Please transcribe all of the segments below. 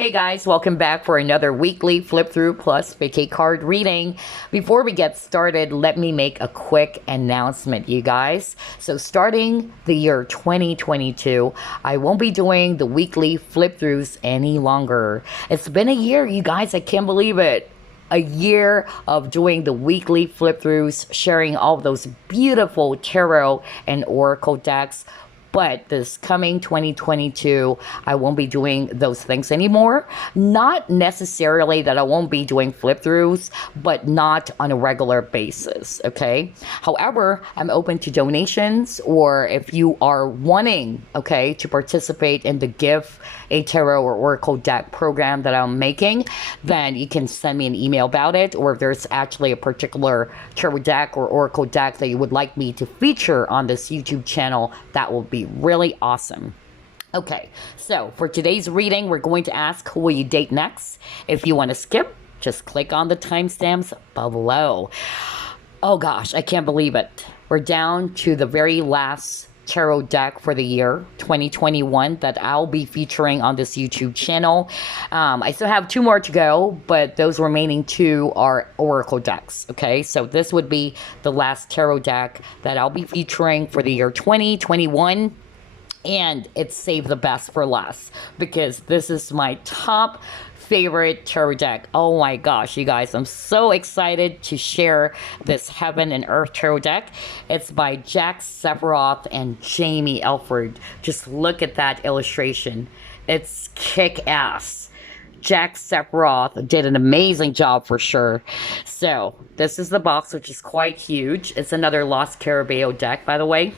Hey guys, welcome back for another weekly flip through plus vacay card reading. Before we get started, let me make a quick announcement, you guys. So starting the year 2022, I won't be doing the weekly flip throughs any longer. It's been a year, you guys, I can't believe it. A year of doing the weekly flip throughs, sharing all of those beautiful tarot and oracle decks. But this coming 2022, I won't be doing those things anymore. Not necessarily that I won't be doing flip throughs, but not on a regular basis, okay? However, I'm open to donations, or if you are wanting, okay, to participate in the Give a Tarot or Oracle deck program that I'm making, then you can send me an email about it, or if there's actually a particular tarot deck or Oracle deck that you would like me to feature on this YouTube channel, that will be really awesome. Okay, so for today's reading, we're going to ask, who will you date next? If you want to skip, just click on the timestamps below. Oh gosh, I can't believe it. We're down to the very last tarot deck for the year 2021 that I'll be featuring on this YouTube channel. I still have two more to go, but those remaining two are oracle decks. Okay, so this would be the last tarot deck that I'll be featuring for the year 2021. And it's saved the best for last because this is my top favorite tarot deck. Oh my gosh, you guys, I'm so excited to share this Heaven and Earth tarot deck. It's by Sephiroth and Jaymi Elford. Just look at that illustration. It's kick-ass. Sephiroth did an amazing job for sure. So this is the box, which is quite huge. It's another Lost Carabao deck, by the way.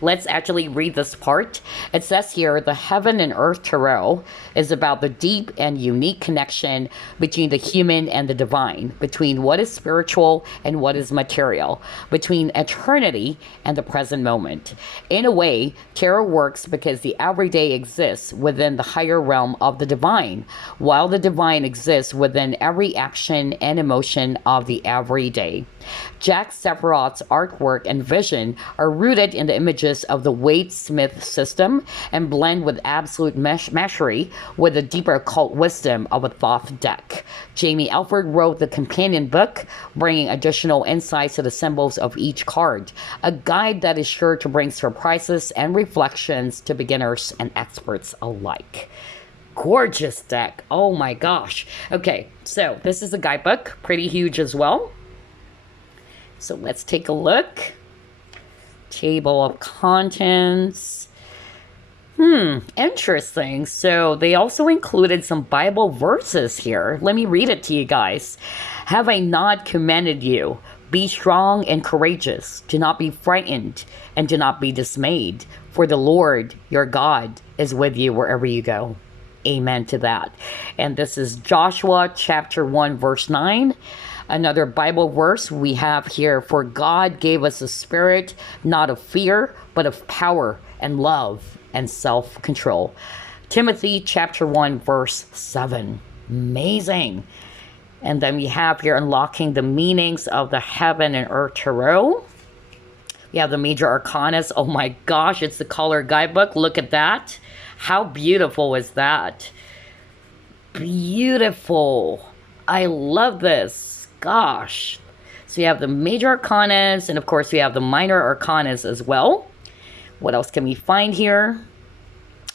Let's actually read this part. It says here, the Heaven and Earth Tarot is about the deep and unique connection between the human and the divine, between what is spiritual and what is material, between eternity and the present moment. In a way, tarot works because the everyday exists within the higher realm of the divine, while the divine exists within every action and emotion of the everyday. Sephiroth's artwork and vision are rooted in the images of the Waite-Smith system and blend with absolute mastery with the deeper occult wisdom of a Thoth deck. Jaymi Elford wrote the companion book, bringing additional insights to the symbols of each card, a guide that is sure to bring surprises and reflections to beginners and experts alike. Gorgeous deck. Oh my gosh. Okay, so this is a guidebook, pretty huge as well. So let's take a look. Table of contents. Interesting. So they also included some Bible verses here. Let me read it to you guys. Have I not commanded you? Be strong and courageous. Do not be frightened and do not be dismayed. For the Lord, your God, is with you wherever you go. Amen to that. And this is Joshua chapter 1, verse 9. Another Bible verse we have here, for God gave us a spirit, not of fear, but of power and love and self-control. Timothy chapter 1, verse 7. Amazing. And then we have here unlocking the meanings of the Heaven and Earth Tarot. We have the major arcanas. Oh my gosh, it's the color guidebook. Look at that. How beautiful is that? Beautiful. I love this. Gosh. So you have the major arcanas, and of course we have the minor arcanas as well. What else can we find here?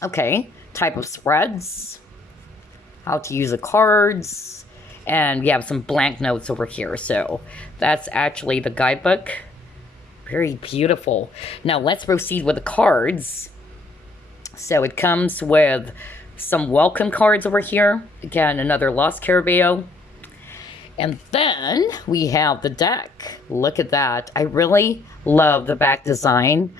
Okay, type of spreads, how to use the cards, and we have some blank notes over here. So that's actually the guidebook. Very beautiful. Now let's proceed with the cards. So it comes with some welcome cards over here. Again, another Lost Carabao. And then we have the deck. Look at that. I really love the back design.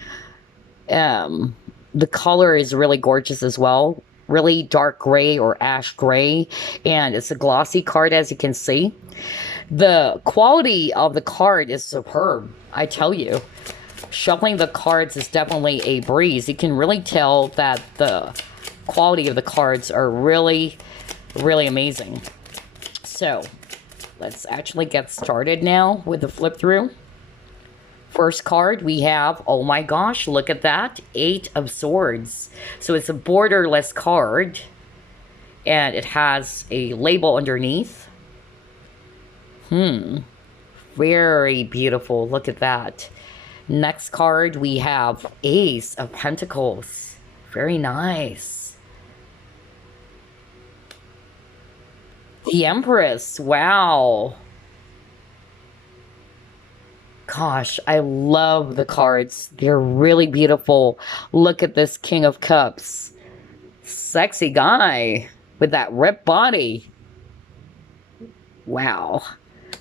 The color is really gorgeous as well. Really dark gray or ash gray. And it's a glossy card, as you can see. The quality of the card is superb, I tell you. Shuffling the cards is definitely a breeze. You can really tell that the quality of the cards are really, really amazing. So let's actually get started now with the flip through. First card we have, oh my gosh, look at that, 8 of Swords. So it's a borderless card. And it has a label underneath. Very beautiful. Look at that. Next card, we have Ace of Pentacles. Very nice. The Empress. Wow. Gosh, I love the cards. They're really beautiful. Look at this King of Cups. Sexy guy with that ripped body. Wow.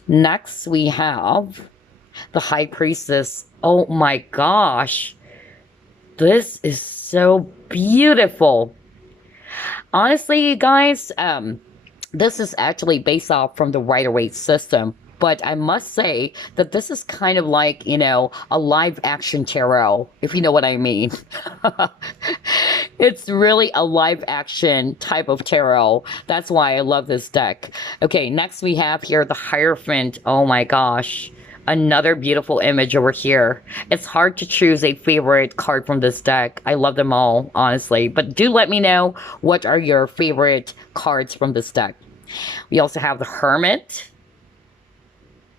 Next, we have the High Priestess. Oh my gosh. This is so beautiful. Honestly, you guys, this is actually based off from the Rider-Waite system. But I must say that this is kind of like, you know, a live action tarot, if you know what I mean. It's really a live action type of tarot. That's why I love this deck. Okay, next we have here the Hierophant. Oh my gosh. Another beautiful image over here. It's hard to choose a favorite card from this deck. I love them all, honestly. But do let me know what are your favorite cards from this deck. We also have the Hermit.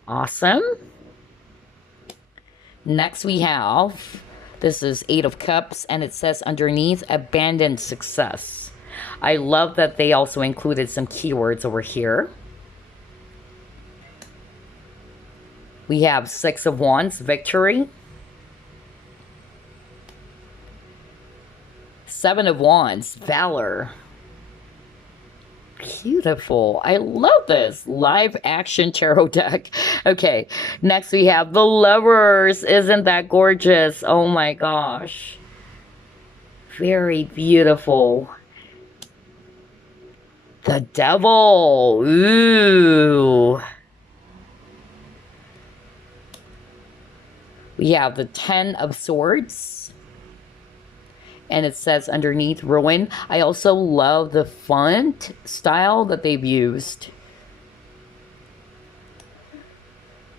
Awesome. Next we have, this is Eight of Cups, and it says underneath, abandoned success. I love that they also included some keywords over here. We have Six of Wands, victory. Seven of Wands, valor. Beautiful. I love this live action tarot deck. Okay, next we have the Lovers. Isn't that gorgeous? Oh my gosh. Very beautiful. The Devil. Ooh. We have the Ten of Swords. And it says underneath, ruin. I also love the font style that they've used.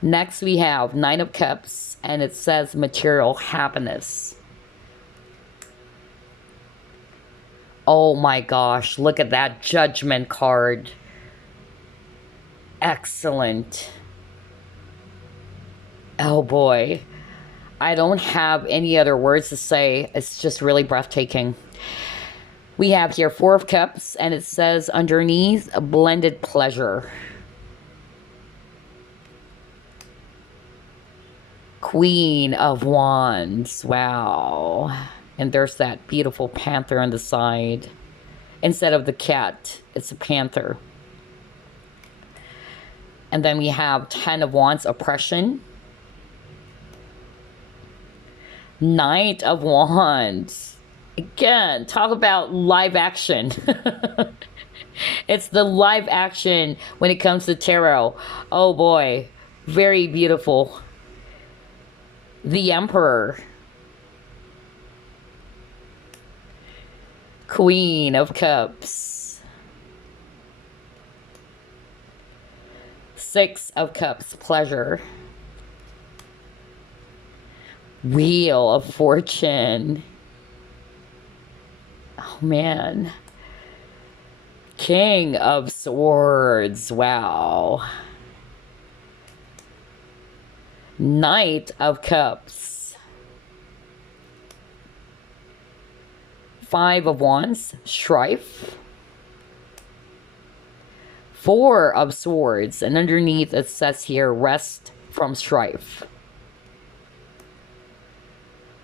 Next we have Nine of Cups, and it says material happiness. Oh my gosh, look at that Judgment card. Excellent. Oh boy. I don't have any other words to say. It's just really breathtaking. We have here Four of Cups, and it says underneath, a blended pleasure. Queen of Wands. Wow. And there's that beautiful panther on the side. Instead of the cat, it's a panther. And then we have Ten of Wands, oppression. Knight of Wands. Again, talk about live action. It's the live action when it comes to tarot. Oh boy, very beautiful. The Emperor. Queen of Cups. Six of Cups, pleasure. Wheel of Fortune. Oh man. King of Swords. Wow. Knight of Cups. Five of Wands. Strife. Four of Swords. And underneath it says here, rest from strife.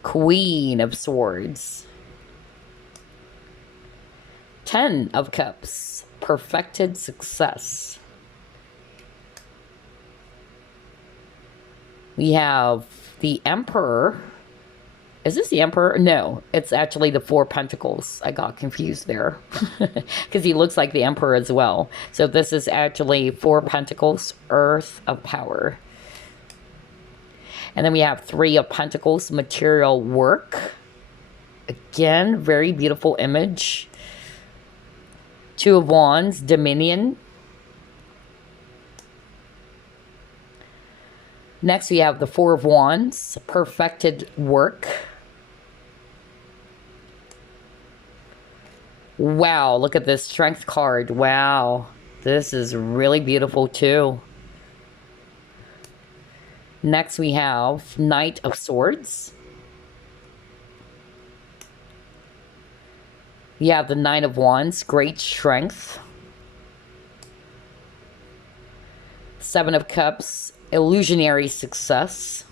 Queen of Swords. Ten of Cups. Perfected success. We have the Emperor. Is this the Emperor? No, it's actually the Four Pentacles. I got confused there because he looks like the Emperor as well. So this is actually Four Pentacles, Earth of Power. And then we have Three of Pentacles, material work. Again, very beautiful image. Two of Wands, dominion. Next, we have the Four of Wands, perfected work. Wow, look at this strength card. Wow. This is really beautiful too. Next we have Knight of Swords. You have the Nine of Wands, great strength. Seven of Cups, illusionary success.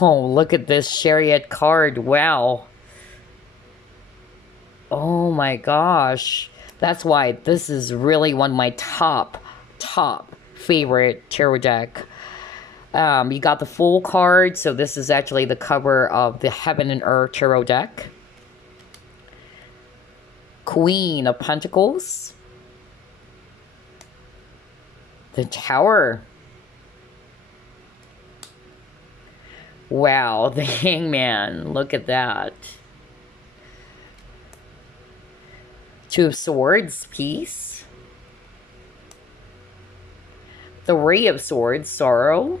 Oh, look at this Chariot card. Wow. Oh my gosh. That's why this is really one of my top favorite tarot deck. You got the full card, so this is actually the cover of the Heaven and Earth tarot deck. Queen of Pentacles. The Tower. Wow, the Hangman. Look at that. Two of Swords, Peace. The Three of Swords, Sorrow.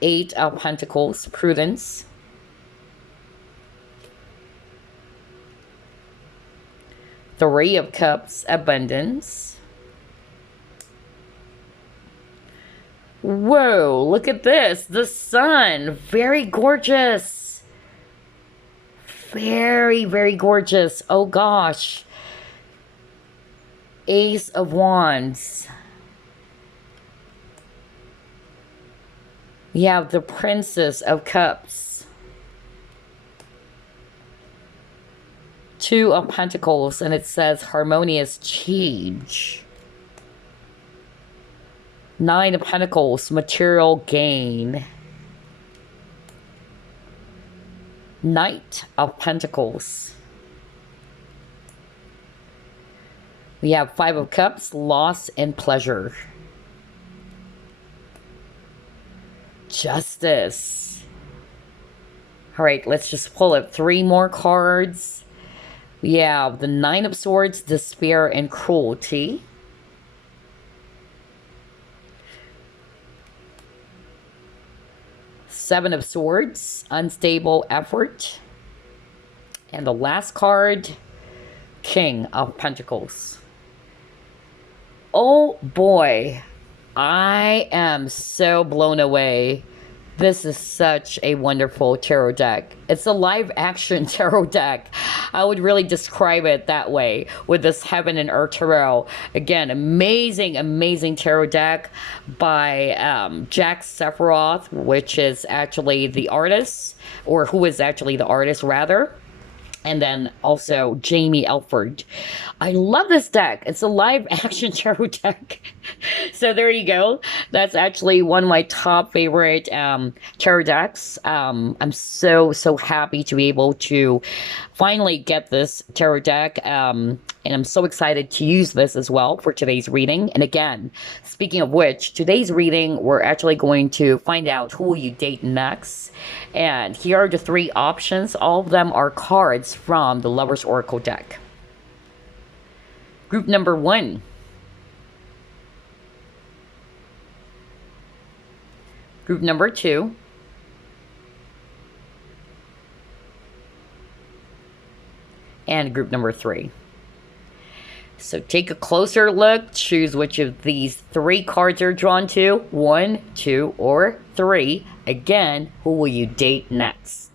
Eight of Pentacles, Prudence. Three of Cups, Abundance. Whoa, look at this. The Sun. Very gorgeous. Very, very gorgeous. Oh gosh. Ace of Wands. You have the Princess of Cups. Two of Pentacles, and it says harmonious change. Nine of Pentacles, material gain. Knight of Pentacles. We have Five of Cups, loss and pleasure. Justice. All right, let's just pull up three more cards. We have the Nine of Swords, despair and cruelty. Seven of Swords, unstable effort. And the last card, King of Pentacles. Oh boy, I am so blown away. This is such a wonderful tarot deck. It's a live action tarot deck. I would really describe it that way with this Heaven and Earth tarot. Again, amazing, amazing tarot deck by Jack Sephiroth, which is actually the artist, or who is actually the artist rather. And then also Jaymi Elford. I love this deck. It's a live action tarot deck. So there you go. That's actually one of my top favorite tarot decks. I'm so happy to be able to finally get this tarot deck. And I'm so excited to use this as well for today's reading. And again, speaking of which, today's reading, we're actually going to find out who will you date next. And here are the three options. All of them are cards from the Lover's Oracle deck. Group number 1. Group number 2. And group number 3. So take a closer look, choose which of these three cards are drawn to. 1, 2, or 3. Again, who will you date next?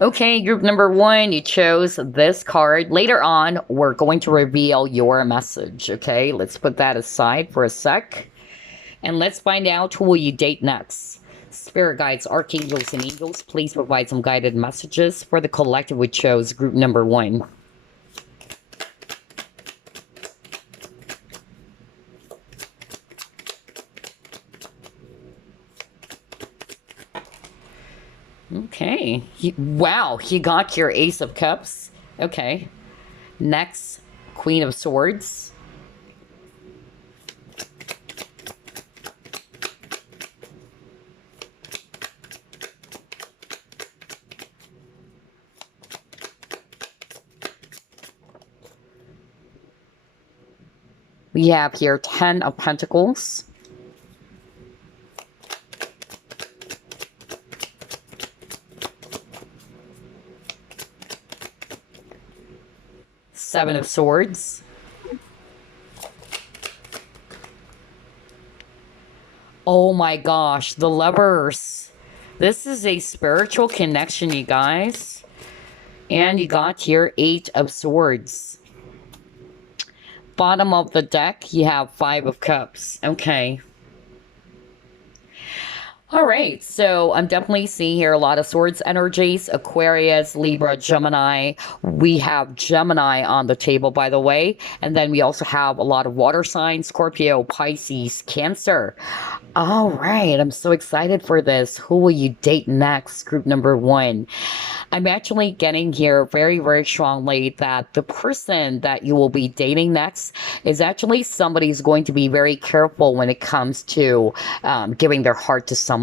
Okay, group number 1, you chose this card. Later on, we're going to reveal your message, okay? Let's put that aside for a sec. And let's find out who will you date next. Spirit guides, archangels, and angels, please provide some guided messages for the collective we chose, group number 1. Okay. Wow, you got your Ace of Cups. Okay. Next, Queen of Swords. We have here 10 of Pentacles. Seven of Swords. Oh my gosh, the Lovers. This is a spiritual connection, you guys. And you got here 8 of Swords. Bottom of the deck, you have 5 of Cups. Okay. All right, so I'm definitely seeing here a lot of swords energies, Aquarius, Libra, Gemini. We have Gemini on the table, by the way. And then we also have a lot of water signs, Scorpio, Pisces, Cancer. All right, I'm so excited for this. Who will you date next? Group number 1. I'm actually getting here very, very strongly that the person that you will be dating next is actually somebody who's going to be very careful when it comes to giving their heart to someone.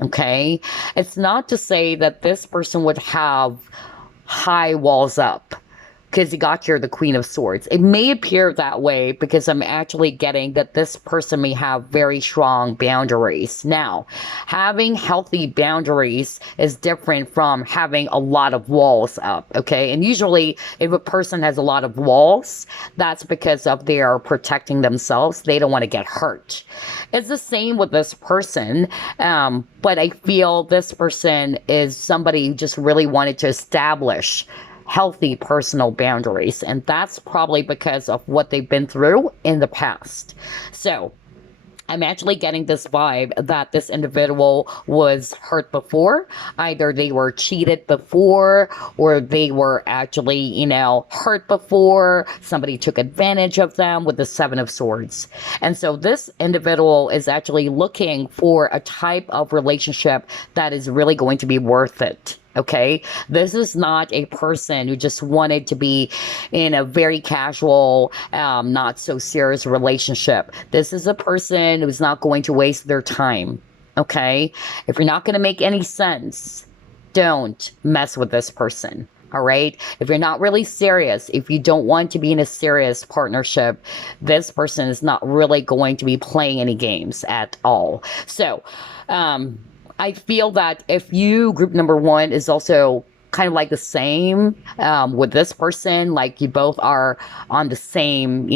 Okay? It's not to say that this person would have high walls up, because you got here the Queen of Swords. It may appear that way because I'm actually getting that this person may have very strong boundaries. Now, having healthy boundaries is different from having a lot of walls up, okay? And usually, if a person has a lot of walls, that's because of they are protecting themselves. They don't want to get hurt. It's the same with this person, but I feel this person is somebody who just really wanted to establish healthy personal boundaries, and that's probably because of what they've been through in the past. So I'm actually getting this vibe that this individual was hurt before. Either they were cheated before, or they were actually, hurt before. Somebody took advantage of them with the 7 of Swords. And so this individual is actually looking for a type of relationship that is really going to be worth it. Okay, this is not a person who just wanted to be in a very casual, not so serious relationship. This is a person who's not going to waste their time. Okay, if you're not going to make any sense, don't mess with this person. All right. If you're not really serious, if you don't want to be in a serious partnership, this person is not really going to be playing any games at all. So, I feel that if you, group number 1, is also kind of like the same with this person, like you both are on the same,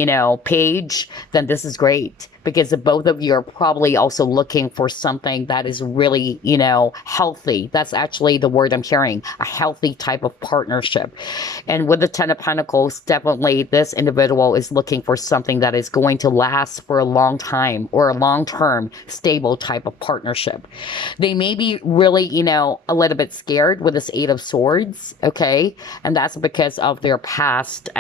page, then this is great. Because the both of you are probably also looking for something that is really, healthy. That's actually the word I'm hearing, a healthy type of partnership. And with the 10 of Pentacles, definitely this individual is looking for something that is going to last for a long time, or a long-term, stable type of partnership. They may be really, a little bit scared with this 8 of Swords, okay? And that's because of their past,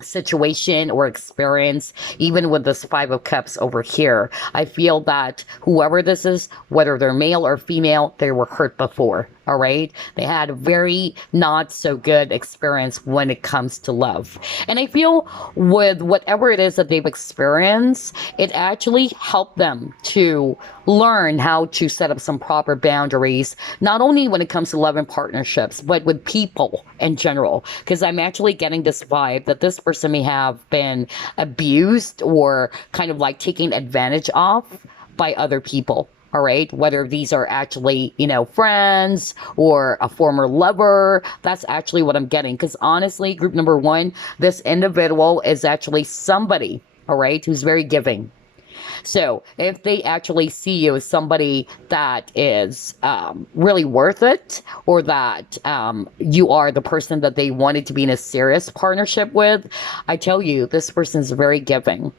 situation or experience. Even with this 5 of Cups over here, I feel that whoever this is, whether they're male or female, they were hurt before. All right, they had a very not so good experience when it comes to love, and I feel with whatever it is that they've experienced, it actually helped them to learn how to set up some proper boundaries, not only when it comes to love and partnerships, but with people in general. Because I'm actually getting this vibe that this person may have been abused or kind of like taken advantage of by other people. All right, whether these are actually, friends or a former lover, that's actually what I'm getting. Because honestly, group number 1, this individual is actually somebody, all right, who's very giving. So if they actually see you as somebody that is really worth it, or that you are the person that they wanted to be in a serious partnership with, I tell you, this person is very giving.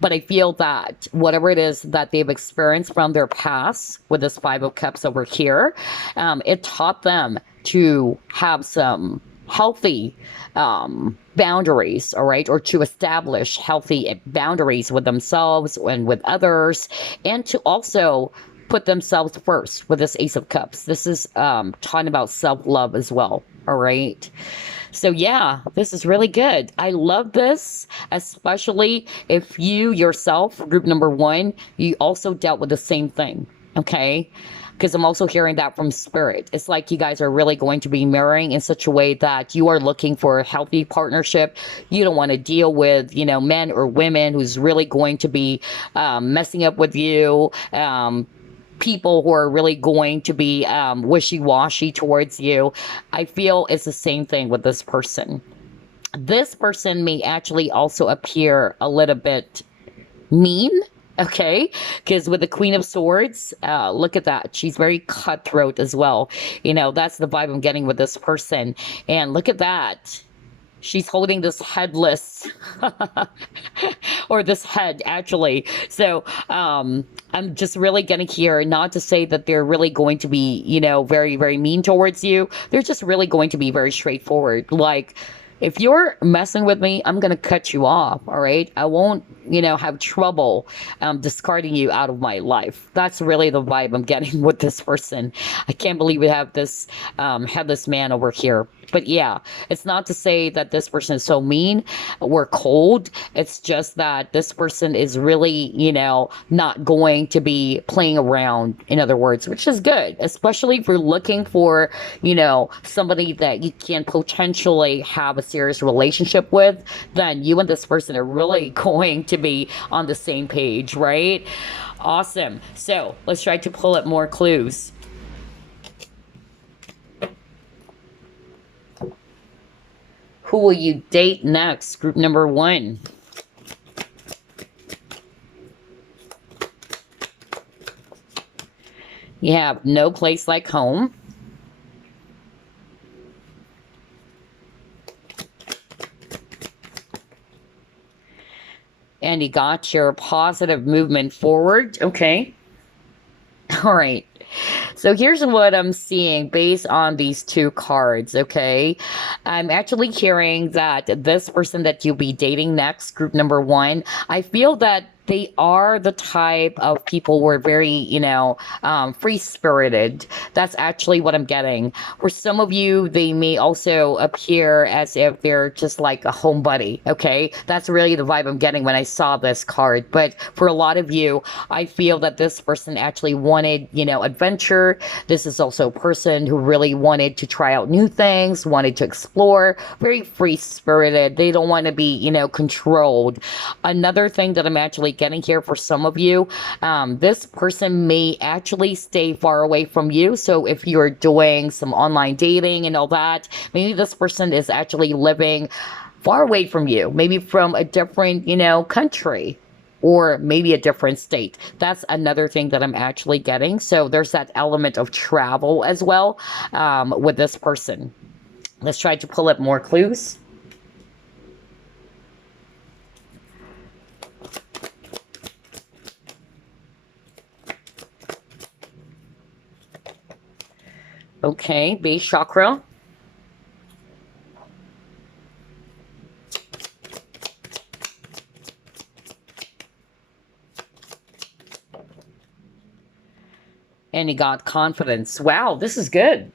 But I feel that whatever it is that they've experienced from their past with this 5 of Cups over here, it taught them to have some healthy boundaries, all right, or to establish healthy boundaries with themselves and with others, and to also put themselves first with this Ace of Cups. This is talking about self-love as well, all right? So yeah, this is really good. I love this, especially if you yourself, group number 1, you also dealt with the same thing, okay? Because I'm also hearing that from Spirit. It's like you guys are really going to be marrying in such a way that you are looking for a healthy partnership. You don't want to deal with, men or women who's really going to be messing up with you, people who are really going to be wishy-washy towards you. I feel it's the same thing with this person. This person may actually also appear a little bit mean. Okay, because with the Queen of Swords, look at that. She's very cutthroat as well. That's the vibe I'm getting with this person. And look at that. She's holding this headless, or this head actually. So I'm just really getting here, not to say that they're really going to be, very, very mean towards you. They're just really going to be very straightforward. Like, if you're messing with me, I'm going to cut you off. All right. I won't, have trouble discarding you out of my life. That's really the vibe I'm getting with this person. I can't believe we have this headless man over here. But yeah, it's not to say that this person is so mean or cold. It's just that this person is really, not going to be playing around, in other words, which is good, especially if you're looking for, somebody that you can potentially have a serious relationship with. Then you and this person are really going to be on the same page, right? Awesome. So let's try to pull up more clues. Who will you date next? Group number 1. You have no place like home. And you got your positive movement forward. Okay. All right. So here's what I'm seeing based on these 2 cards, okay? I'm actually hearing that this person that you'll be dating next, group number 1, I feel that they are the type of people who are very, free-spirited. That's actually what I'm getting. For some of you, they may also appear as if they're just like a home buddy, okay? That's really the vibe I'm getting when I saw this card. But for a lot of you, I feel that this person actually wanted, adventure. This is also a person who really wanted to try out new things, wanted to explore, very free-spirited. They don't want to be, controlled. Another thing that I'm actually getting here for some of you, this person may actually stay far away from you. So if you're doing some online dating and all that, maybe this person is actually living far away from you, maybe from a different, country, or maybe a different state. That's another thing that I'm actually getting. So there's that element of travel as well with this person. Let's try to pull up more clues. Okay, base chakra. And you got confidence. Wow, this is good.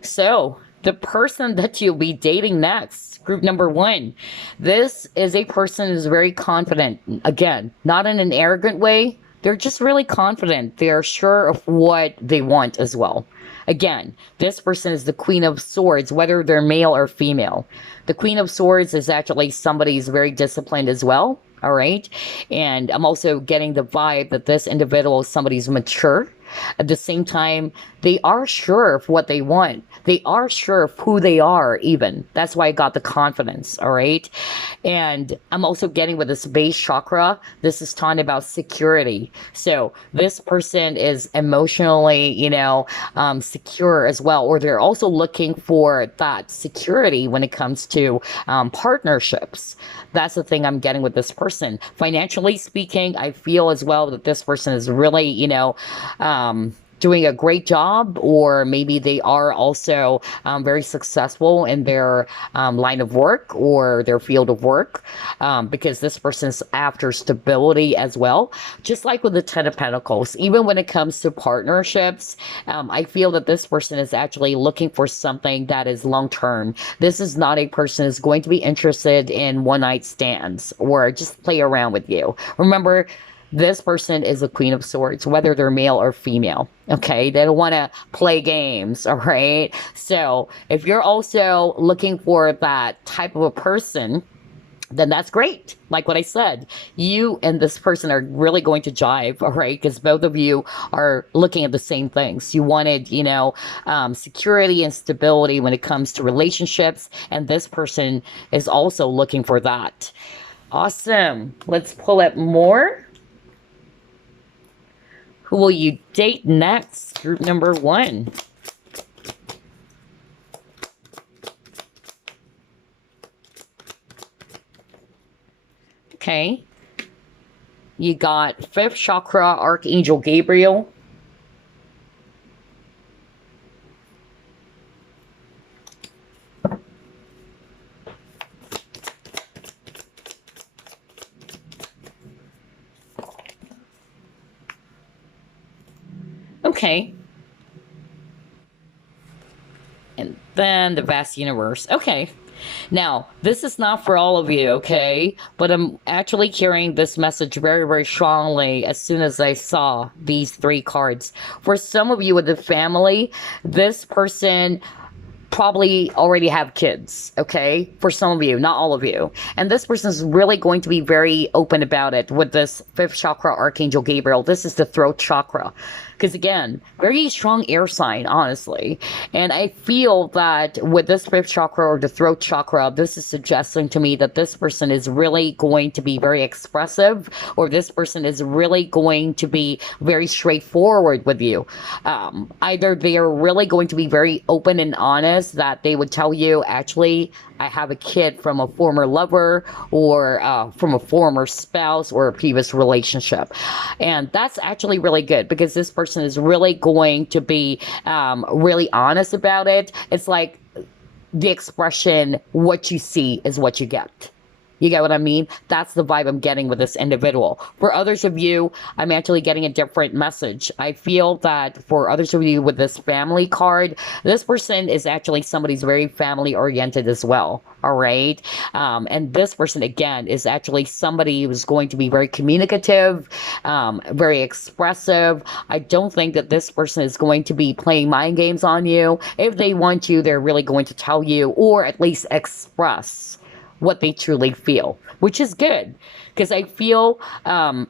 So the person that you'll be dating next, group number 1, this is a person who's very confident. Again, not in an arrogant way. They're just really confident. They're sure of what they want as well. Again, this person is the Queen of Swords, whether they're male or female. The Queen of Swords is actually somebody who's very disciplined as well. All right. And I'm also getting the vibe that this individual is somebody who's mature. At the same time, they are sure of what they want. They are sure of who they are, even. That's why I got the confidence, all right? And I'm also getting with this base chakra, this is talking about security. So this person is emotionally, secure as well, or they're also looking for that security when it comes to partnerships. That's the thing I'm getting with this person. Financially speaking, I feel as well that this person is really, doing a great job, or maybe they are also very successful in their line of work or their field of work, because this person's after stability as well. Just like with the 10 of Pentacles, even when it comes to partnerships, I feel that this person is actually looking for something that is long-term. This is not a person who's going to be interested in one-night stands or just play around with you. Remember, this person is a Queen of Swords, whether they're male or female. Okay, they don't want to play games, all right? So if you're also looking for that type of a person, then that's great. Like what I said, you and this person are really going to jive, all right? Because both of you are looking at the same things. You wanted, security and stability when it comes to relationships, and this person is also looking for that. Awesome. Let's pull up more. Who will you date next? Group number 1. Okay. You got 5th chakra, Archangel Gabriel. Okay. And then the vast universe. Okay. Now, this is not for all of you, okay? But I'm actually carrying this message very, very strongly as soon as I saw these 3 cards. For some of you with the family, this person probably already have kids, okay? For some of you, not all of you. And this person is really going to be very open about it with this 5th chakra, Archangel Gabriel. This is the throat chakra. Because again, very strong air sign, honestly. And I feel that with this 5th chakra or the throat chakra, this is suggesting to me that this person is really going to be very expressive, or this person is really going to be very straightforward with you. Either they are really going to be very open and honest, that they would tell you, actually, I have a kid from a former lover, or from a former spouse, or a previous relationship. And that's actually really good, because this person is really going to be really honest about it. It's like the expression, what you see is what you get. You get what I mean? That's the vibe I'm getting with this individual. For others of you, I'm actually getting a different message. I feel that for others of you with this family card, this person is actually somebody who's very family oriented as well. All right. And this person, again, is actually somebody who's going to be very communicative, very expressive. I don't think that this person is going to be playing mind games on you. If they want you, they're really going to tell you, or at least express what they truly feel, which is good. Because I feel,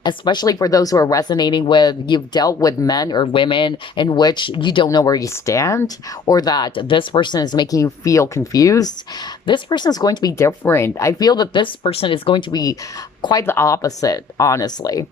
especially for those who are resonating with, you've dealt with men or women in which you don't know where you stand, or that this person is making you feel confused. This person is going to be different. I feel that this person is going to be quite the opposite, honestly.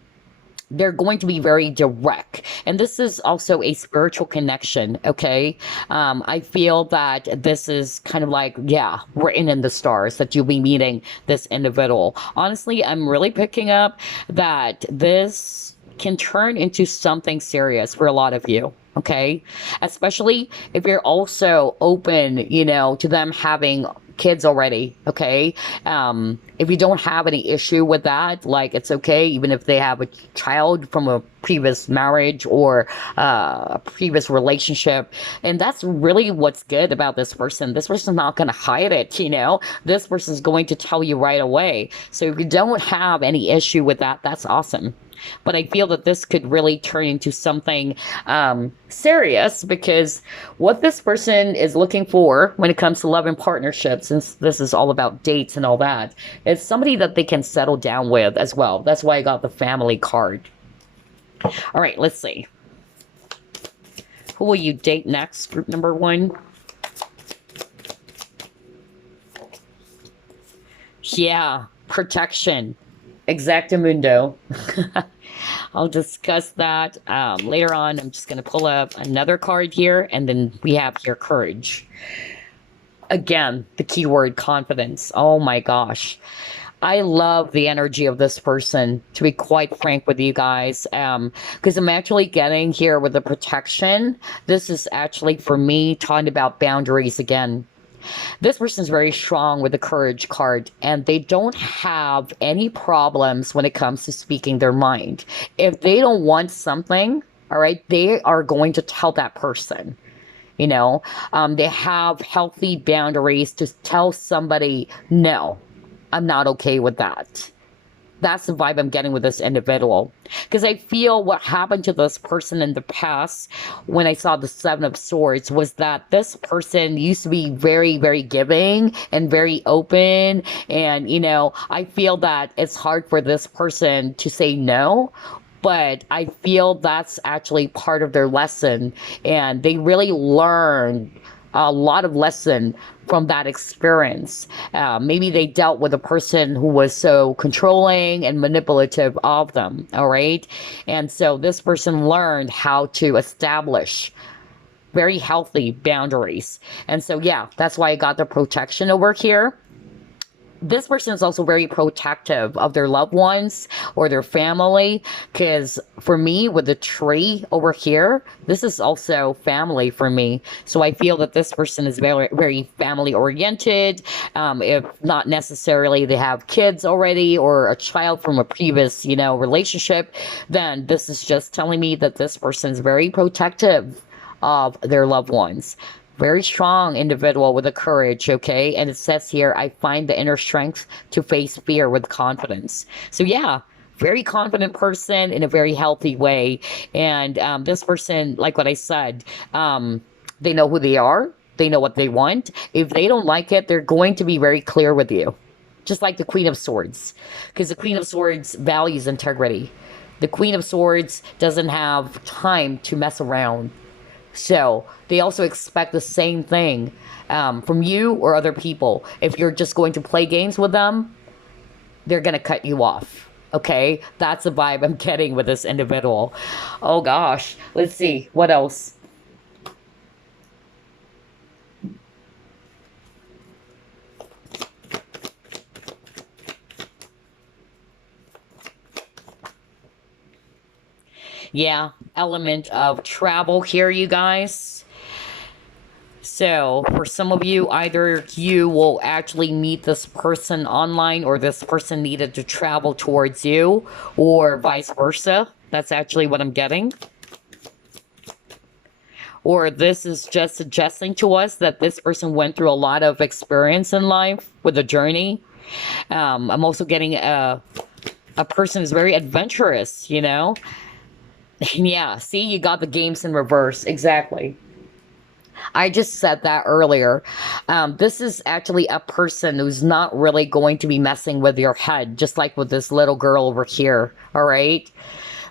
They're going to be very direct. And this is also a spiritual connection, okay? I feel that this is kind of like, yeah, written in the stars that you'll be meeting this individual. Honestly, I'm really picking up that this can turn into something serious for a lot of you. Okay, especially if you're also open, to them having kids already. Okay, if you don't have any issue with that, like, it's okay even if they have a child from a previous marriage or a previous relationship. And that's really what's good about this person. This person's not going to hide it. This person's going to tell you right away. So if you don't have any issue with that, that's awesome. But I feel that this could really turn into something serious, because what this person is looking for when it comes to love and partnerships, since this is all about dates and all that, is somebody that they can settle down with as well. That's why I got the family card. All right, let's see. Who will you date next? Group number 1. Yeah, protection. Exactamundo. I'll discuss that later on. I'm just going to pull up another card here, and then we have here courage. Again, the keyword confidence. Oh my gosh. I love the energy of this person, to be quite frank with you guys, because I'm actually getting here with the protection. This is actually, for me, talking about boundaries again. This person is very strong with the courage card, and they don't have any problems when it comes to speaking their mind. If they don't want something, all right, they are going to tell that person. They have healthy boundaries to tell somebody, no, I'm not okay with that. That's the vibe I'm getting with this individual. Because I feel what happened to this person in the past when I saw the Seven of Swords was that this person used to be very, very giving and very open. And, you know, I feel that it's hard for this person to say no. But I feel that's actually part of their lesson. And they really learned a lot of lesson from that experience. Maybe they dealt with a person who was so controlling and manipulative of them, all right? And so this person learned how to establish very healthy boundaries. And so, yeah, that's why I got the protection over here. This person is also very protective of their loved ones or their family, because for me, with the tree over here, this is also family for me. So I feel that this person is very, very family oriented. If not necessarily they have kids already or a child from a previous, you know, relationship, then this is just telling me that this person is very protective of their loved ones. Very strong individual with a courage, okay? And it says here, I find the inner strength to face fear with confidence. So yeah, very confident person in a very healthy way. And this person, like what I said, they know who they are. They know what they want. If they don't like it, they're going to be very clear with you. Just like the Queen of Swords. Because the Queen of Swords values integrity. The Queen of Swords doesn't have time to mess around. So they also expect the same thing from you or other people. If you're just going to play games with them, they're going to cut you off. Okay? That's the vibe I'm getting with this individual. Oh gosh. Let's see. What else? Yeah, element of travel here, you guys. So, for some of you, either you will actually meet this person online or this person needed to travel towards you, or vice versa. That's actually what I'm getting. Or this is just suggesting to us that this person went through a lot of experience in life with a journey. I'm also getting a person who's very adventurous, you know? Yeah, see, you got the games in reverse. Exactly. I just said that earlier. This is actually a person who's not really going to be messing with your head, just like with this little girl over here. All right.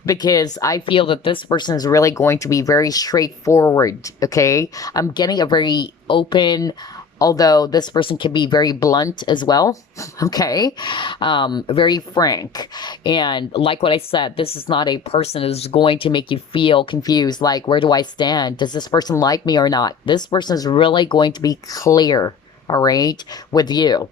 Because I feel that this person is really going to be very straightforward. Okay. I'm getting a very open, although this person can be very blunt as well. Okay. Very frank. And like what I said, this is not a person who's going to make you feel confused. Like, where do I stand? Does this person like me or not? This person is really going to be clear. All right. With you.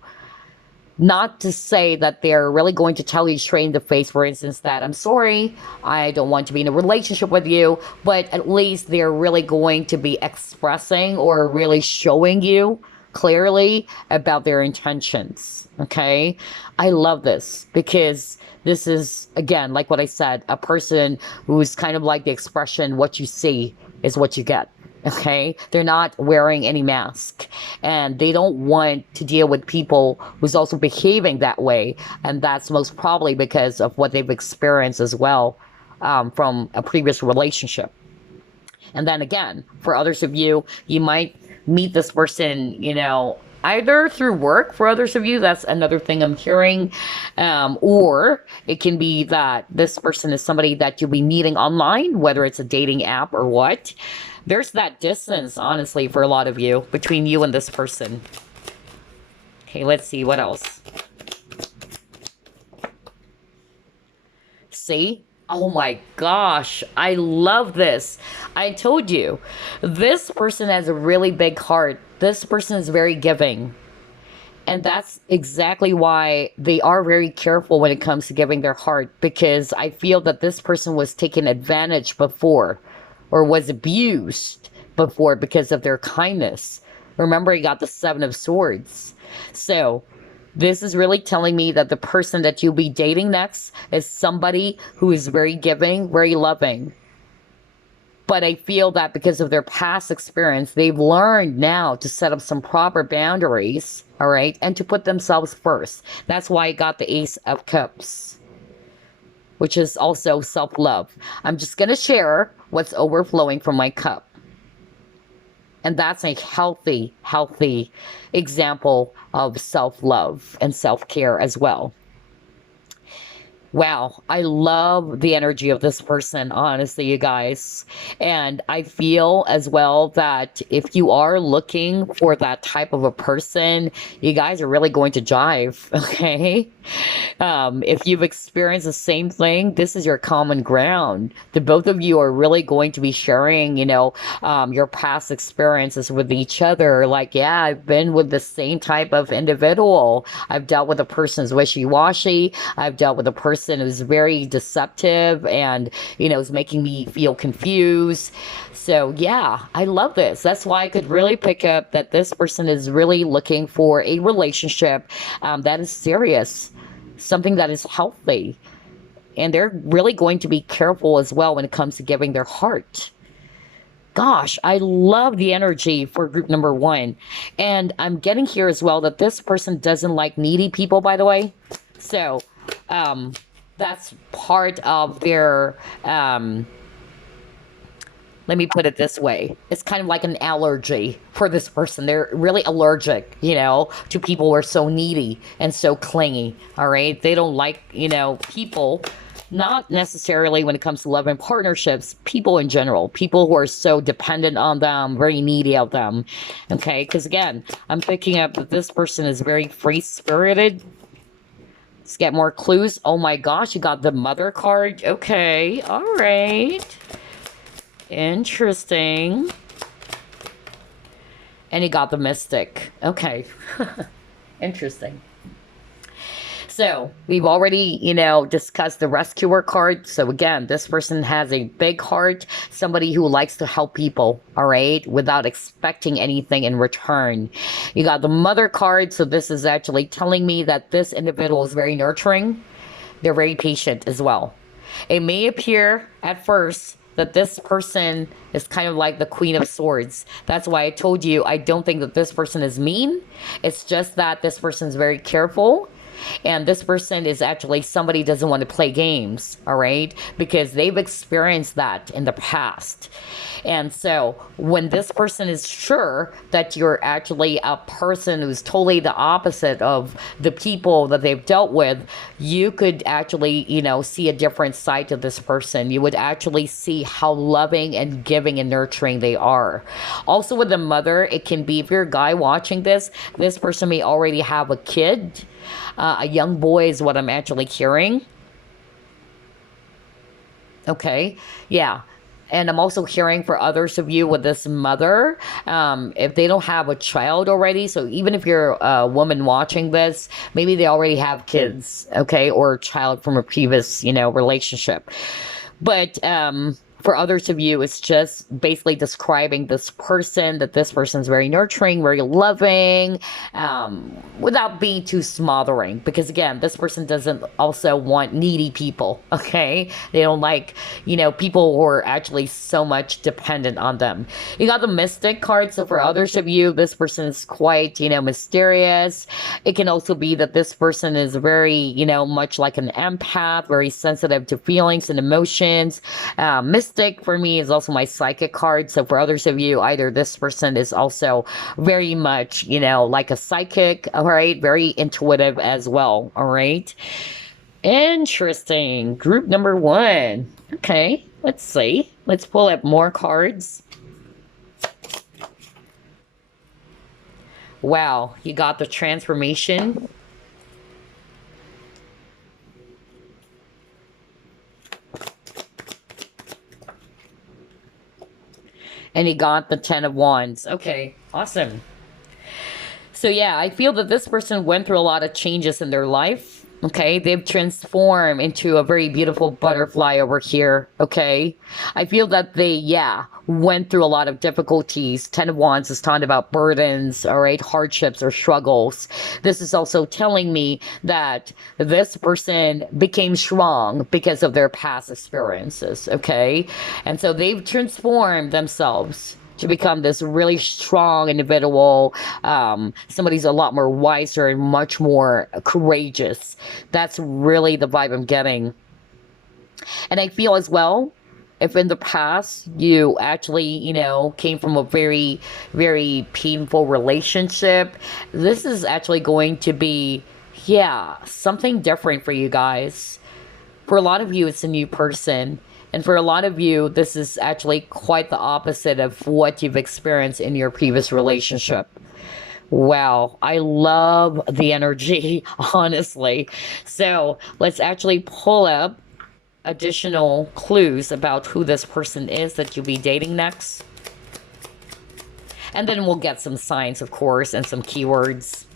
Not to say that they're really going to tell you straight in the face, for instance, that I'm sorry, I don't want to be in a relationship with you, but at least they're really going to be expressing or really showing you clearly about their intentions. Okay. I love this because this is, again, like what I said, a person who's kind of like the expression, what you see is what you get. Okay. They're not wearing any mask and they don't want to deal with people who's also behaving that way. And that's most probably because of what they've experienced as well, from a previous relationship. And then again, for others of you, you might meet this person, you know, either through work. For others of you, that's another thing I'm hearing. Or it can be that this person is somebody that you'll be meeting online, whether it's a dating app or what. There's that distance, honestly, for a lot of you, between you and this person. Okay, let's see, what else? See? Oh my gosh, I love this. I told you, this person has a really big heart. This person is very giving. And that's exactly why they are very careful when it comes to giving their heart, because I feel that this person was taken advantage before or was abused before because of their kindness. Remember, he got the Seven of Swords. So this is really telling me that the person that you'll be dating next is somebody who is very giving, very loving. But I feel that because of their past experience, they've learned now to set up some proper boundaries, all right, and to put themselves first. That's why I got the Ace of Cups. which is also self-love. I'm just going to share what's overflowing from my cup. And that's a healthy, healthy example of self-love and self-care as well. Wow, I love the energy of this person, honestly, you guys. And I feel as well that if you are looking for that type of a person, you guys are really going to jive, okay? If you've experienced the same thing, this is your common ground. The both of you are really going to be sharing, your past experiences with each other. Like, yeah, I've been with the same type of individual. I've dealt with a person who's wishy-washy. I've dealt with a person who's very deceptive and, is making me feel confused. So yeah, I love this. That's why I could really pick up that this person is really looking for a relationship that is serious, something that is healthy. And they're really going to be careful as well when it comes to giving their heart. Gosh, I love the energy for group number one. And I'm getting here as well that this person doesn't like needy people, by the way. So that's part of their, let me put it this way. It's kind of like an allergy for this person. They're really allergic, to people who are so needy and so clingy, all right? They don't like, people, not necessarily when it comes to love and partnerships, people in general, people who are so dependent on them, very needy of them, okay? Because again, I'm picking up that this person is very free-spirited. Let's get more clues. Oh my gosh, you got the mother card. Okay, all right. Interesting. And he got the mystic. Okay. Interesting. So we've already, discussed the rescuer card. So again, this person has a big heart, somebody who likes to help people, all right, without expecting anything in return. You got the mother card. So this is actually telling me that this individual is very nurturing. They're very patient as well. It may appear at first that this person is kind of like the Queen of Swords. That's why I told you I don't think that this person is mean. It's just that this person is very careful. And this person is actually somebody who doesn't want to play games, all right? Because they've experienced that in the past. And so when this person is sure that you're actually a person who's totally the opposite of the people that they've dealt with, you could actually, see a different side to this person. You would actually see how loving and giving and nurturing they are. Also with the mother, it can be, if you're a guy watching this person may already have a kid. A young boy is what I'm actually hearing. Okay, yeah. And I'm also hearing for others of you with this mother, if they don't have a child already, so even if you're a woman watching this, maybe they already have kids, okay, or a child from a previous, relationship. But for others of you, it's just basically describing this person, that this person's very nurturing, very loving, without being too smothering. Because again, this person doesn't also want needy people, okay? They don't like, people who are actually so much dependent on them. You got the Mystic card, so for others of you, this person is quite, mysterious. It can also be that this person is very, much like an empath, very sensitive to feelings and emotions. Mystic for me is also my psychic card. So for others of you, either this person is also very much, like a psychic, all right, very intuitive as well, all right. Interesting. Group number one. Okay, let's see. Let's pull up more cards. Wow, you got the transformation. And he got the 10 of Wands. Okay, awesome. So yeah, I feel that this person went through a lot of changes in their life. Okay, they've transformed into a very beautiful butterfly over here. Okay, I feel that they, went through a lot of difficulties. 10 of Wands is talking about burdens, all right, hardships or struggles. This is also telling me that this person became strong because of their past experiences. Okay, and so they've transformed themselves to become this really strong individual, somebody's a lot more wiser and much more courageous. That's really the vibe I'm getting. And I feel as well, if in the past you actually, came from a very, very painful relationship, this is actually going to be, yeah, something different for you guys. For a lot of you, it's a new person. And for a lot of you, this is actually quite the opposite of what you've experienced in your previous relationship. Wow, I love the energy, honestly. So let's actually pull up additional clues about who this person is that you'll be dating next. And then we'll get some signs, of course, and some keywords.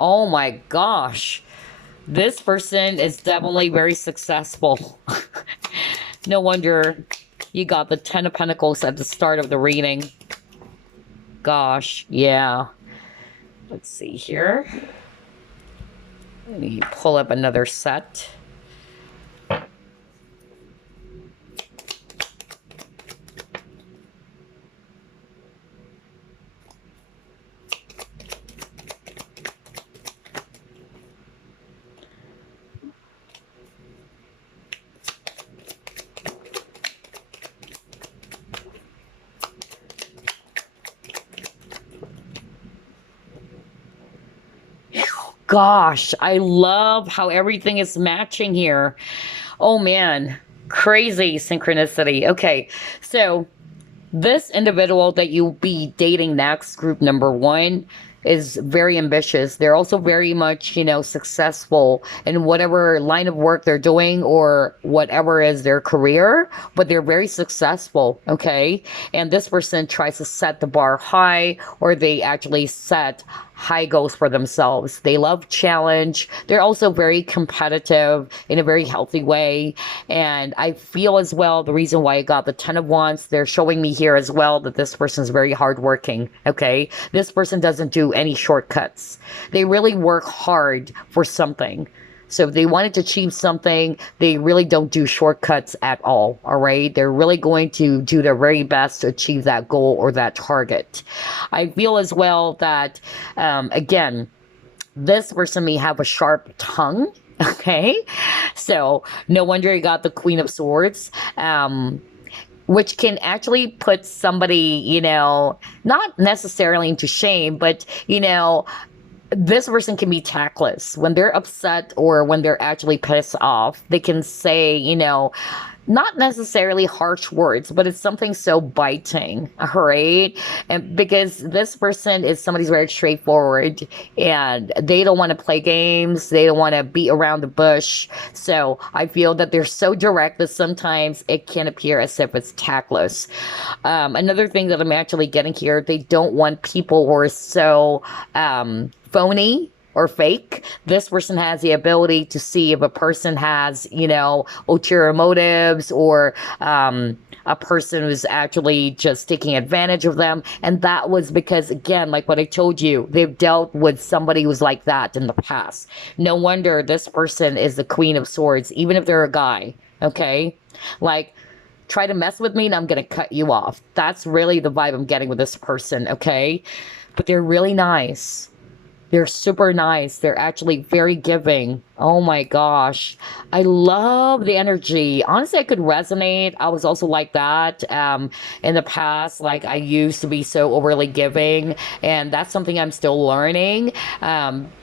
Oh my gosh. This person is definitely very successful. No wonder you got the Ten of Pentacles at the start of the reading. Gosh, yeah. Let's see here. Let me pull up another set. Gosh, I love how everything is matching here. Oh man, crazy synchronicity. Okay, so this individual that you'll be dating next, group number one, is very ambitious. They're also very much, successful in whatever line of work they're doing or whatever is their career, but they're very successful, okay? And this person tries to set the bar high, or they actually set high goals for themselves. They love challenge. They're also very competitive in a very healthy way. And I feel as well, the reason why I got the Ten of Wands, they're showing me here as well that this person is very hardworking. Okay. This person doesn't do any shortcuts. They really work hard for something. So if they wanted to achieve something, they really don't do shortcuts at all. All right. They're really going to do their very best to achieve that goal or that target. I feel as well that, again, this person may have a sharp tongue. Okay. So no wonder you got the Queen of Swords. Which can actually put somebody, not necessarily into shame, but, this person can be tactless. When they're upset or when they're actually pissed off, they can say, not necessarily harsh words, but it's something so biting, right? And because this person is somebody who's very straightforward and they don't want to play games, they don't want to beat around the bush. So I feel that they're so direct that sometimes it can appear as if it's tactless. Another thing that I'm actually getting here, they don't want people who are so phony or fake. This person has the ability to see if a person has, ulterior motives, or a person who's actually just taking advantage of them. And that was because, again, like what I told you, they've dealt with somebody who's like that in the past. No wonder this person is the Queen of Swords, even if they're a guy. Okay. Like, try to mess with me and I'm going to cut you off. That's really the vibe I'm getting with this person. Okay. But they're really nice. They're super nice. They're actually very giving. Oh my gosh. I love the energy. Honestly, I could resonate. I was also like that in the past. Like, I used to be so overly giving. And that's something I'm still learning.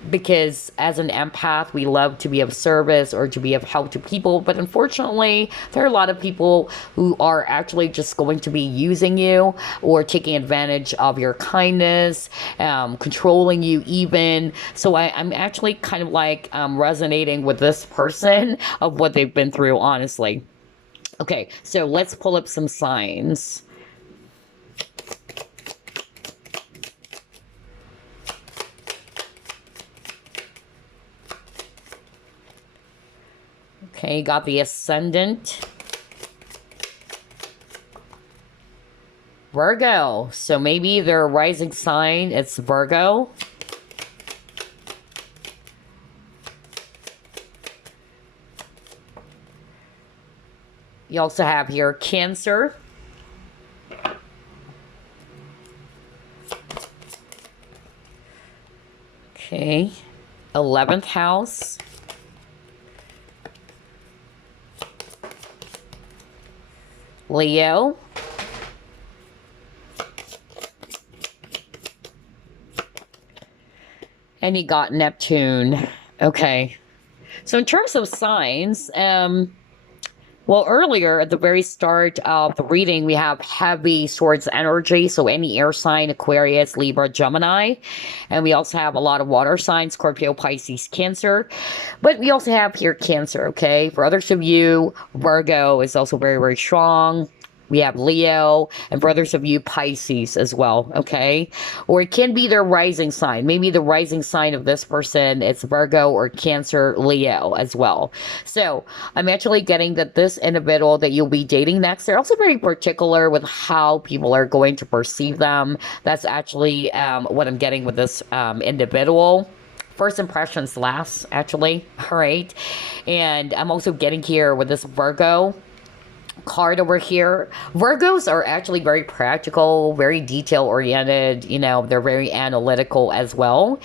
Because as an empath, we love to be of service or to be of help to people. But unfortunately, there are a lot of people who are actually just going to be using you or taking advantage of your kindness, controlling you even. So I'm actually kind of like resonating with this person of what they've been through, honestly. Okay, so let's pull up some signs. Okay, got the Ascendant. Virgo. So maybe their rising sign, it's Virgo. You also have here Cancer. Okay. 11th house. Leo. And you got Neptune. Okay. So in terms of signs, well, earlier at the very start of the reading, we have heavy swords energy. So any air sign, Aquarius, Libra, Gemini. And we also have a lot of water signs, Scorpio, Pisces, Cancer. But we also have here Cancer, okay? For others of you, Virgo is also very, very strong. We have Leo, and for others of you, Pisces as well, okay? Or it can be their rising sign. Maybe the rising sign of this person is Virgo or Cancer, Leo as well. So I'm actually getting that this individual that you'll be dating next, they're also very particular with how people are going to perceive them. That's actually what I'm getting with this individual. First impressions last, actually, all right? And I'm also getting here with this Virgo card over here. Virgos are actually very practical, very detail oriented, you know, they're very analytical as well.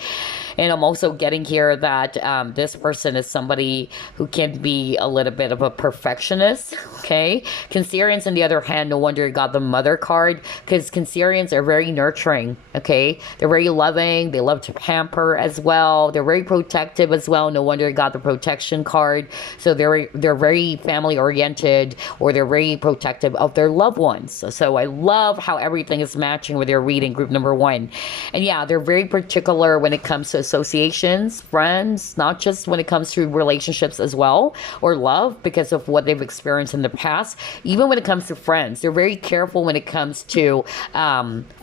And I'm also getting here that this person is somebody who can be a little bit of a perfectionist, okay? Cancerians, on the other hand, no wonder you got the Mother card, because Cancerians are very nurturing, okay? They're very loving, they love to pamper as well, they're very protective as well, no wonder you got the Protection card. So they're very family oriented, or they're very protective of their loved ones. So I love how everything is matching with your reading, group number 1. And yeah, they're very particular when it comes to associations, friends, not just when it comes to relationships as well, or love, because of what they've experienced in the past. Even when it comes to friends, they're very careful when it comes to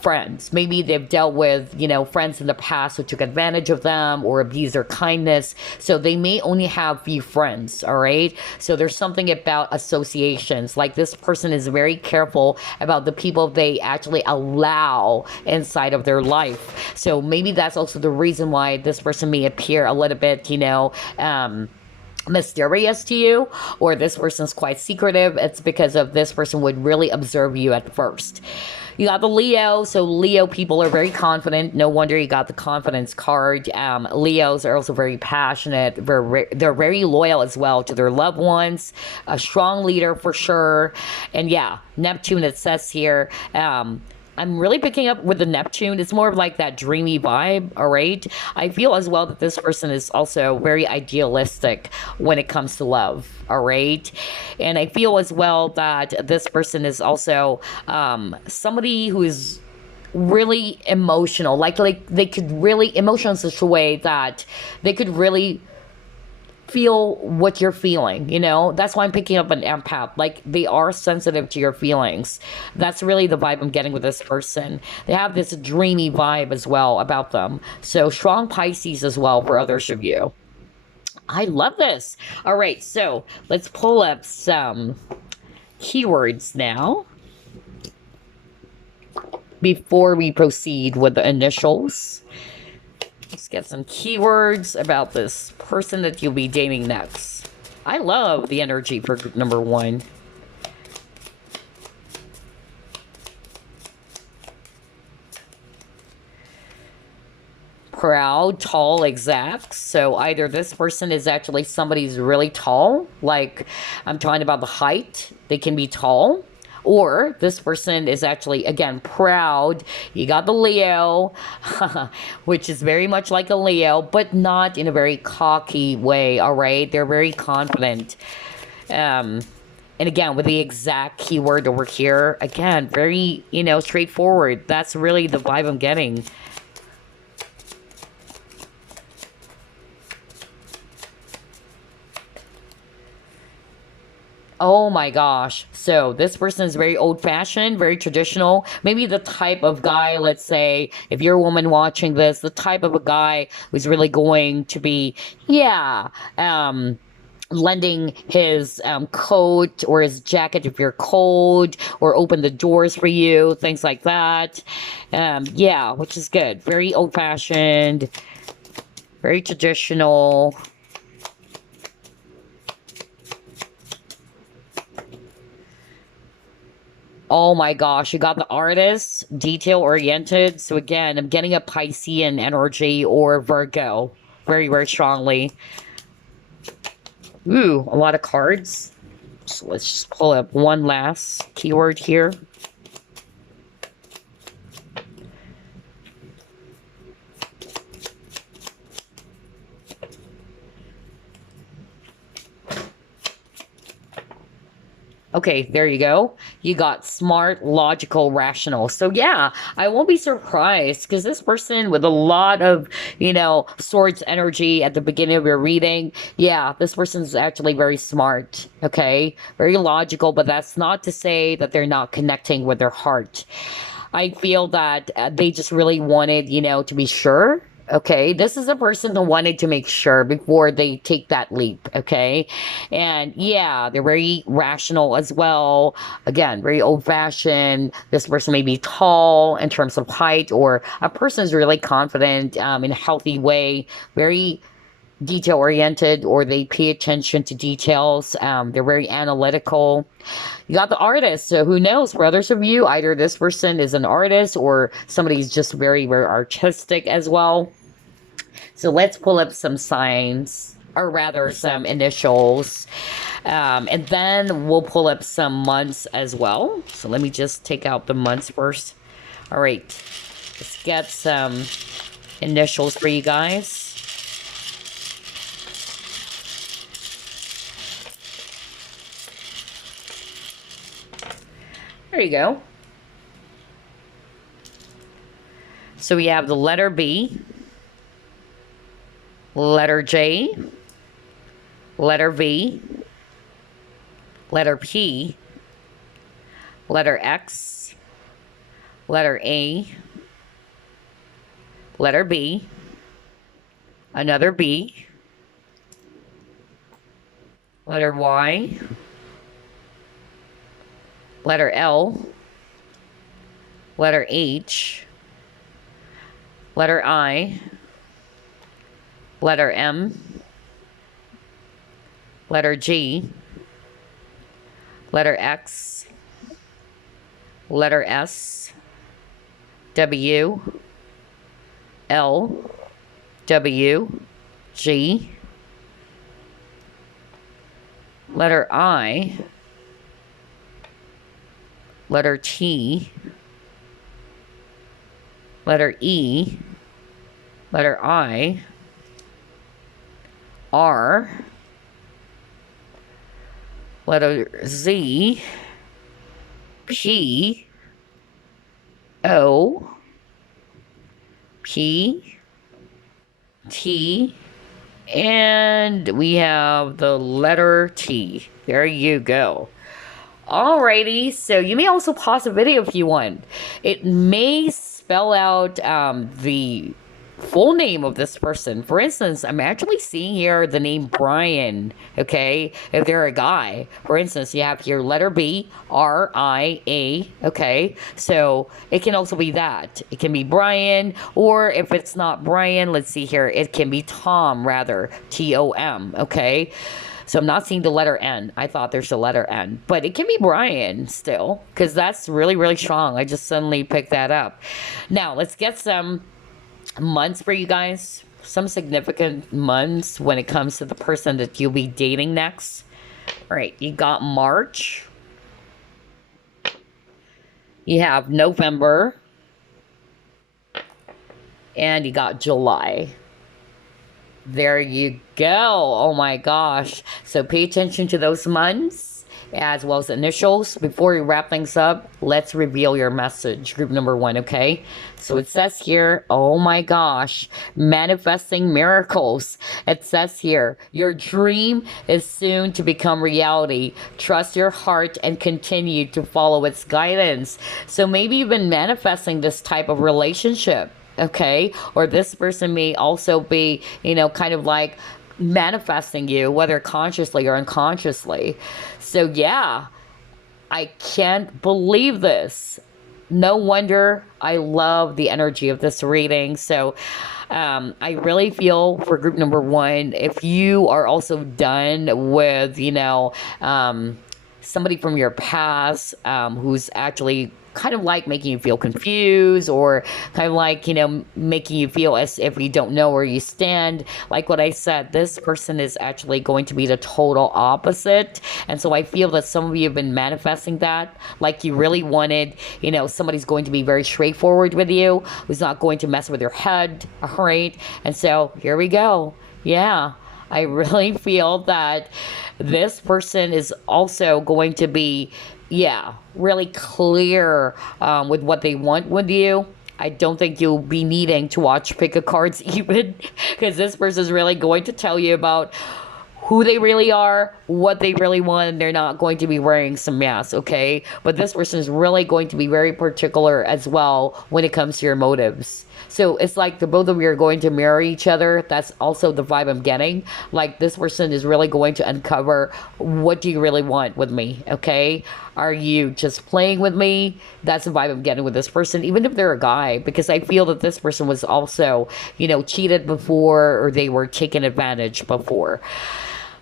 friends. Maybe they've dealt with, you know, friends in the past who took advantage of them or abused their kindness. So they may only have few friends, all right? So there's something about associations. Like this person is very careful about the people they actually allow inside of their life. So maybe that's also the reason why this person may appear a little bit, you know, mysterious to you, or this person's quite secretive. It's because of this person would really observe you at first. You got the Leo. So Leo people are very confident. No wonder you got the confidence card. Leos are also very passionate. They're very loyal as well to their loved ones. A strong leader for sure. And yeah, Neptune, it says here, I'm really picking up with the Neptune. It's more of like that dreamy vibe, all right? I feel as well that this person is also very idealistic when it comes to love, all right? And I feel as well that this person is also somebody who is really emotional. Like they could really, emotional in such a way that they could really feel what you're feeling, you know? That's why I'm picking up an empath. Like, they are sensitive to your feelings. That's really the vibe I'm getting with this person. They have this dreamy vibe as well about them. So strong Pisces as well for others of you. I love this. All right, so let's pull up some keywords now before we proceed with the initials. Let's get some keywords about this person that you'll be dating next. I love the energy for group number 1. Proud, tall, exact. So either this person is actually somebody who's really tall, like I'm talking about the height, they can be tall. Or this person is actually, again, proud. You got the Leo, which is very much like a Leo, but not in a very cocky way, all right? They're very confident. And again, with the exact keyword over here, again, very, you know, straightforward. That's really the vibe I'm getting. Oh my gosh. So this person is very old-fashioned, very traditional. Maybe the type of guy, let's say, if you're a woman watching this, the type of a guy who's really going to be, yeah, lending his coat or his jacket if you're cold, or open the doors for you, things like that. Yeah, which is good. Very old-fashioned, very traditional. Oh my gosh, you got the artist, detail oriented. So again, I'm getting a Piscean energy or Virgo very, very strongly. Ooh, a lot of cards. So let's just pull up one last keyword here. Okay, there you go. You got smart, logical, rational. So yeah, I won't be surprised because this person with a lot of, swords energy at the beginning of your reading, yeah, this person's actually very smart, okay? Very logical, but that's not to say that they're not connecting with their heart. I feel that they just really wanted, to be sure. Okay, this is a person who wanted to make sure before they take that leap. Okay, and yeah, they're very rational as well. Again, very old fashioned. This person may be tall in terms of height, or a person is really confident in a healthy way, very detail oriented, or they pay attention to details. They're very analytical. You got the artist. So who knows? For others of you, either this person is an artist or somebody's just very, very artistic as well. So let's pull up some signs, or rather some initials. And then we'll pull up some months as well. So let me just take out the months first. All right. Let's get some initials for you guys. There you go. So we have the letter B, letter J, letter V, letter P, letter X, letter A, letter B, another B, letter Y, letter L, letter H, letter I, letter M, letter G, letter X, letter S, W, L, W, G, letter I, letter T, letter E, letter I, R, letter Z, P, O, P, T, and we have the letter T. There you go. Alrighty, so you may also pause the video if you want. It may spell out the full name of this person. For instance, I'm actually seeing here the name Brian, okay? If they're a guy. For instance, you have here letter B, R-I-A, okay? So it can also be that. It can be Brian, or if it's not Brian, let's see here, it can be Tom, rather, T-O-M, okay? So I'm not seeing the letter N. I thought there's a letter N. But it can be Brian still, because that's really, really strong. I just suddenly picked that up. Now, let's get some months for you guys. Some significant months when it comes to the person that you'll be dating next. All right, you got March. You have November. And you got July. There you go. Oh my gosh. So pay attention to those months as well as initials. Before we wrap things up, let's reveal your message. Group number 1, okay? So it says here, oh my gosh, manifesting miracles. It says here, your dream is soon to become reality. Trust your heart and continue to follow its guidance. So maybe you've been manifesting this type of relationship. Okay, or this person may also be, kind of like manifesting you, whether consciously or unconsciously. So yeah, I can't believe this. No wonder I love the energy of this reading. So I really feel for group number 1, if you are also done with, somebody from your past who's actually kind of like making you feel confused, or kind of like, making you feel as if you don't know where you stand. Like what I said, this person is actually going to be the total opposite. And so I feel that some of you have been manifesting that, like you really wanted, somebody's going to be very straightforward with you, who's not going to mess with your head, all right? And so here we go. Yeah. I really feel that this person is also going to be, really clear with what they want with you. I don't think you'll be needing to watch pick a cards even, because this person is really going to tell you about who they really are, what they really want, and they're not going to be wearing some masks, okay? But this person is really going to be very particular as well when it comes to your motives. So it's like the both of you are going to mirror each other. That's also the vibe I'm getting. Like this person is really going to uncover, what do you really want with me, okay? Are you just playing with me? That's the vibe I'm getting with this person, even if they're a guy, because I feel that this person was also, cheated before, or they were taken advantage before.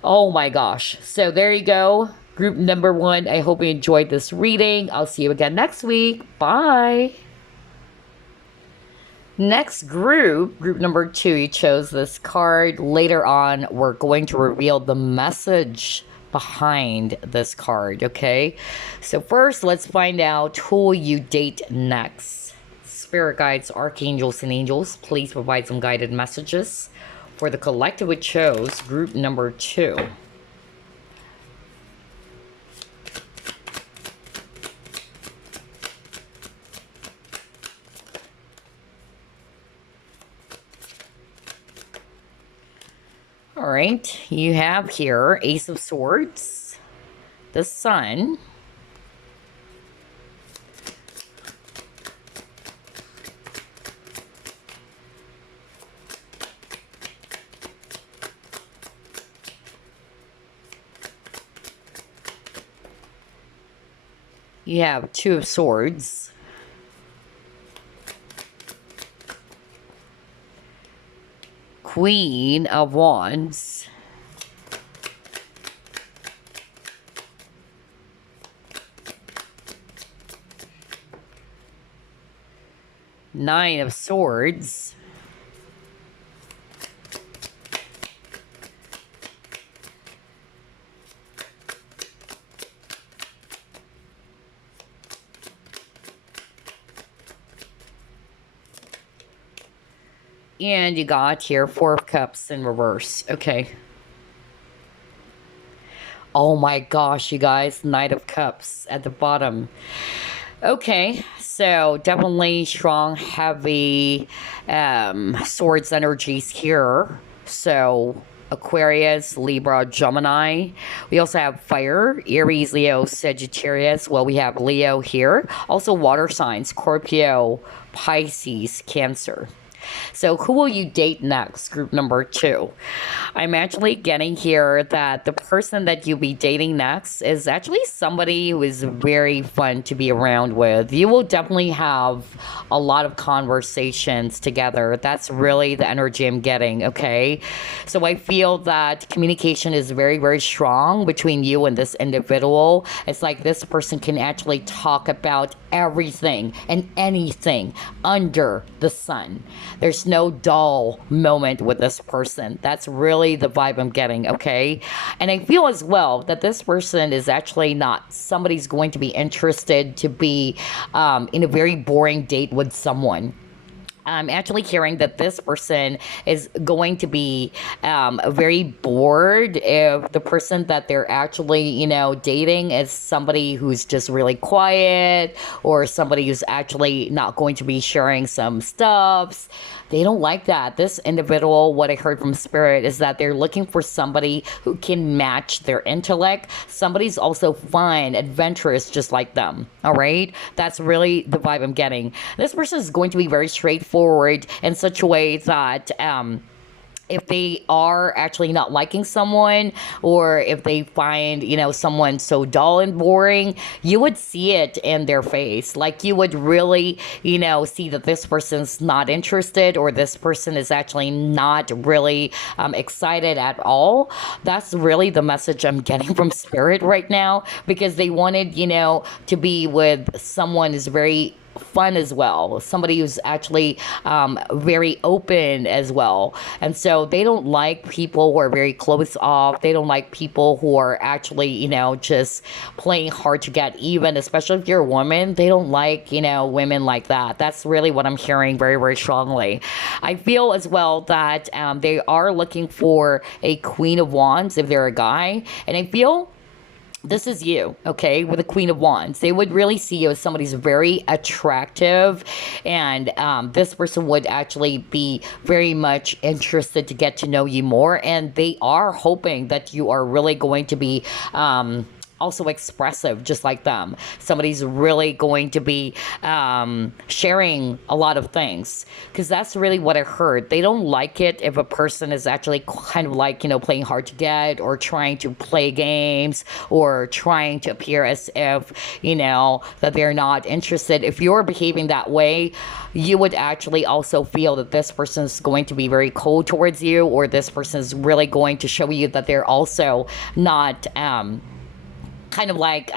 Oh my gosh. So there you go. Group number 1. I hope you enjoyed this reading. I'll see you again next week. Bye. Next group number 2, you chose this card. Later on, we're going to reveal the message behind this card, okay? So first, let's find out who you date next. Spirit guides, archangels, and angels, please provide some guided messages for the collective we chose, group number 2. All right, you have here Ace of Swords, the Sun, you have Two of Swords, Queen of Wands, Nine of Swords, and you got here Four of Cups in reverse. Okay. Oh my gosh, you guys, Knight of Cups at the bottom. Okay, so definitely strong, heavy swords energies here. So Aquarius, Libra, Gemini. We also have fire, Aries, Leo, Sagittarius. Well, we have Leo here. Also water signs, Scorpio, Pisces, Cancer. So who will you date next? Group number 2. I'm actually getting here that the person that you'll be dating next is actually somebody who is very fun to be around with. You will definitely have a lot of conversations together. That's really the energy I'm getting, okay? So I feel that communication is very, very strong between you and this individual. It's like this person can actually talk about everything and anything under the sun. There's no dull moment with this person. That's really the vibe I'm getting, okay? And I feel as well that this person is actually not somebody's going to be interested to be in a very boring date with someone. I'm actually hearing that this person is going to be very bored if the person that they're actually, dating is somebody who's just really quiet, or somebody who's actually not going to be sharing some stuffs. They don't like that. This individual, what I heard from Spirit, is that they're looking for somebody who can match their intellect. Somebody's also fun, adventurous, just like them. All right? That's really the vibe I'm getting. This person is going to be very straightforward in such a way that if they are actually not liking someone, or if they find, someone so dull and boring, you would see it in their face. Like, you would really, see that this person's not interested, or this person is actually not really excited at all. That's really the message I'm getting from spirit right now, because they wanted, to be with someone who's very fun as well, somebody who's actually very open as well. And so they don't like people who are very close off. They don't like people who are actually, just playing hard to get even, especially if you're a woman. They don't like, women like that. That's really what I'm hearing very, very strongly. I feel as well that they are looking for a Queen of Wands if they're a guy. And I feel this is you, okay, with the Queen of Wands. They would really see you as somebody who's very attractive, and this person would actually be very much interested to get to know you more, and they are hoping that you are really going to be also expressive, just like them. Somebody's really going to be sharing a lot of things, because that's really what I heard. They don't like it if a person is actually kind of like, playing hard to get, or trying to play games, or trying to appear as if, that they're not interested. If you're behaving that way, you would actually also feel that this person is going to be very cold towards you, or this person is really going to show you that they're also not kind of like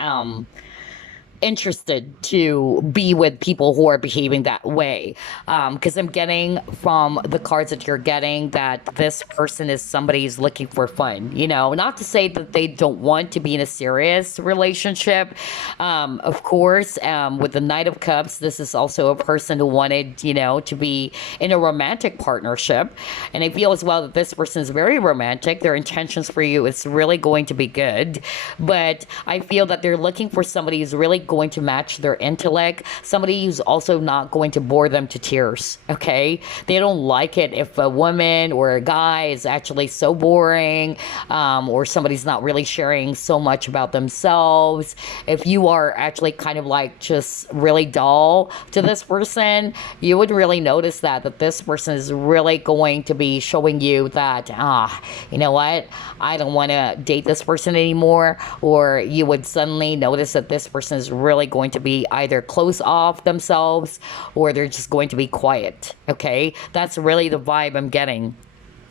interested to be with people who are behaving that way, because I'm getting from the cards that you're getting that this person is somebody who's looking for fun, not to say that they don't want to be in a serious relationship. Of course, with the Knight of Cups, this is also a person who wanted, to be in a romantic partnership. And I feel as well that this person is very romantic. Their intentions for you is really going to be good, but I feel that they're looking for somebody who's really going to match their intellect, somebody who's also not going to bore them to tears, okay? They don't like it if a woman or a guy is actually so boring, or somebody's not really sharing so much about themselves. If you are actually kind of like just really dull to this person, you would really notice that this person is really going to be showing you that, you know what, I don't want to date this person anymore. Or you would suddenly notice that this person is really going to be either close off themselves, or they're just going to be quiet. Okay, that's really the vibe I'm getting.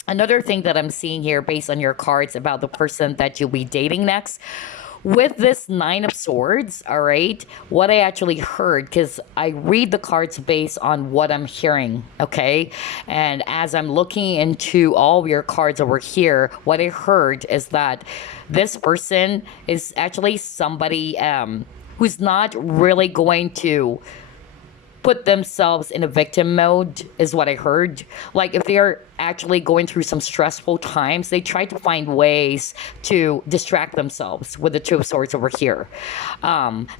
Another thing that I'm seeing here based on your cards about the person that you'll be dating next, with this Nine of Swords, all right, what I actually heard, because I read the cards based on what I'm hearing, okay? And as I'm looking into all of your cards over here, what I heard is that this person is actually somebody who's not really going to put themselves in a victim mode, is what I heard. Like, if they are actually going through some stressful times, they try to find ways to distract themselves with the Two of Swords over here.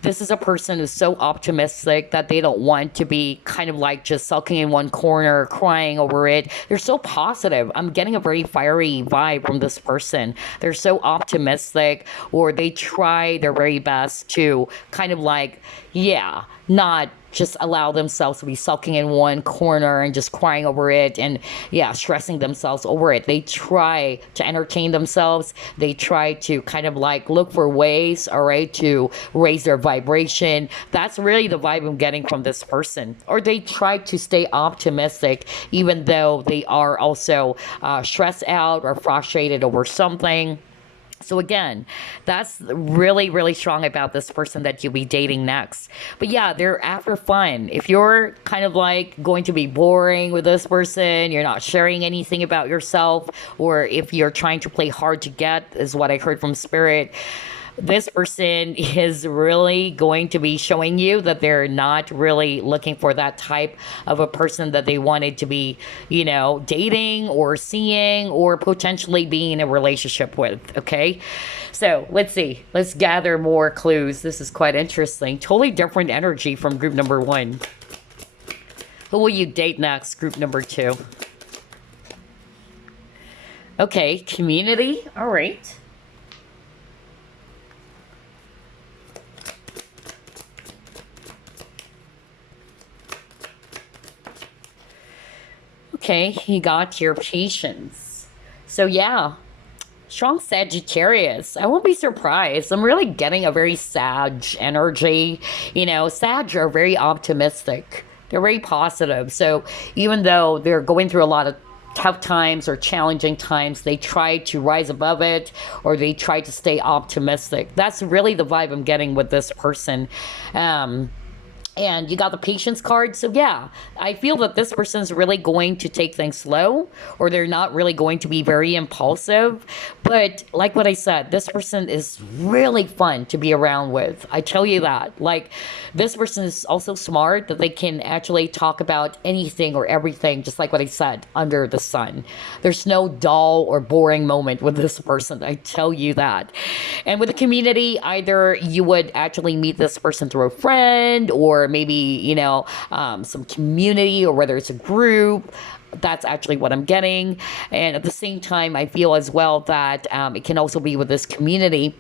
This is a person who's so optimistic that they don't want to be kind of like just sulking in one corner, crying over it. They're so positive. I'm getting a very fiery vibe from this person. They're so optimistic, or they try their very best to kind of like, not just allow themselves to be sulking in one corner and just crying over it, and stressing themselves over it. They try to entertain themselves. They try to kind of like look for ways, all right, to raise their vibration. That's really the vibe I'm getting from this person. Or they try to stay optimistic even though they are also stressed out or frustrated over something. So again, that's really, really strong about this person that you'll be dating next. But they're after fun. If you're kind of like going to be boring with this person, you're not sharing anything about yourself, or if you're trying to play hard to get, is what I heard from Spirit, this person is really going to be showing you that they're not really looking for that type of a person that they wanted to be, dating or seeing or potentially being in a relationship with. Okay, so let's see. Let's gather more clues. This is quite interesting. Totally different energy from group number 1. Who will you date next, group number 2? Okay, community. All right. Okay, you got your patience. So yeah, strong Sagittarius. I won't be surprised. I'm really getting a very Sag energy. You know, Sag are very optimistic. They're very positive. So even though they're going through a lot of tough times or challenging times, they try to rise above it, or they try to stay optimistic. That's really the vibe I'm getting with this person. And you got the patience card. So yeah, I feel that this person's really going to take things slow, or they're not really going to be very impulsive. But like what I said, this person is really fun to be around with. I tell you that. Like, this person is also smart, that they can actually talk about anything or everything, just like what I said, under the sun. There's no dull or boring moment with this person. I tell you that. And with the community, either you would actually meet this person through a friend, or maybe, you know, some community, or whether it's a group. That's actually what I'm getting. And at the same time, I feel as well that it can also be with this community.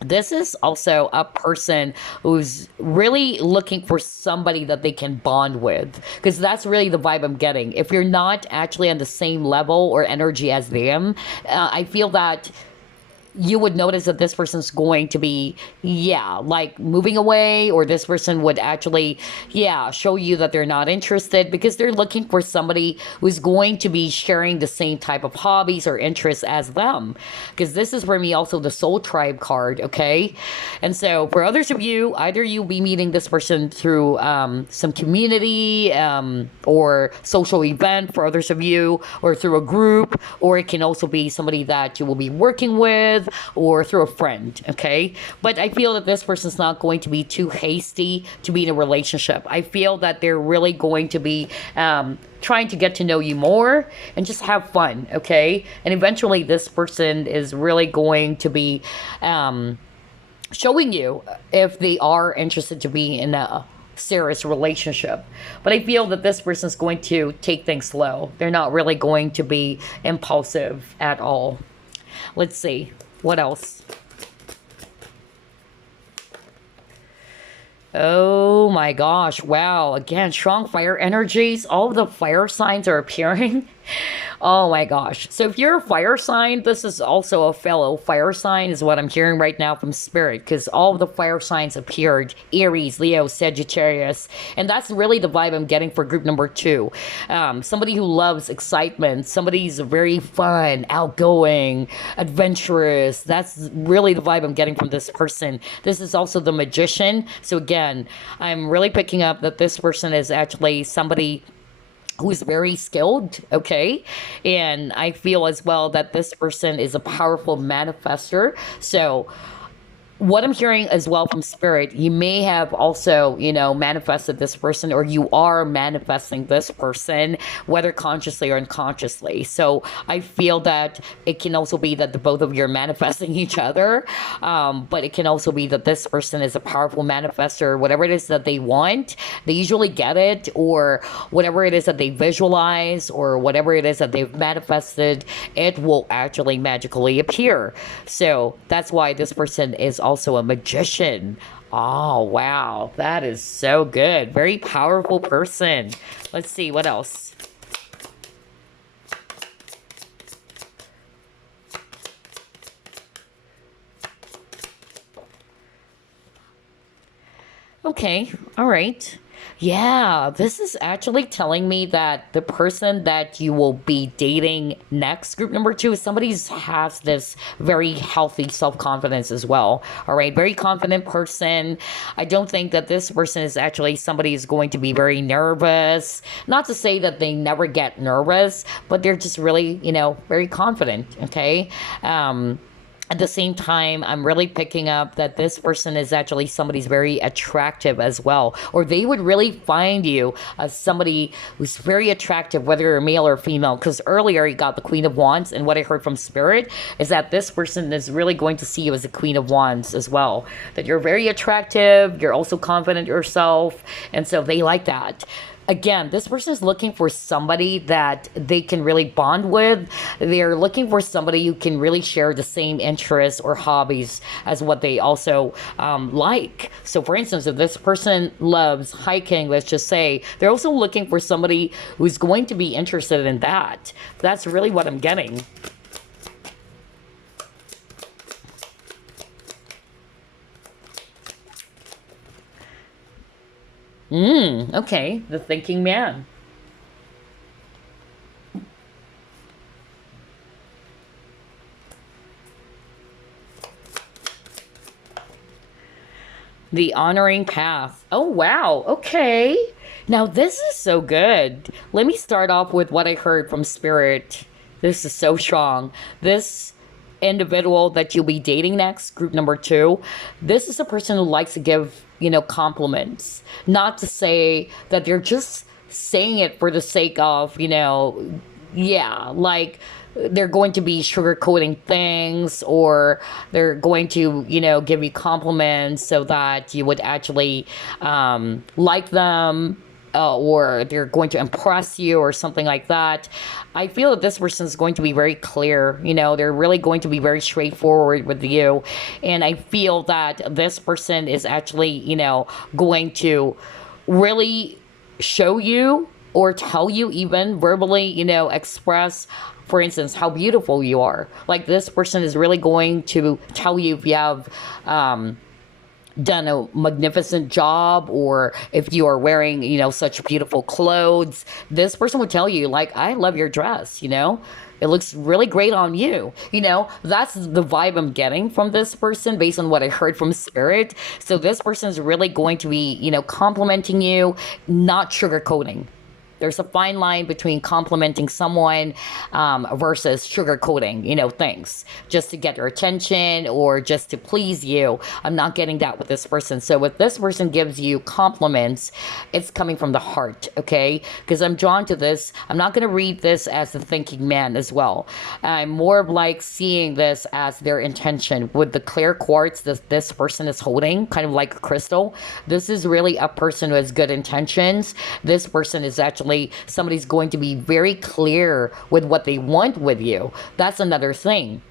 This is also a person who's really looking for somebody that they can bond with, because that's really the vibe I'm getting. If you're not actually on the same level or energy as them, I feel that you would notice that this person's going to be, yeah, like moving away, or this person would actually, yeah, show you that they're not interested, because they're looking for somebody who's going to be sharing the same type of hobbies or interests as them. Because this is for me also the soul tribe card, okay? And so for others of you, either you'll be meeting this person through some community or social event for others of you, or through a group, or it can also be somebody that you will be working with, or through a friend, okay? But I feel that this person's not going to be too hasty to be in a relationship. I feel that they're really going to be trying to get to know you more and just have fun, okay? And eventually this person is really going to be showing you if they are interested to be in a serious relationship. But I feel that this person's going to take things slow. They're not really going to be impulsive at all. Let's see. What else? Oh my gosh. Wow. Again, strong fire energies. All of the fire signs are appearing. Oh my gosh. So if you're a fire sign, this is also a fellow fire sign, is what I'm hearing right now from Spirit, because all of the fire signs appeared: Aries, Leo, Sagittarius. And that's really the vibe I'm getting for group number 2. Somebody who loves excitement, somebody's very fun, outgoing, adventurous. That's really the vibe I'm getting from this person. This is also the Magician. So again, I'm really picking up that this person is actually somebody who's very skilled, okay? And I feel as well that this person is a powerful manifester. So what I'm hearing as well from Spirit, you may have also, you know, manifested this person, or you are manifesting this person, whether consciously or unconsciously. So I feel that it can also be that the both of you are manifesting each other, but it can also be that this person is a powerful manifester. Whatever it is that they want, they usually get it, or whatever it is that they visualize, or whatever it is that they've manifested, it will actually magically appear. So that's why this person is also a magician. Oh, wow. That is so good. Very powerful person. Let's see, what else? Okay, all right. Yeah, this is actually telling me that the person that you will be dating next, group number 2, is somebody who has this very healthy self-confidence as well. All right, very confident person. I don't think that this person is actually somebody who's going to be very nervous. Not to say that they never get nervous, but they're just really, you know, very confident, okay? At the same time, I'm really picking up that this person is actually somebody's very attractive as well. Or they would really find you as somebody who's very attractive, whether you're male or female. Because earlier you got the Queen of Wands, and what I heard from Spirit is that this person is really going to see you as the Queen of Wands as well. That you're very attractive, you're also confident yourself, and so they like that. Again, this person is looking for somebody that they can really bond with. They're looking for somebody who can really share the same interests or hobbies as what they also like. So for instance, if this person loves hiking, let's just say, they're also looking for somebody who's going to be interested in that. That's really what I'm getting. Okay, the thinking man. The honoring path. Oh, wow. Okay. Now, this is so good. Let me start off with what I heard from Spirit. This is so strong. This individual that you'll be dating next, group number two, this is a person who likes to give, compliments. Not to say that they're just saying it for the sake of, yeah, like they're going to be sugarcoating things, or they're going to, give you compliments so that you would actually like them, or they're going to impress you or something like that. I feel that this person is going to be very clear. They're really going to be very straightforward with you. And I feel that this person is actually, going to really show you or tell you, even verbally, express, for instance, how beautiful you are. Like, this person is really going to tell you if you have done a magnificent job, or if you are wearing, such beautiful clothes. This person would tell you, like, I love your dress, it looks really great on you. That's the vibe I'm getting from this person based on what I heard from Spirit. So this person is really going to be, complimenting you, not sugarcoating. There's a fine line between complimenting someone versus sugarcoating, things just to get their attention or just to please you. I'm not getting that with this person. So if this person gives you compliments, it's coming from the heart, okay? Because I'm drawn to this. I'm not going to read this as a thinking man as well. I'm more of like seeing this as their intention with the clear quartz that this person is holding, kind of like a crystal. This is really a person who has good intentions. This person is actually somebody's going to be very clear with what they want with you. That's another thing.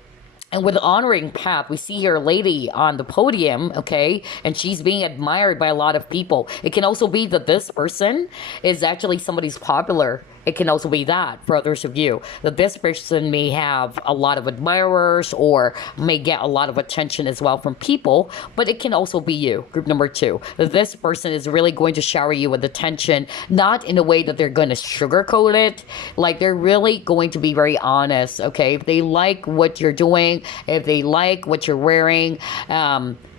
And with the honoring path, we see here a lady on the podium, okay, and she's being admired by a lot of people. It can also be that this person is actually somebody's popular. It can also be that for others of you, that this person may have a lot of admirers or may get a lot of attention as well from people, but it can also be you, group number two, that this person is really going to shower you with attention, not in a way that they're going to sugarcoat it. Like, they're really going to be very honest, okay? If they like what you're doing, if they like what you're wearing,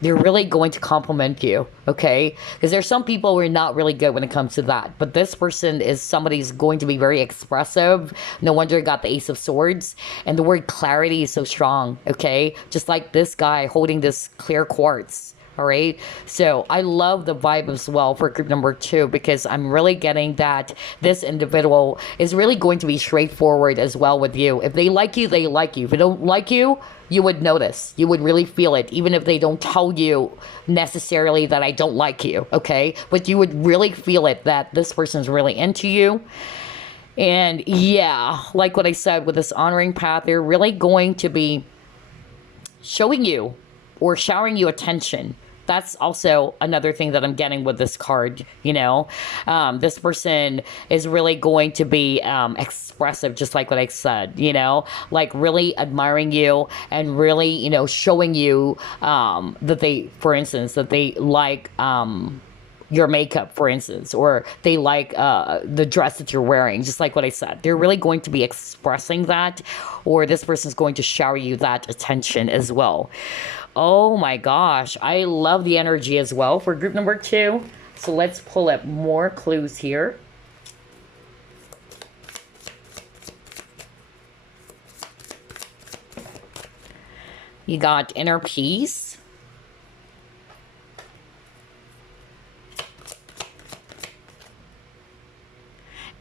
they're really going to compliment you, okay? Because there's some people who are not really good when it comes to that. But this person is somebody who's going to be very expressive. No wonder it got the Ace of Swords. And the word clarity is so strong, okay? Just like this guy holding this clear quartz. All right. So I love the vibe as well for group number two, because I'm really getting that this individual is really going to be straightforward as well with you. If they like you, they like you. If they don't like you, you would notice. You would really feel it, even if they don't tell you necessarily that I don't like you. Okay. But you would really feel it that this person's really into you. And yeah, like what I said with this honoring path, they're really going to be showing you or showering you attention. That's also another thing that I'm getting with this card, This person is really going to be expressive, just like what I said, like really admiring you and really, showing you that they, for instance, that they like your makeup, for instance, or they like the dress that you're wearing, just like what I said. They're really going to be expressing that, or this person's going to shower you that attention as well. Oh my gosh, I love the energy as well for group number two. So let's pull up more clues here. You got inner peace.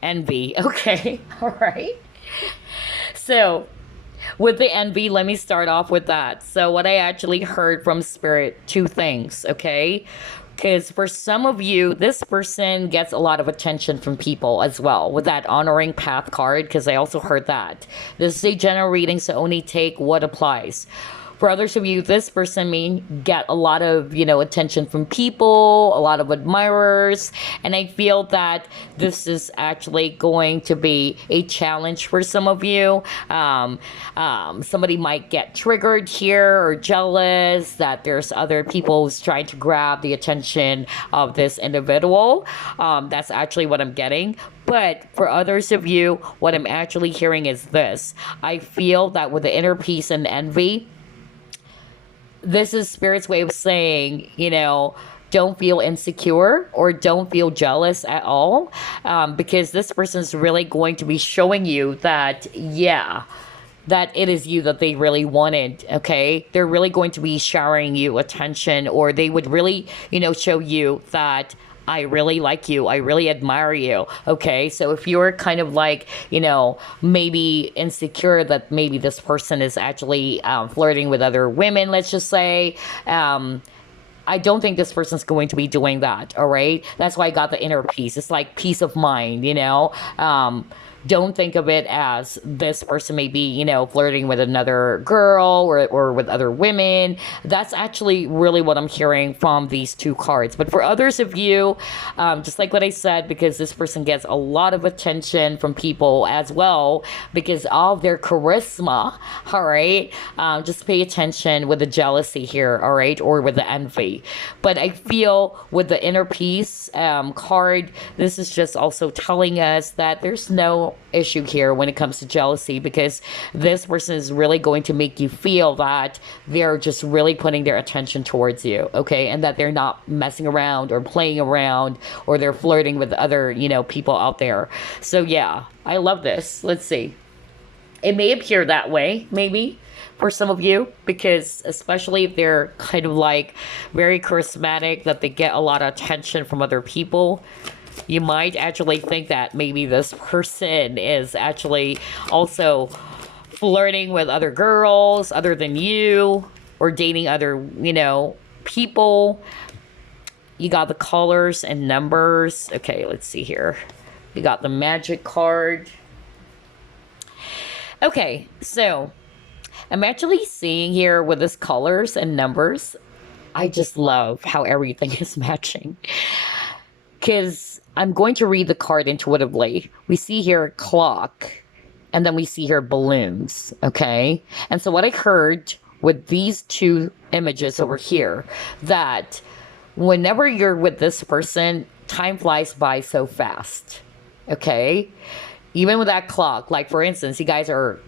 Envy. Okay. All right. So with the envy, let me start off with that. So what I actually heard from Spirit, two things, okay? Because for some of you, this person gets a lot of attention from people as well with that honoring path card, because I also heard that. This is a general reading, so only take what applies. For others of you, this person may get a lot of, attention from people, a lot of admirers. And I feel that this is actually going to be a challenge for some of you. Somebody might get triggered here or jealous that there's other people who's trying to grab the attention of this individual. That's actually what I'm getting. But for others of you, what I'm actually hearing is this. I feel that with the inner peace and envy, this is Spirit's way of saying, don't feel insecure or don't feel jealous at all, because this person is really going to be showing you that, yeah, that it is you that they really wanted, okay? They're really going to be showering you attention, or they would really, show you that I really like you. I really admire you. Okay. So if you're kind of like, maybe insecure that maybe this person is actually flirting with other women, let's just say, I don't think this person's going to be doing that. All right. That's why I got the inner peace. It's like peace of mind, don't think of it as this person may be, flirting with another girl or with other women. That's actually really what I'm hearing from these two cards. But for others of you, just like what I said, because this person gets a lot of attention from people as well because of their charisma, all right? Just pay attention with the jealousy here, all right? Or with the envy. But I feel with the inner peace card, this is just also telling us that there's no issue here when it comes to jealousy, because this person is really going to make you feel that they're just really putting their attention towards you, okay? And that they're not messing around or playing around or they're flirting with other, people out there. So yeah, I love this. Let's see. It may appear that way, maybe, for some of you, because especially if they're kind of like very charismatic, that they get a lot of attention from other people, you might actually think that maybe this person is actually also flirting with other girls other than you, or dating other, people. You got the colors and numbers. Okay, let's see here. You got the magic card. Okay, so I'm actually seeing here with this colors and numbers, I just love how everything is matching. Because I'm going to read the card intuitively. We see here a clock, and then we see here balloons, okay? And so what I heard with these two images over here, that whenever you're with this person, time flies by so fast, okay? Even with that clock, like for instance, you guys are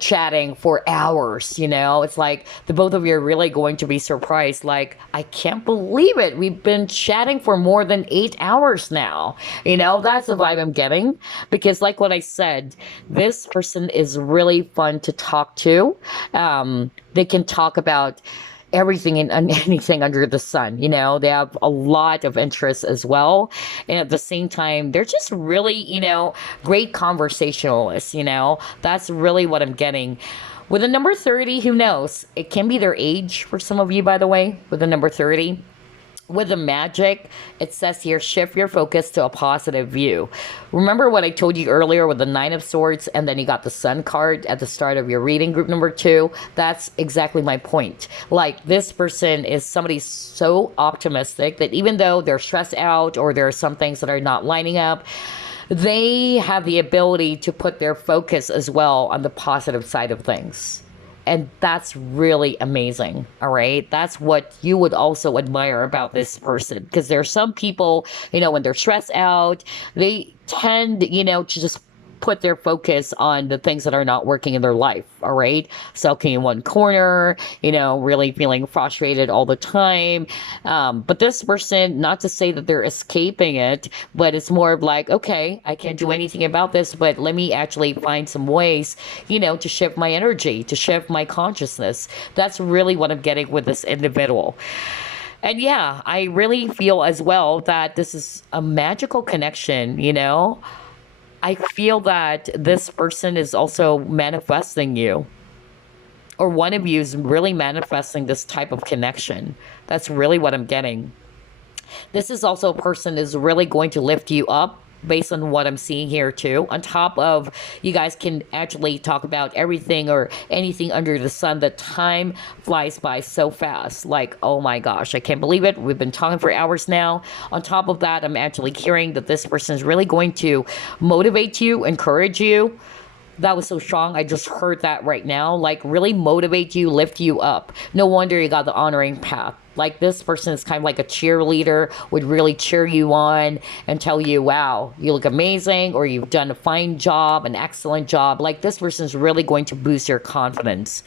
chatting for hours, it's like the both of you are really going to be surprised. Like, I can't believe it. We've been chatting for more than 8 hours now. That's the vibe I'm getting, because like what I said, this person is really fun to talk to. They can talk about everything and anything under the sun. They have a lot of interests as well. And at the same time, they're just really, great conversationalists, That's really what I'm getting. With the number 30, who knows? It can be their age for some of you, by the way, with the number 30. With the magic, it says here, shift your focus to a positive view. Remember what I told you earlier with the 9 of Swords, and then you got the Sun card at the start of your reading, group number 2? That's exactly my point. Like, this person is somebody so optimistic that even though they're stressed out or there are some things that are not lining up, they have the ability to put their focus as well on the positive side of things. And that's really amazing, all right? That's what you would also admire about this person. Because there are some people, when they're stressed out, they tend, to just put their focus on the things that are not working in their life, all right? Sulking in one corner, really feeling frustrated all the time. But this person, not to say that they're escaping it, but it's more of like, okay, I can't do anything about this, but let me actually find some ways, to shift my energy, to shift my consciousness. That's really what I'm getting with this individual. And yeah, I really feel as well that this is a magical connection, I feel that this person is also manifesting you, or one of you is really manifesting this type of connection. That's really what I'm getting. This is also a person is really going to lift you up based on what I'm seeing here too. On top of, you guys can actually talk about everything or anything under the sun. The time flies by so fast. Like, oh my gosh, I can't believe it. We've been talking for hours now. On top of that, I'm actually hearing that this person is really going to motivate you, encourage you. That was so strong. I just heard that right now. Like, really motivate you, lift you up. No wonder you got the honoring path. Like, this person is kind of like a cheerleader, would really cheer you on and tell you, wow, you look amazing, or you've done a fine job, an excellent job. Like, this person is really going to boost your confidence.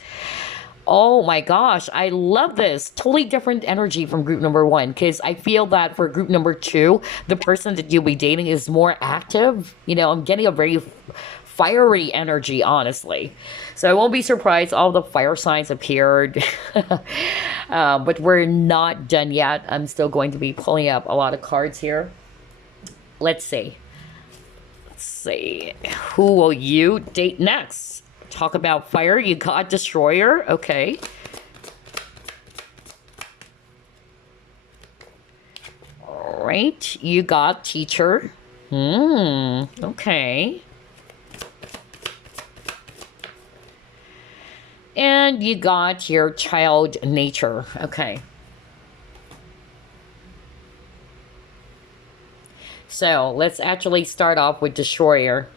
Oh my gosh, I love this. Totally different energy from group number one, because I feel that for group number two, the person that you'll be dating is more active. You know, I'm getting a very fiery energy, honestly. So I won't be surprised all the fire signs appeared. But we're not done yet. I'm still going to be pulling up a lot of cards here. Let's see. Let's see. Who will you date next? Talk about fire. You got Destroyer. Okay. All right. You got Teacher. Okay. And you got your Child Nature. Okay. So let's actually start off with Destroyer.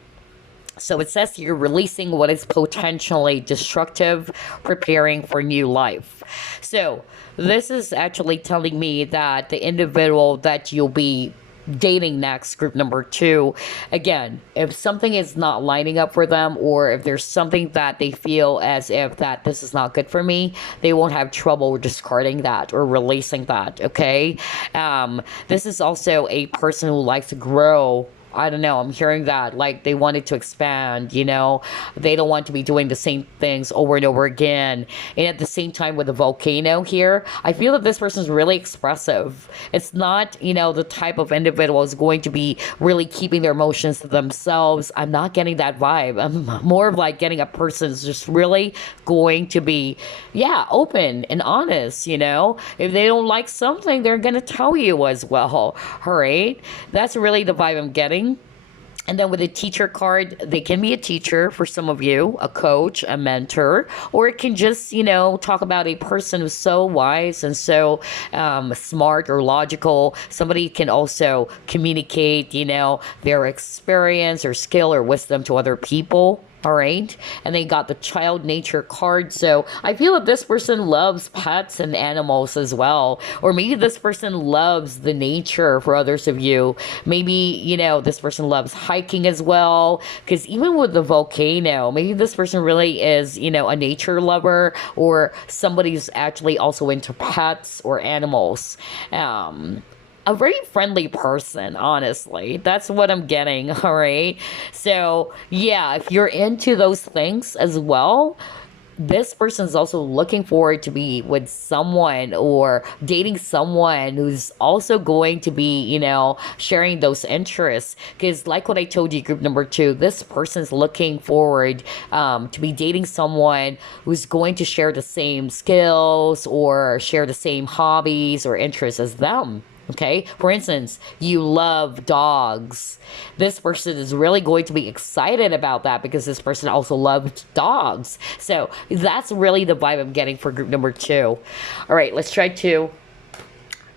So it says you're releasing what is potentially destructive, preparing for new life. So this is actually telling me that the individual that you'll be dating next, group number two, again, if something is not lining up for them, or if there's something that they feel as if that this is not good for me, they won't have trouble discarding that or releasing that. Okay. This is also a person who likes to grow. I don't know, I'm hearing that, like, they wanted to expand, you know, they don't want to be doing the same things over and over again. And at the same time, with the volcano here, I feel that this person is really expressive. It's not, you know, the type of individual is going to be really keeping their emotions to themselves. I'm not getting that vibe. I'm more of like getting a person who's just really going to be, yeah, open and honest, you know. If they don't like something, they're going to tell you as well. All right. That's really the vibe I'm getting. And then with the teacher card, they can be a teacher for some of you, a coach, a mentor, or it can just, you know, talk about a person who's so wise and so smart or logical. Somebody can also communicate, you know, their experience or skill or wisdom to other people. All right. And they got the Child Nature card. So I feel that this person loves pets and animals as well. Or maybe this person loves the nature for others of you. Maybe, you know, this person loves hiking as well. Because even with the volcano, maybe this person really is, you know, a nature lover, or somebody who's actually also into pets or animals. A very friendly person, honestly. That's what I'm getting, all right? So, yeah, if you're into those things as well, this person's also looking forward to be with someone or dating someone who's also going to be, you know, sharing those interests. Because like what I told you, group number two, this person's looking forward to be dating someone who's going to share the same skills or share the same hobbies or interests as them. Okay, for instance, you love dogs. This person is really going to be excited about that because this person also loved dogs. So that's really the vibe I'm getting for group number two. All right, let's try to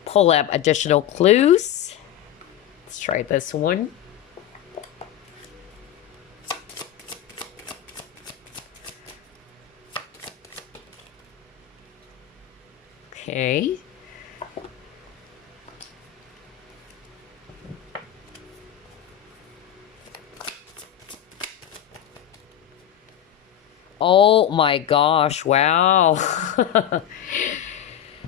pull up additional clues. Let's try this one. Okay. Oh my gosh, wow.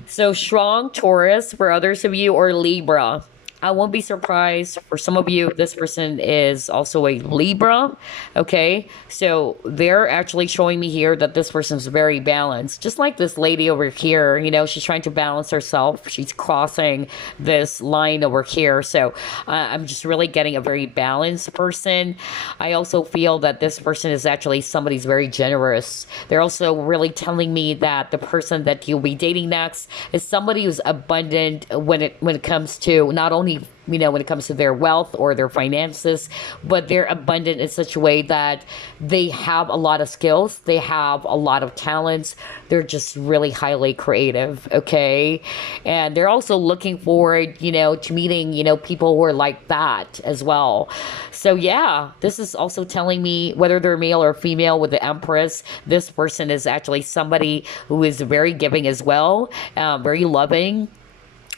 So strong Taurus for others of you, or Libra. I won't be surprised for some of you, this person is also a Libra. Okay, so they're actually showing me here that this person's very balanced. Just like this lady over here, you know, she's trying to balance herself. She's crossing this line over here. So I'm just really getting a very balanced person. I also feel that this person is actually somebody who's very generous. They're also really telling me that the person that you'll be dating next is somebody who's abundant when it comes to not only when it comes to their wealth or their finances, but they're abundant in such a way that they have a lot of skills, they have a lot of talents, they're just really highly creative, okay? And they're also looking forward, to meeting, people who are like that as well. So yeah, this is also telling me whether they're male or female with the Empress, this person is actually somebody who is very giving as well, very loving.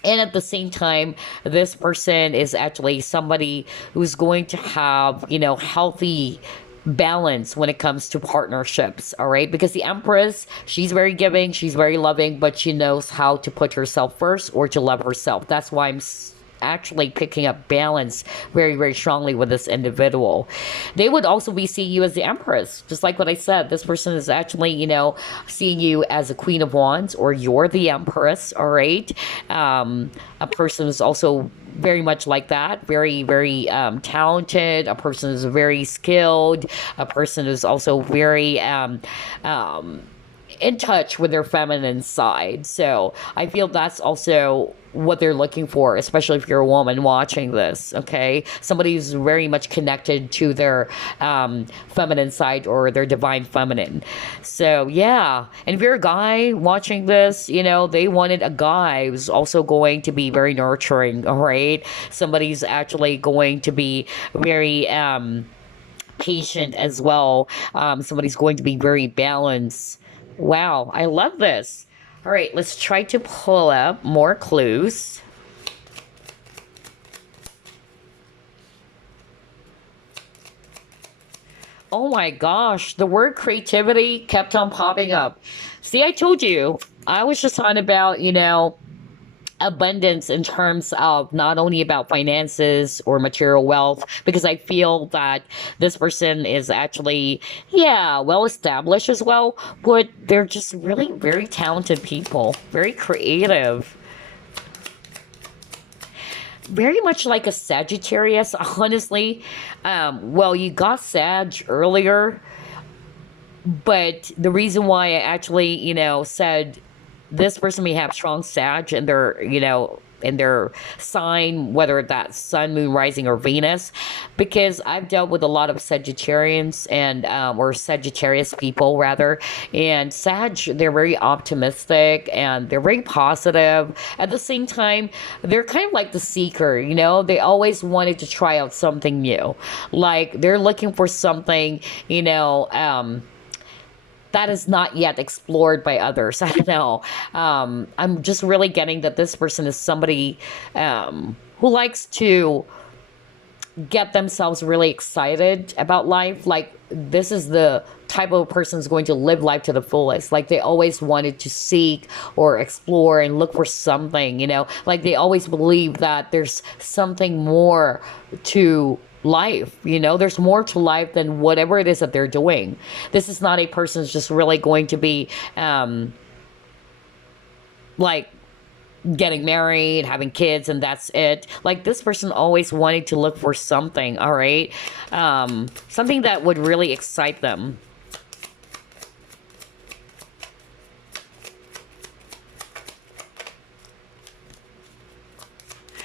And at the same time, this person is actually somebody who's going to have, healthy balance when it comes to partnerships, all right? Because the Empress, she's very giving, she's very loving, but she knows how to put herself first or to love herself. That's why I'm actually picking up balance very, very strongly with this individual. They would also be seeing you as the Empress, just like what I said. This person is actually, seeing you as a Queen of Wands, or you're the Empress, all right? A person is also very much like that, very, very talented. A person is very skilled. A person is also very in touch with their feminine side. So I feel that's also what they're looking for, especially if you're a woman watching this, okay? Somebody who's very much connected to their feminine side or their divine feminine. So yeah, and if you're a guy watching this, they wanted a guy who's also going to be very nurturing, all right? Somebody's actually going to be very patient as well. Somebody's going to be very balanced. Wow, I love this. All right, let's try to pull up more clues. Oh my gosh, the word creativity kept on popping up. See, I told you, I was just talking about, abundance in terms of not only about finances or material wealth, because I feel that this person is actually, yeah, well established as well, but they're just really very talented people, very creative, very much like a Sagittarius, honestly. Well, you got Sag earlier, but the reason why I actually, said this person may have strong Sag in their, in their sign, whether that's Sun, Moon, Rising, or Venus, because I've dealt with a lot of Sagittarians and or Sagittarius people rather, and Sag, they're very optimistic and they're very positive. At the same time, they're kind of like the seeker, they always wanted to try out something new, like they're looking for something, that is not yet explored by others. I don't know. I'm just really getting that this person is somebody who likes to get themselves really excited about life. Like, this is the type of person who's going to live life to the fullest. Like, they always wanted to seek or explore and look for something, like they always believe that there's something more to life, there's more to life than whatever it is that they're doing. This is not a person who's just really going to be like getting married, having kids, and that's it. Like, this person always wanted to look for something, all right? Something that would really excite them.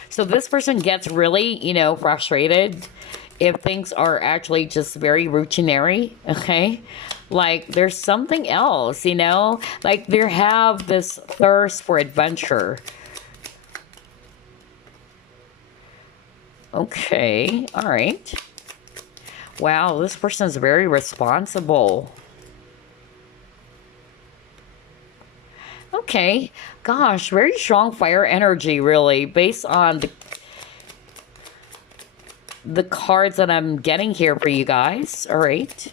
So this person gets really, frustrated if things are actually just very routinary, okay? Like, there's something else, like they have this thirst for adventure. Okay, all right. Wow, this person is very responsible. Okay, gosh, very strong fire energy, really, based on the cards that I'm getting here for you guys. All right.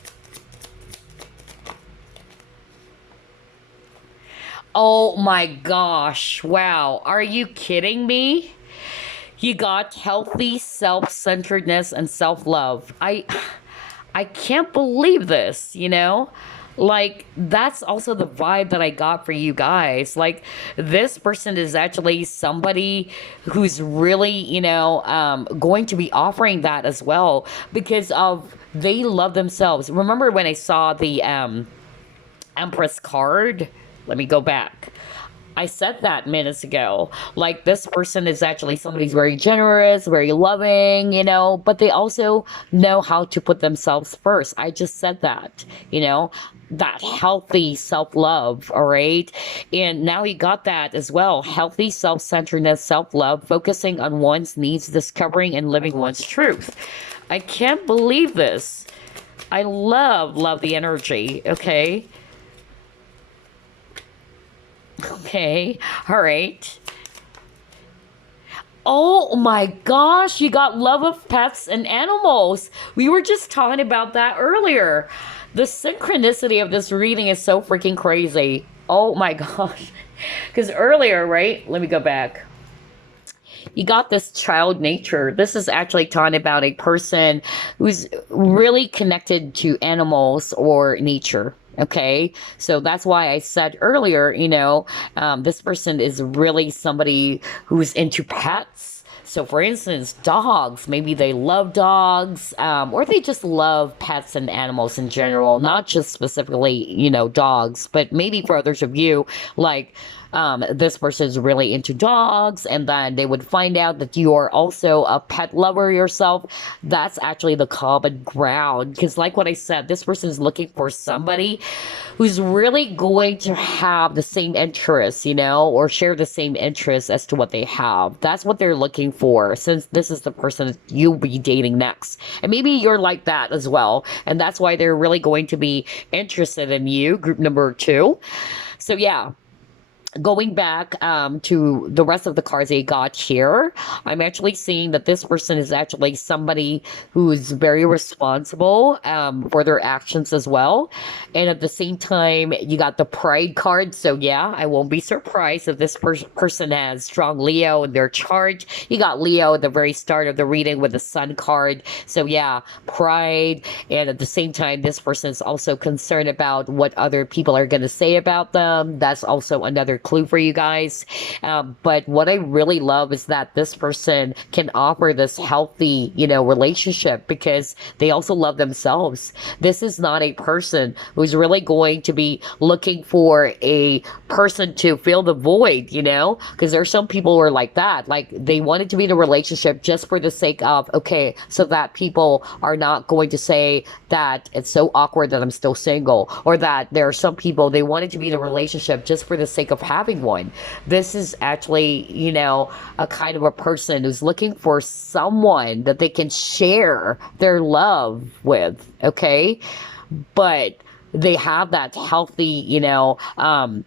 Oh my gosh, wow, are you kidding me? You got healthy self-centeredness and self-love. I can't believe this, Like, that's also the vibe that I got for you guys. Like, this person is actually somebody who's really, going to be offering that as well, because of they love themselves. Remember when I saw the Empress card? Let me go back. I said that minutes ago. Like, this person is actually somebody who's very generous, very loving, but they also know how to put themselves first. I just said that, that healthy self love, all right? And now you got that as well. Healthy self centeredness, self love, focusing on one's needs, discovering and living one's truth. I can't believe this. I love the energy, okay? Okay, all right. Oh my gosh, you got love of pets and animals. We were just talking about that earlier. The synchronicity of this reading is so freaking crazy. Oh my gosh. Because earlier, right? Let me go back. You got this child nature. This is actually talking about a person who's really connected to animals or nature. Okay, so that's why I said earlier, this person is really somebody who's into pets. So, for instance, dogs, maybe they love dogs, or they just love pets and animals in general, not just specifically, dogs, but maybe for others of you, like, this person is really into dogs, and then they would find out that you are also a pet lover yourself. That's actually the common ground. Because, like what I said, this person is looking for somebody who's really going to have the same interests, or share the same interests as to what they have. That's what they're looking for, since this is the person that you'll be dating next. And maybe you're like that as well. And that's why they're really going to be interested in you, group number 2. So, yeah, going back to the rest of the cards I got here, I'm actually seeing that this person is actually somebody who's very responsible for their actions as well. And at the same time, you got the pride card. So yeah, I won't be surprised if this person has strong Leo in their chart. You got Leo at the very start of the reading with the sun card. So yeah, pride. And at the same time, this person is also concerned about what other people are going to say about them. That's also another clue for you guys. But what I really love is that this person can offer this healthy, relationship, because they also love themselves. This is not a person who's really going to be looking for a person to fill the void, because there are some people who are like that. Like, they wanted to be in a relationship just for the sake of, okay, so that people are not going to say that it's so awkward that I'm still single, or that there are some people, they wanted to be in a relationship just for the sake of having one. This is actually, a kind of a person who's looking for someone that they can share their love with, okay? But they have that healthy,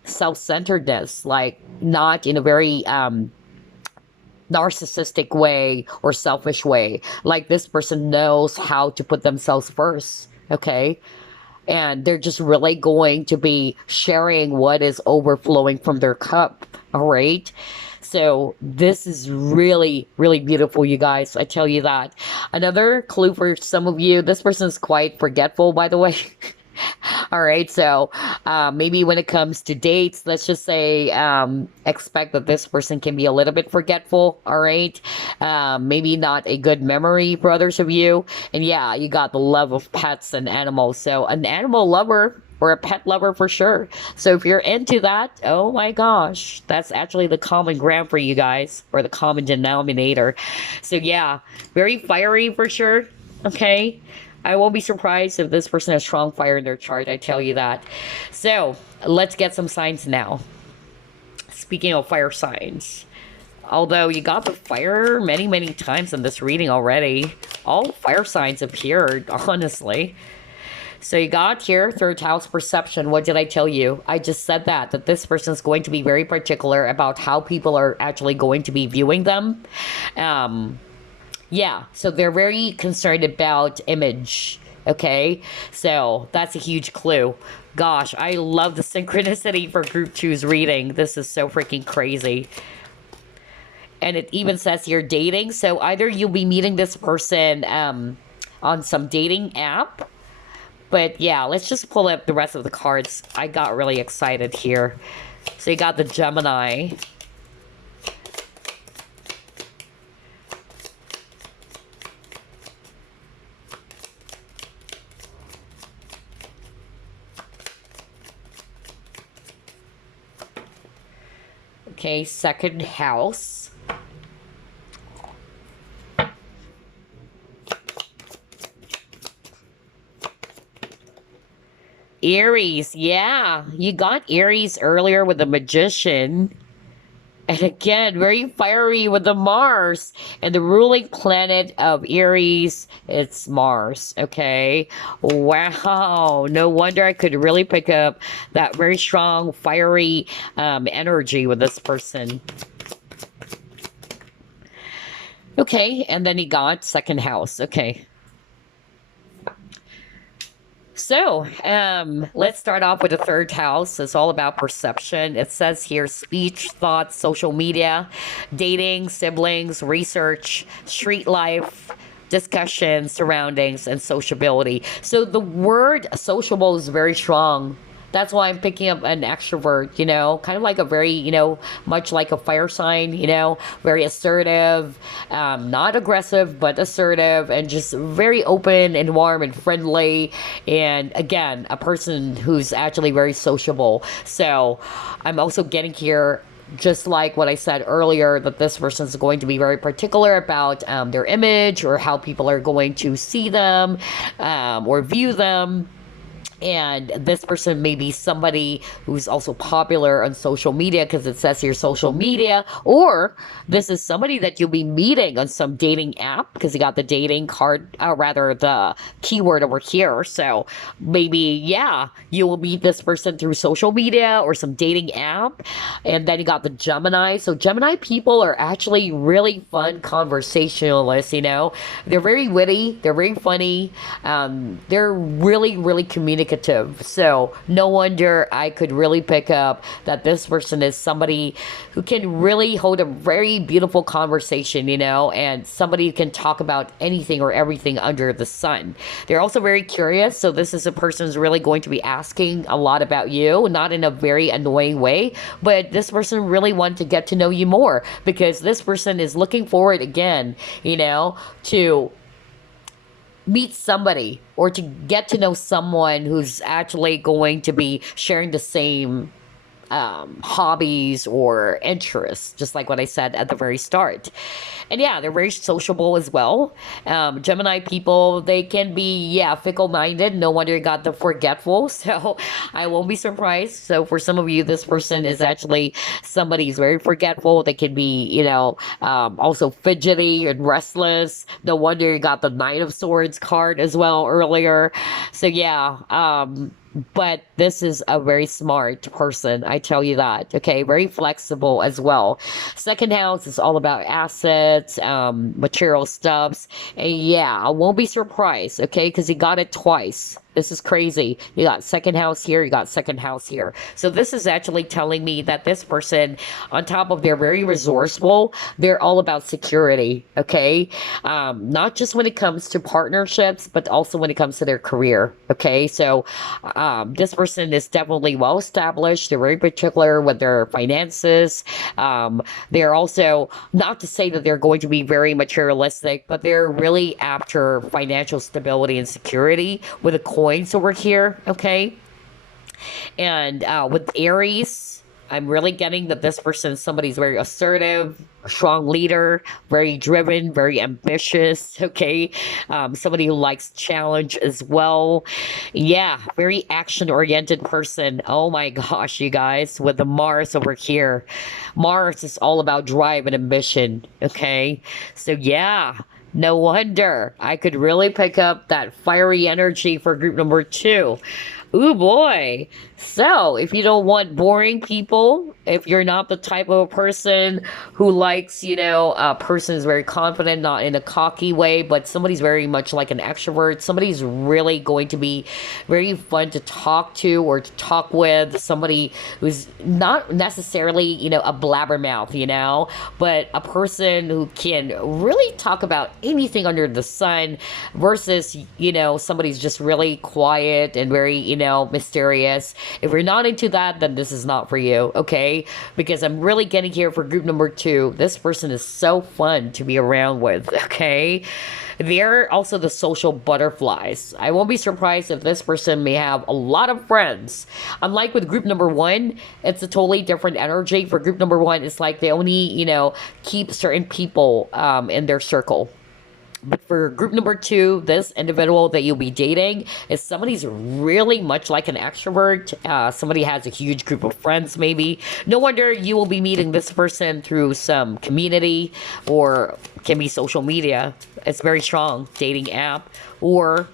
self-centeredness, like not in a very narcissistic way or selfish way. Like, this person knows how to put themselves first, okay? And they're just really going to be sharing what is overflowing from their cup, all right? So this is really, really beautiful, you guys. I tell you that. Another clue for some of you, this person is quite forgetful, by the way. All right, so maybe when it comes to dates, let's just say expect that this person can be a little bit forgetful. All right, maybe not a good memory for others of you. And yeah, you got the love of pets and animals. So an animal lover or a pet lover for sure. So if you're into that, oh my gosh, that's actually the common ground for you guys, or the common denominator. So yeah, very fiery for sure. Okay. I won't be surprised if this person has strong fire in their chart, I tell you that. So, let's get some signs now. Speaking of fire signs, although you got the fire many, many times in this reading already, all fire signs appeared, honestly. So you got here, third house perception. What did I tell you? I just said that this person is going to be very particular about how people are actually going to be viewing them. Yeah, so they're very concerned about image, okay? So that's a huge clue. Gosh, I love the synchronicity for group 2's reading. This is so freaking crazy. And it even says you're dating, so either you'll be meeting this person on some dating app, but yeah, let's just pull up the rest of the cards. I got really excited here. So you got the Gemini. Okay, second house. Aries, yeah. You got Aries earlier with the Magician. And again, very fiery with the Mars. And the ruling planet of Aries, it's Mars. Okay. Wow. No wonder I could really pick up that very strong, fiery energy with this person. Okay. And then he got second house. Okay. So, let's start off with the third house. It's all about perception. It says here speech, thoughts, social media, dating, siblings, research, street life, discussion, surroundings, and sociability. So, the word sociable is very strong. That's why I'm picking up an extrovert, kind of like a very, much like a fire sign, very assertive, not aggressive, but assertive, and just very open and warm and friendly. And again, a person who's actually very sociable. So I'm also getting here, just like what I said earlier, that this person is going to be very particular about their image or how people are going to see them or view them. And this person may be somebody who's also popular on social media, because it says here social media, or this is somebody that you'll be meeting on some dating app, because you got the dating card, rather the keyword over here. So maybe, yeah, you will meet this person through social media or some dating app. And then you got the Gemini. So Gemini people are actually really fun conversationalists, They're very witty, they're very funny, they're really, really communicative. So no wonder I could really pick up that this person is somebody who can really hold a very beautiful conversation, and somebody who can talk about anything or everything under the sun. They're also very curious. So this is a person who's really going to be asking a lot about you, not in a very annoying way, but this person really wants to get to know you more, because this person is looking forward again, to meet somebody or to get to know someone who's actually going to be sharing the same hobbies or interests, just like what I said at the very start. And yeah, they're very sociable as well. Gemini people, they can be, fickle-minded. No wonder you got the forgetful. So I won't be surprised. So for some of you, this person is actually somebody who's very forgetful. They can be, also fidgety and restless. No wonder you got the Knight of Swords card as well earlier. So yeah, but this is a very smart person, I tell you that. Okay, very flexible as well. Second house is all about assets, material stuffs. And yeah, I won't be surprised, okay, because he got it twice. This is crazy. You got second house here, you got second house here. So this is actually telling me that this person, on top of they're very resourceful, they're all about security, okay? Not just when it comes to partnerships, but also when it comes to their career, okay? So this person is definitely well established. They're very particular with their finances. They're also, not to say that they're going to be very materialistic, but they're really after financial stability and security with a coins over here, okay? And with Aries, I'm really getting that this person is somebody's very assertive, a strong leader, very driven, very ambitious, okay? Somebody who likes challenge as well. Yeah, very action-oriented person. Oh my gosh, you guys, with the Mars over here. Mars is all about drive and ambition, okay? So yeah, no wonder I could really pick up that fiery energy for group number 2. Ooh boy. So if you don't want boring people, if you're not the type of a person who likes, a person is very confident, not in a cocky way, but somebody's very much like an extrovert, somebody's really going to be very fun to talk to or to talk with, somebody who's not necessarily, a blabbermouth, but a person who can really talk about anything under the sun versus, somebody's just really quiet and very, mysterious. If you're not into that, then this is not for you, okay? Because I'm really getting here for group number 2. This person is so fun to be around with, okay? They're also the social butterflies. I won't be surprised if this person may have a lot of friends. Unlike with group number 1, it's a totally different energy. For group number 1, it's like they only, keep certain people in their circle. But for group number 2, this individual that you'll be dating is somebody who's really much like an extrovert. Somebody has a huge group of friends, maybe. No wonder you will be meeting this person through some community or can be social media. It's very strong, dating app, or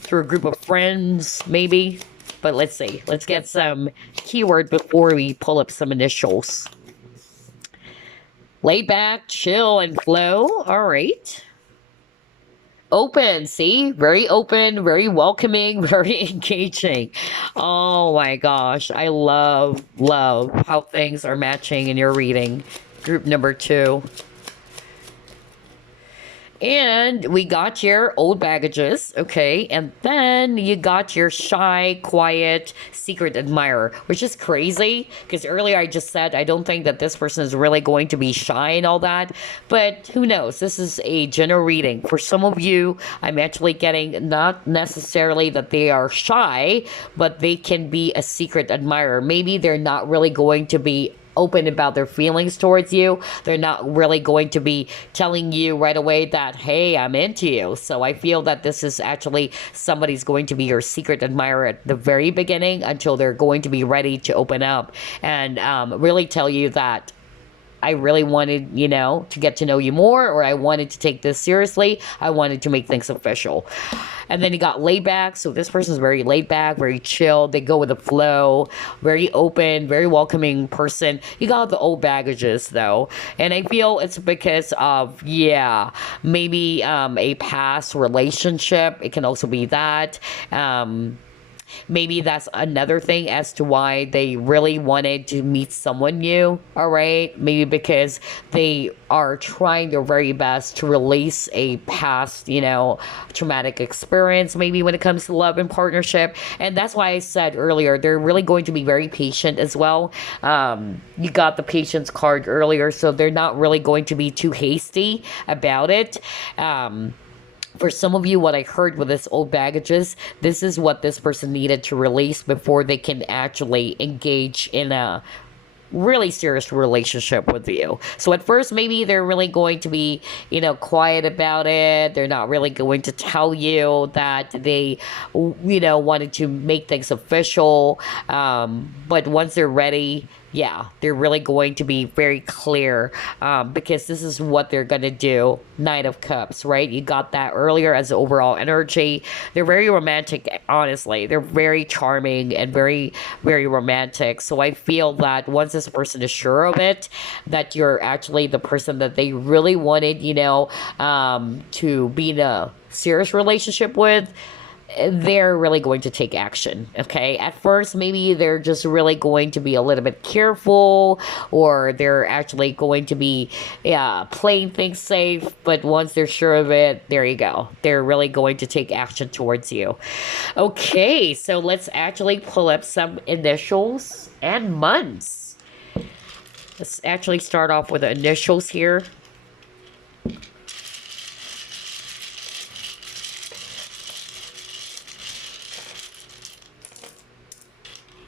through a group of friends, maybe. But let's see. Let's get some keyword before we pull up some initials. Lay back, chill, and flow. All right. Open, see? Very open, very welcoming, very engaging. Oh my gosh. I love how things are matching in your reading. Group number 2. And we got your old baggages, okay? And then you got your shy, quiet, secret admirer, which is crazy because earlier I just said I don't think that this person is really going to be shy and all that. But who knows? This is a general reading. For some of you, I'm actually getting not necessarily that they are shy, but they can be a secret admirer. Maybe they're not really going to be open about their feelings towards you. They're not really going to be telling you right away that, hey, I'm into you. So I feel that this is actually somebody's going to be your secret admirer at the very beginning until they're going to be ready to open up and really tell you that I really wanted, to get to know you more, or I wanted to take this seriously. I wanted to make things official. And then you got laid back. So this person's very laid back, very chill. They go with the flow, very open, very welcoming person. You got the old baggages though. And I feel it's because of, maybe a past relationship. It can also be that. Maybe that's another thing as to why they really wanted to meet someone new, all right? Maybe because they are trying their very best to release a past, traumatic experience, maybe when it comes to love and partnership. And that's why I said earlier, they're really going to be very patient as well. You got the patience card earlier, so they're not really going to be too hasty about it. For some of you, what I heard with this old baggages, this is what this person needed to release before they can actually engage in a really serious relationship with you. So at first, maybe they're really going to be, quiet about it. They're not really going to tell you that they, wanted to make things official. But once they're ready, they're really going to be very clear because this is what they're going to do. Knight of Cups, right? You got that earlier as the overall energy. They're very romantic, honestly. They're very charming and very, very romantic. So I feel that once this person is sure of it, that you're actually the person that they really wanted, to be in a serious relationship with, they're really going to take action, okay? At first, maybe they're just really going to be a little bit careful, or they're actually going to be playing things safe, but once they're sure of it, there you go. They're really going to take action towards you. Okay, so let's actually pull up some initials and months. Let's actually start off with the initials here.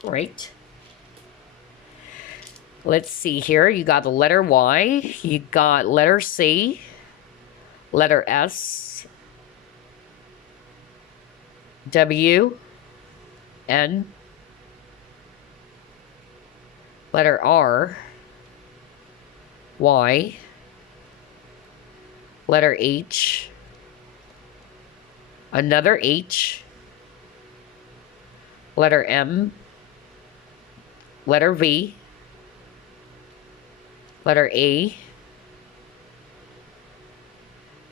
Right. Let's see here. You got the letter Y. You got letter C. Letter S. W. N. Letter R. Y. Letter H. Another H. Letter M. Letter V. Letter A.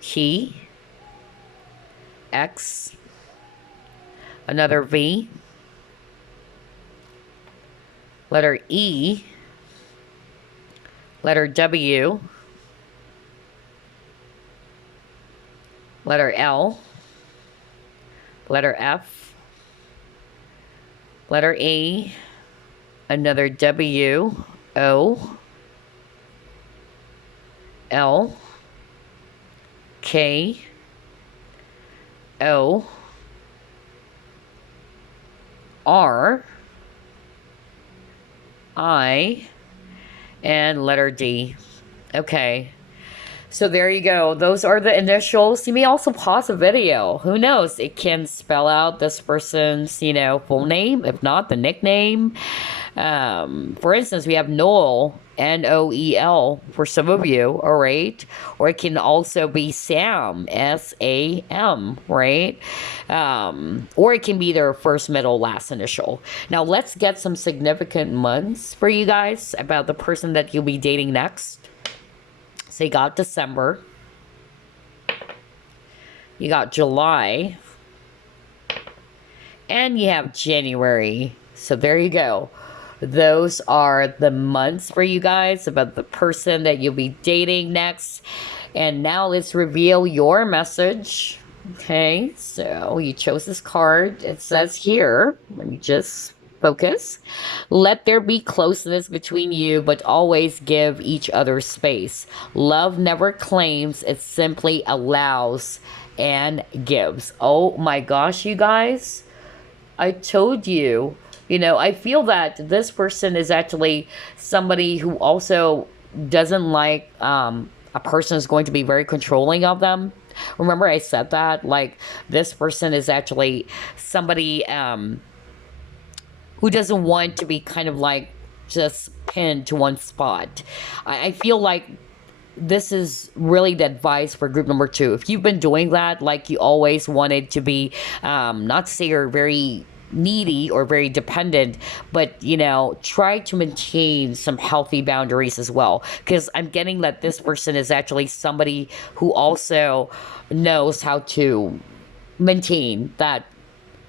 Key. X. Another V. Letter E. Letter W. Letter L. Letter F. letter A, another W, O, L, K, O, R, I, and letter D. Okay. So there you go. Those are the initials. You may also pause a video. Who knows? It can spell out this person's, full name. If not, the nickname. For instance, we have Noel, Noel, for some of you, all right? Or it can also be Sam, Sam, right? Or it can be their first, middle, last initial. Now, let's get some significant months for you guys about the person that you'll be dating next. So you got December, you got July, and you have January. So there you go. Those are the months for you guys about the person that you'll be dating next. And now let's reveal your message. Okay, so you chose this card. It says here, let me just focus. Let there be closeness between you, but always give each other space. Love never claims, it simply allows and gives. Oh my gosh, you guys. I told you, I feel that this person is actually somebody who also doesn't like a person is going to be very controlling of them. Remember I said that? Like, this person is actually somebody who doesn't want to be kind of like just pinned to one spot. I feel like this is really the advice for group number 2. If you've been doing that, like you always wanted to be, not to say you're very needy or very dependent, but try to maintain some healthy boundaries as well, because I'm getting that this person is actually somebody who also knows how to maintain that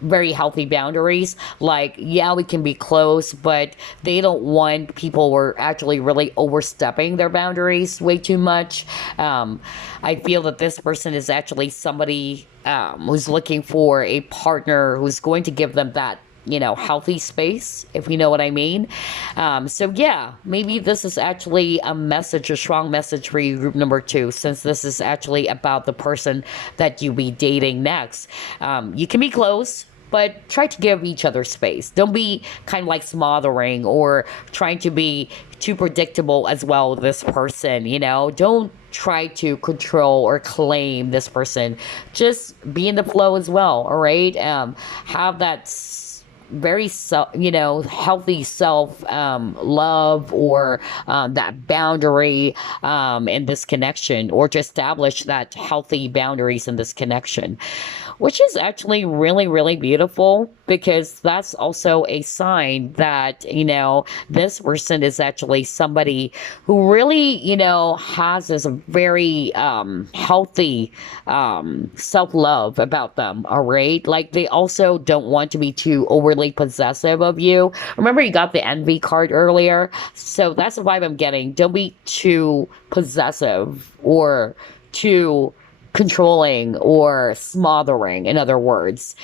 very healthy boundaries. Like, yeah, we can be close, but they don't want people who are actually really overstepping their boundaries way too much. I feel that this person is actually somebody who's looking for a partner who's going to give them that healthy space, if you know what I mean. So yeah, maybe this is actually a strong message for you, group number 2, since this is actually about the person that you be dating next. You can be close, but try to give each other space. Don't be kind of like smothering or trying to be too predictable as well with this person, Don't try to control or claim this person. Just be in the flow as well, all right? Have that very healthy self love, or that boundary in this connection, or to establish that healthy boundaries in this connection, which is actually really, really beautiful, because that's also a sign that this person is actually somebody who really has this very healthy self-love about them, all right? Like, they also don't want to be too overly possessive of you. Remember, you got the envy card earlier, so that's the vibe I'm getting. Don't be too possessive or too controlling or smothering, in other words.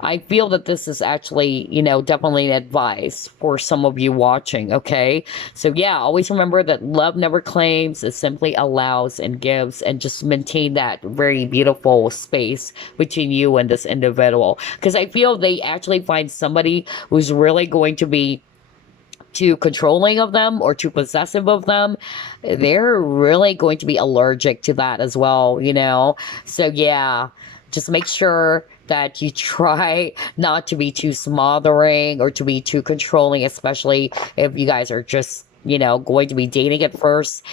I feel that this is actually, definitely an advice for some of you watching, okay? So yeah, always remember that love never claims, it simply allows and gives, and just maintain that very beautiful space between you and this individual. Because I feel they actually find somebody who's really going to be too controlling of them or too possessive of them. They're really going to be allergic to that as well, So yeah, just make sure that you try not to be too smothering or to be too controlling, especially if you guys are just going to be dating at first.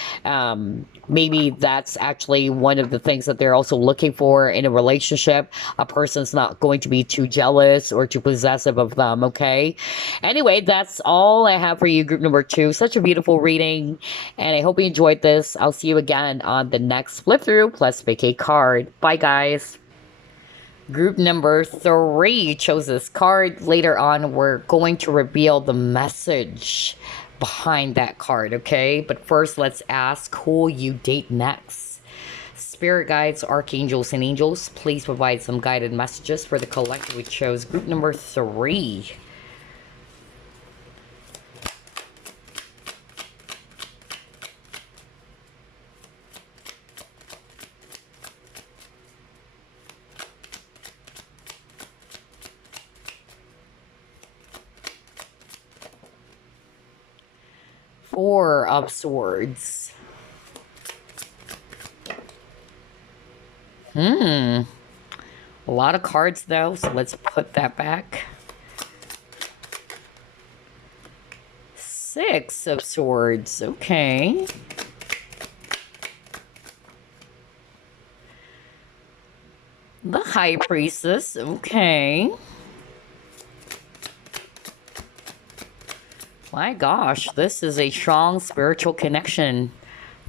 Maybe that's actually one of the things that they're also looking for in a relationship. A person's not going to be too jealous or too possessive of them, okay? Anyway, that's all I have for you, group number 2. Such a beautiful reading, and I hope you enjoyed this. I'll see you again on the next flip through plus vacate card. Bye, guys. Group number 3 chose this card. Later on, we're going to reveal the message behind that card, okay? But first, let's ask who you date next. Spirit guides, archangels, and angels, please provide some guided messages for the collective we chose. Group number 3. Four of Swords. A lot of cards though, so let's put that back. Six of Swords. Okay. The High Priestess. Okay. My gosh, this is a strong spiritual connection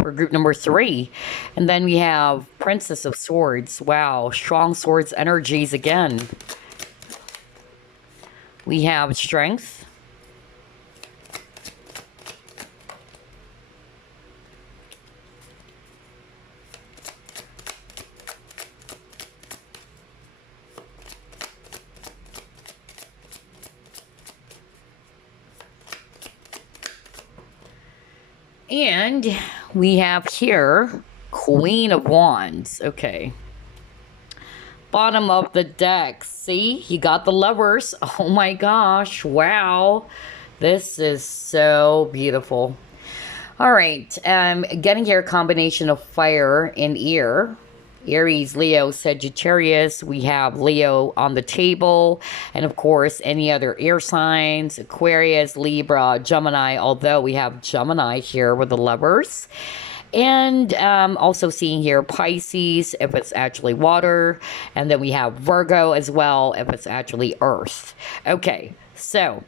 for group number 3. And then we have Princess of Swords. Wow, strong swords energies again. We have Strength. And we have here Queen of Wands. Okay. Bottom of the deck. See, you got the Lovers. Oh my gosh. Wow. This is so beautiful. All right. Getting here a combination of fire and air. Aries, Leo, Sagittarius. We have Leo on the table. And of course, any other air signs, Aquarius, Libra, Gemini, although we have Gemini here with the Lovers. And also seeing here Pisces, if it's actually water. And then we have Virgo as well, if it's actually earth. Okay, so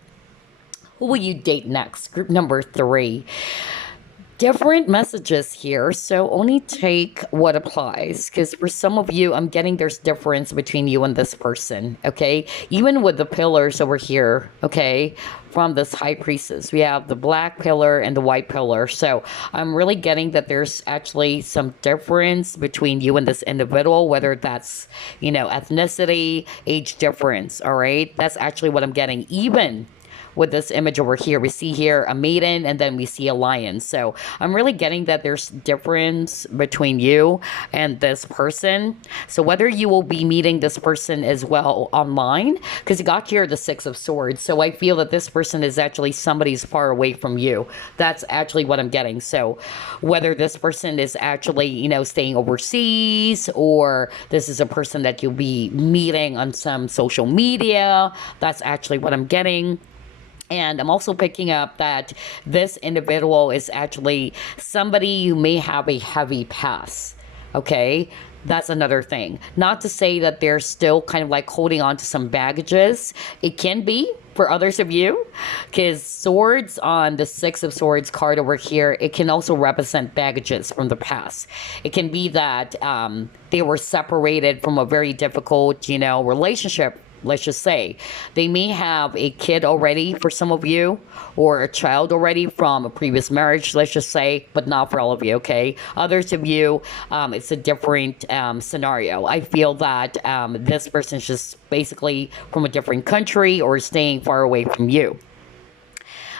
who will you date next? Group number 3. Different messages here, so only take what applies, because for some of you, I'm getting there's difference between you and this person, okay? Even with the pillars over here, okay, from this High Priestess, we have the black pillar and the white pillar, so I'm really getting that there's actually some difference between you and this individual, whether that's, you know, ethnicity, age difference, all right? That's actually what I'm getting, even with this image over here. We see here a maiden and then we see a lion. So I'm really getting that there's difference between you and this person. So whether you will be meeting this person as well online, because you got here the Six of Swords. So I feel that this person is actually somebody's far away from you. That's actually what I'm getting. So whether this person is actually, you know, staying overseas, or this is a person that you'll be meeting on some social media, that's actually what I'm getting. And I'm also picking up that this individual is actually somebody who may have a heavy past. Okay, that's another thing. Not to say that they're still kind of like holding on to some baggages. It can be for others of you, because swords on the Six of Swords card over here, it can also represent baggages from the past. It can be that they were separated from a very difficult, you know, relationship. Let's just say they may have a kid already for some of you, or a child already from a previous marriage, let's just say, but not for all of you, okay? Others of you, it's a different scenario. I feel that this person is just basically from a different country or staying far away from you.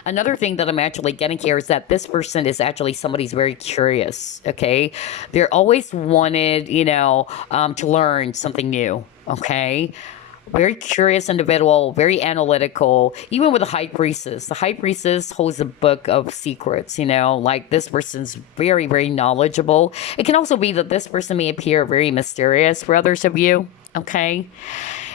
Another thing that I'm actually getting here is that this person is actually somebody's very curious, okay? They're always wanted, you know, to learn something new, okay? Very curious individual, very analytical, even with the High Priestess. The High Priestess holds a book of secrets, you know, like this person's very, very knowledgeable. It can also be that this person may appear very mysterious for others of you, okay?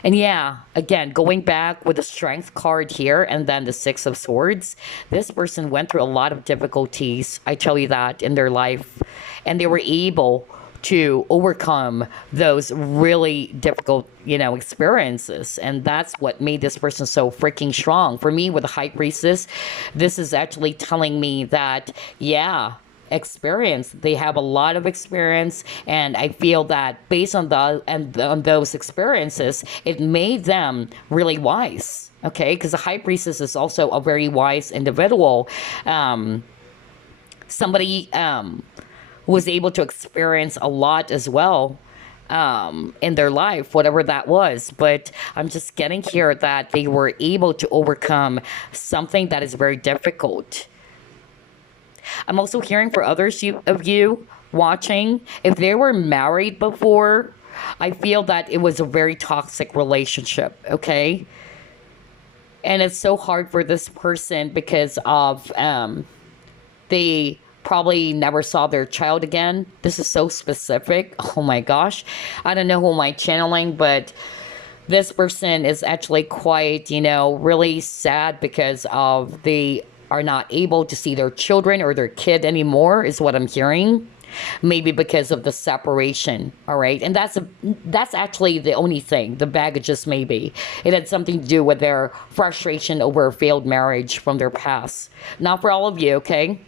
And yeah, again, going back with the Strength card here and then the Six of Swords, this person went through a lot of difficulties, I tell you that, in their life, and they were able to overcome those really difficult, you know, experiences. And that's what made this person so freaking strong. For me, with the High Priestess, this is actually telling me that, yeah, experience. They have a lot of experience, and I feel that based on on those experiences, it made them really wise. Okay, because the High Priestess is also a very wise individual. Somebody was able to experience a lot as well in their life, whatever that was. But I'm just getting here that they were able to overcome something that is very difficult. I'm also hearing for others of you watching, if they were married before, I feel that it was a very toxic relationship, okay? And it's so hard for this person because of they probably never saw their child again. This is so specific. Oh my gosh. I don't know who am I channeling, but this person is actually quite, really sad because of they are not able to see their children or their kid anymore, is what I'm hearing. Maybe because of the separation, all right? And that's actually the only thing, the baggages maybe. It had something to do with their frustration over a failed marriage from their past. Not for all of you, okay?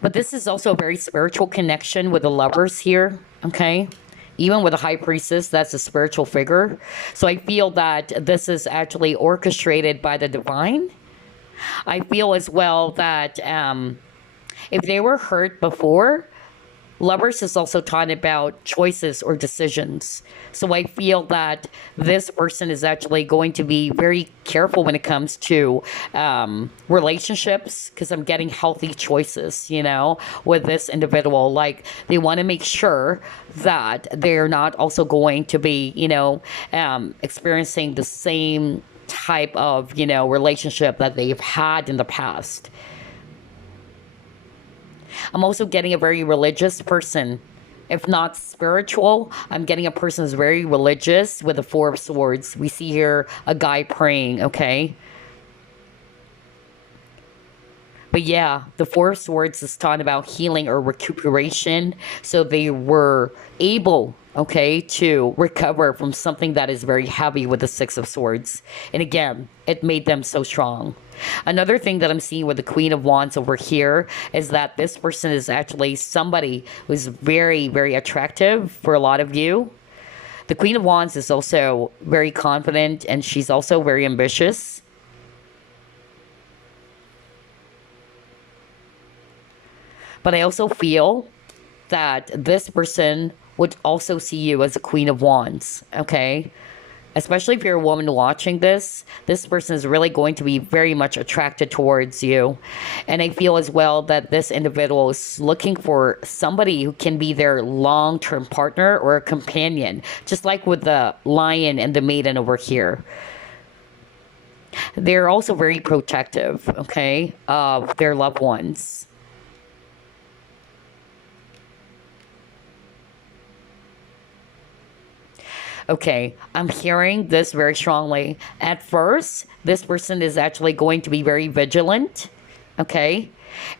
But this is also a very spiritual connection with the lovers here, okay? Even with the high priestess, that's a spiritual figure. So I feel that this is actually orchestrated by the divine. I feel as well that if they were hurt before, lovers is also talking about choices or decisions. So I feel that this person is actually going to be very careful when it comes to relationships, because I'm getting healthy choices, with this individual. Like, they want to make sure that they're not also going to be, experiencing the same type of, relationship that they've had in the past. I'm also getting a very religious person. If not spiritual, I'm getting a person who's very religious with the Four of Swords. We see here a guy praying, okay? But yeah, the Four of Swords is talking about healing or recuperation. So they were able, okay, to recover from something that is very heavy with the Six of Swords. And again, it made them so strong. Another thing that I'm seeing with the Queen of Wands over here is that this person is actually somebody who's very, very attractive for a lot of you. The Queen of Wands is also very confident, and she's also very ambitious. But I also feel that this person would also see you as a Queen of Wands, okay? Especially if you're a woman watching this person is really going to be very much attracted towards you. And I feel as well that this individual is looking for somebody who can be their long-term partner or a companion, just like with the Lion and the Maiden over here. They're also very protective, okay, of their loved ones. Okay, I'm hearing this very strongly. At first, this person is actually going to be very vigilant, okay?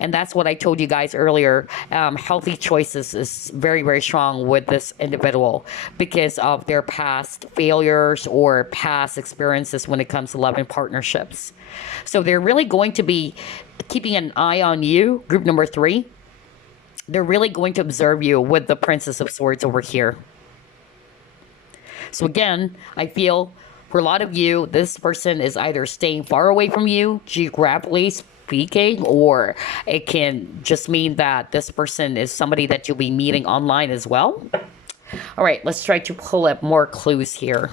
And that's what I told you guys earlier. Healthy choices is very, very strong with this individual because of their past failures or past experiences when it comes to love and partnerships. So they're really going to be keeping an eye on you, group number 3. They're really going to observe you with the Princess of Swords over here. So again, I feel for a lot of you, this person is either staying far away from you, geographically speaking, or it can just mean that this person is somebody that you'll be meeting online as well. All right, let's try to pull up more clues here.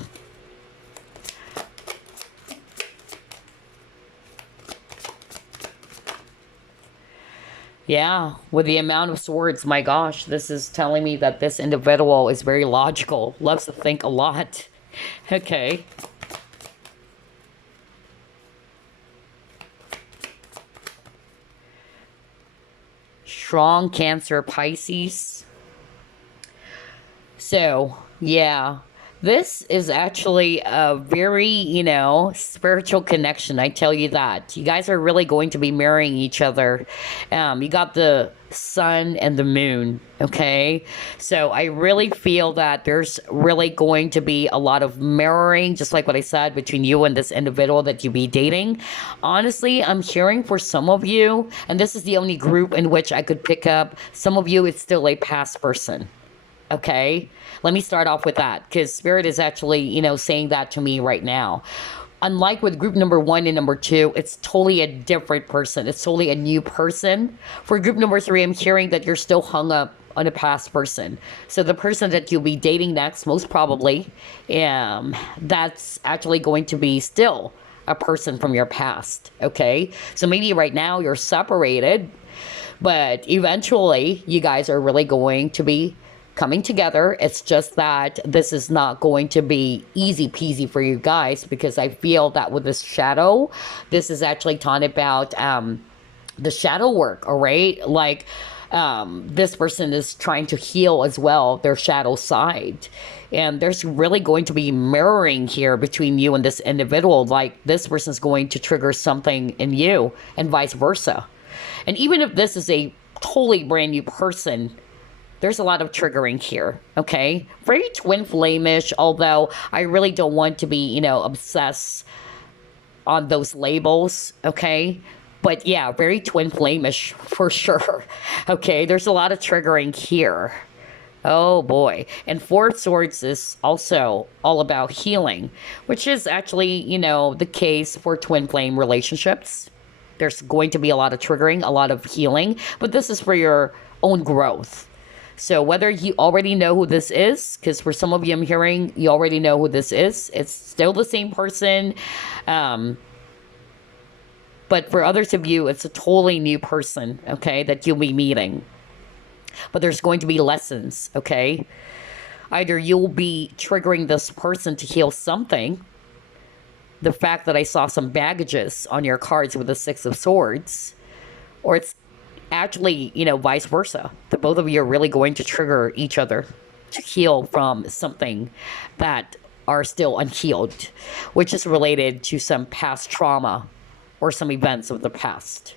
Yeah, with the amount of swords, my gosh, this is telling me that this individual is very logical, loves to think a lot. Okay. Strong Cancer, Pisces. So, yeah. This is actually a very, spiritual connection. I tell you that. You guys are really going to be marrying each other. You got the sun and the moon, okay? So I really feel that there's really going to be a lot of mirroring, just like what I said, between you and this individual that you be dating. Honestly, I'm hearing for some of you, and this is the only group in which I could pick up, some of you, it's still a past person. Okay, let me start off with that because Spirit is actually, saying that to me right now. Unlike with group number 1 and number 2, it's totally a different person. It's totally a new person. For group number 3, I'm hearing that you're still hung up on a past person. So the person that you'll be dating next, most probably, that's actually going to be still a person from your past. Okay, so maybe right now you're separated, but eventually you guys are really going to be coming together. It's just that this is not going to be easy peasy for you guys, because I feel that with this shadow, this is actually talking about the shadow work, all right? Like, this person is trying to heal as well their shadow side. And there's really going to be mirroring here between you and this individual. Like, this person's going to trigger something in you and vice versa. And even if this is a totally brand new person, there's a lot of triggering here, okay? Very twin flame-ish, although I really don't want to be, obsessed on those labels, okay? But yeah, very twin flame-ish for sure. Okay, there's a lot of triggering here. Oh boy. And Four of Swords is also all about healing, which is actually, the case for twin flame relationships. There's going to be a lot of triggering, a lot of healing, but this is for your own growth. So whether you already know who this is, because for some of you I'm hearing you already know who this is, it's still the same person. But for others of you, it's a totally new person, okay, that you'll be meeting. But there's going to be lessons, okay? Either you'll be triggering this person to heal something. The fact that I saw some baggages on your cards with the Six of Swords. Or it's actually, vice versa. The both of you are really going to trigger each other to heal from something that are still unhealed, which is related to some past trauma or some events of the past.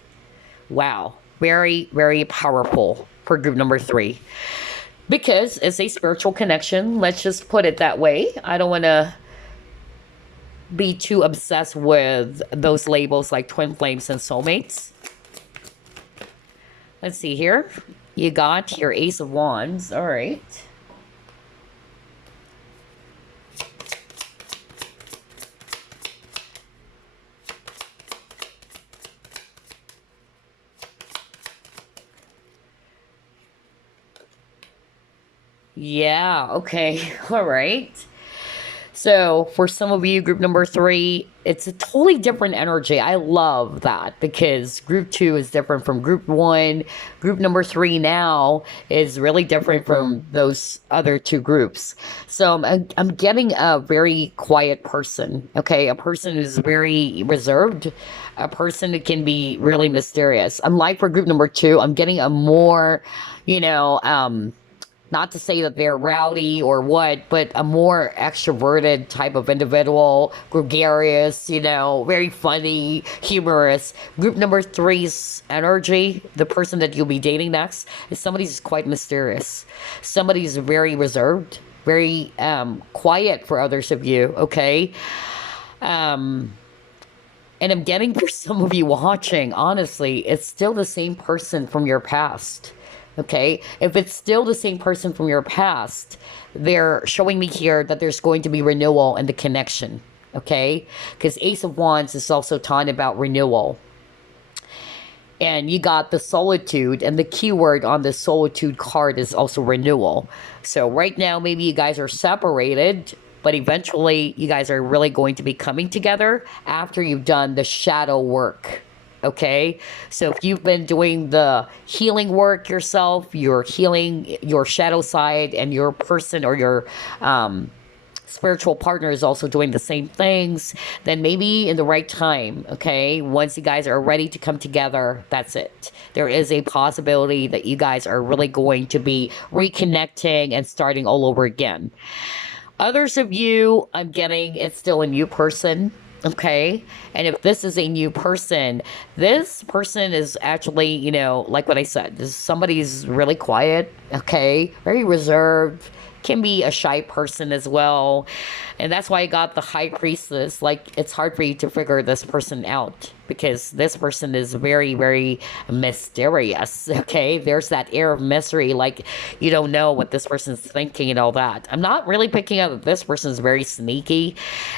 Wow. Very, very powerful for group number 3. Because it's a spiritual connection. Let's just put it that way. I don't want to be too obsessed with those labels like twin flames and soulmates. Let's see here. You got your Ace of Wands. All right. Yeah, okay. All right. So for some of you, group number 3, it's a totally different energy. I love that because group 2 is different from group 1. Group number 3 now is really different from those other 2 groups. So I'm getting a very quiet person, okay? A person who's very reserved, a person who can be really mysterious. Unlike for group number 2, I'm getting a more, not to say that they're rowdy or what, but a more extroverted type of individual, gregarious, very funny, humorous. Group number 3's energy, the person that you'll be dating next, is somebody who's quite mysterious. Somebody who's very reserved, very quiet for others of you, okay? And I'm getting for some of you watching, honestly, it's still the same person from your past. Okay, if it's still the same person from your past, they're showing me here that there's going to be renewal in the connection. Okay, because Ace of Wands is also talking about renewal. And you got the solitude, and the keyword on the solitude card is also renewal. So right now, maybe you guys are separated, but eventually you guys are really going to be coming together after you've done the shadow work. Okay, so if you've been doing the healing work yourself, you're healing your shadow side, and your person or your spiritual partner is also doing the same things, then maybe in the right time, okay, once you guys are ready to come together, that's it. There is a possibility that you guys are really going to be reconnecting and starting all over again. Others of you, I'm getting it's still a new person. Okay, and if this is a new person, this person is actually, like what I said, this somebody's really quiet, okay, very reserved, can be a shy person as well. And that's why I got the High Priestess. Like, it's hard for you to figure this person out because this person is very, very mysterious, okay? There's that air of mystery, like you don't know what this person's thinking and all that. I'm not really picking up that this person is very sneaky.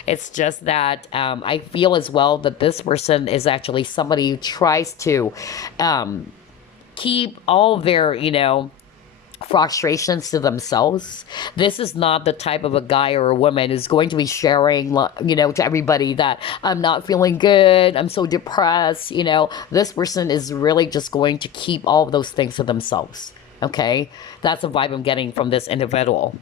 It's just that I feel as well that this person is actually somebody who tries to keep all of their, frustrations to themselves. This is not the type of a guy or a woman who's going to be sharing, to everybody that I'm not feeling good, I'm so depressed, This person is really just going to keep all of those things to themselves. Okay, that's the vibe I'm getting from this individual.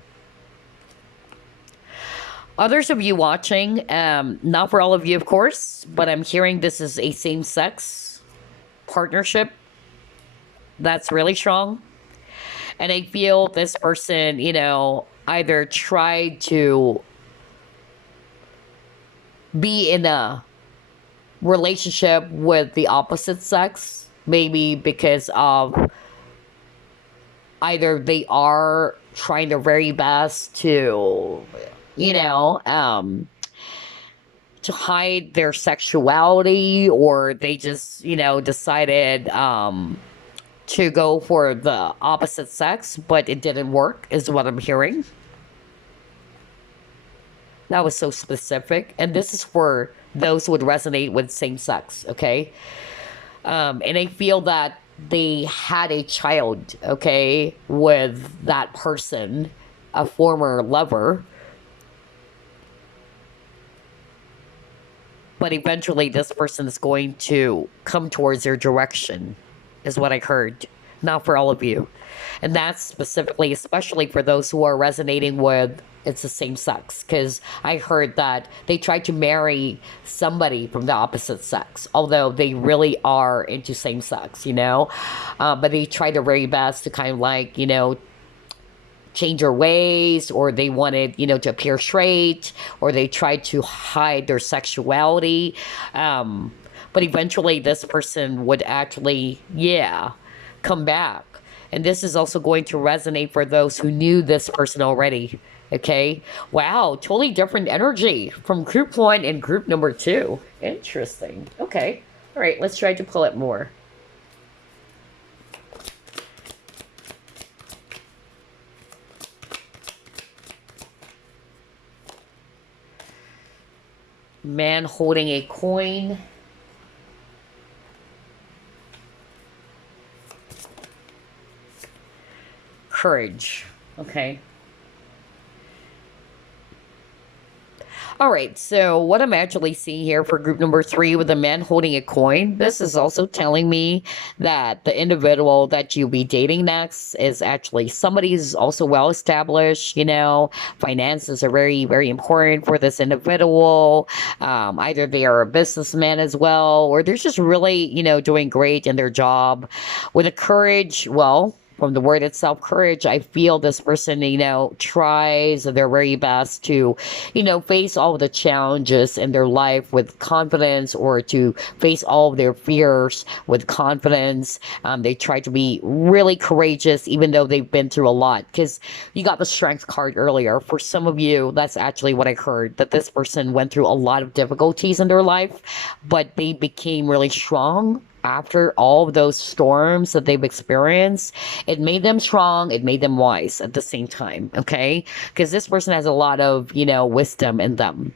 Others of you watching, not for all of you, of course, but I'm hearing this is a same sex partnership that's really strong. And I feel this person, either tried to be in a relationship with the opposite sex, maybe because of either they are trying their very best to, you know, um, to hide their sexuality, or they just, decided to go for the opposite sex, but it didn't work, is what I'm hearing. That was so specific. And this is for those who would resonate with same sex, okay? And I feel that they had a child, okay, with that person, a former lover. But eventually, this person is going to come towards their direction, is what I heard. Not for all of you. And that's specifically, especially for those who are resonating with it's the same sex. Because I heard that they tried to marry somebody from the opposite sex, although they really are into same sex, But they try their very best to kind of like, change their ways, or they wanted, to appear straight, or they tried to hide their sexuality. But eventually, this person would actually, come back. And this is also going to resonate for those who knew this person already. Okay. Wow. Totally different energy from group one and group number two. Interesting. Okay. All right. Let's try to pull it more. Man holding a coin. Courage. Okay. All right, so what I'm actually seeing here for group number three with the man holding a coin, this is also telling me that the individual that you'll be dating next is actually somebody who's also well established, finances are very, very important for this individual. Either they are a businessman as well, or they're just really, doing great in their job. With a courage, well, from the word itself, courage, I feel this person, tries their very best to, face all of the challenges in their life with confidence, or to face all of their fears with confidence. They try to be really courageous, even though they've been through a lot. Because you got the strength card earlier. For some of you, that's actually what I heard, that this person went through a lot of difficulties in their life, but they became really strong after all of those storms that they've experienced. It made them strong. It made them wise at the same time. Okay. Because this person has a lot of, wisdom in them.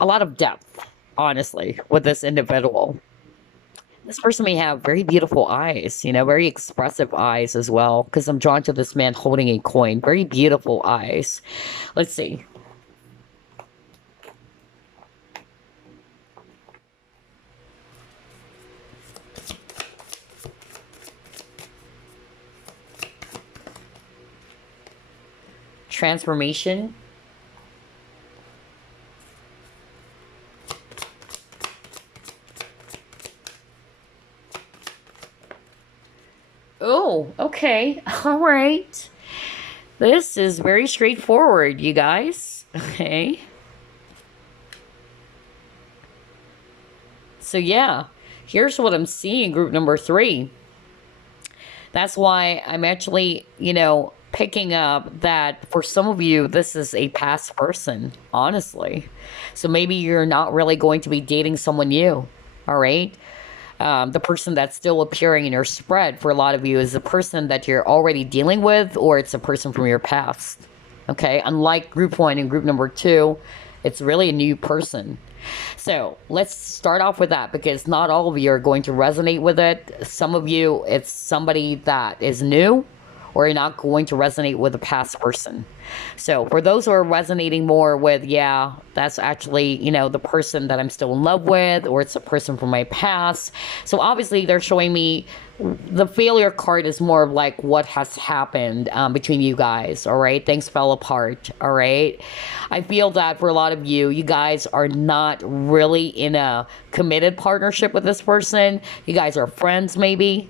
A lot of depth, honestly, with this individual. This person may have very beautiful eyes, very expressive eyes as well. Because I'm drawn to this man holding a coin. Very beautiful eyes. Let's see. Transformation. Oh, okay. All right. This is very straightforward, you guys. Okay. So, yeah, here's what I'm seeing, group number three. That's why I'm actually, picking up that for some of you, this is a past person, honestly. So maybe you're not really going to be dating someone new, all right? The person that's still appearing in your spread for a lot of you is the person that you're already dealing with, or it's a person from your past, okay? Unlike group one and group number two, it's really a new person. So let's start off with that, because not all of you are going to resonate with it. Some of you, it's somebody that is new, or you're not going to resonate with the past person. So for those who are resonating more with, yeah, that's actually, the person that I'm still in love with, or it's a person from my past. So obviously they're showing me the failure card is more of like what has happened between you guys. All right, things fell apart. All right, I feel that for a lot of you, you guys are not really in a committed partnership with this person. You guys are friends maybe,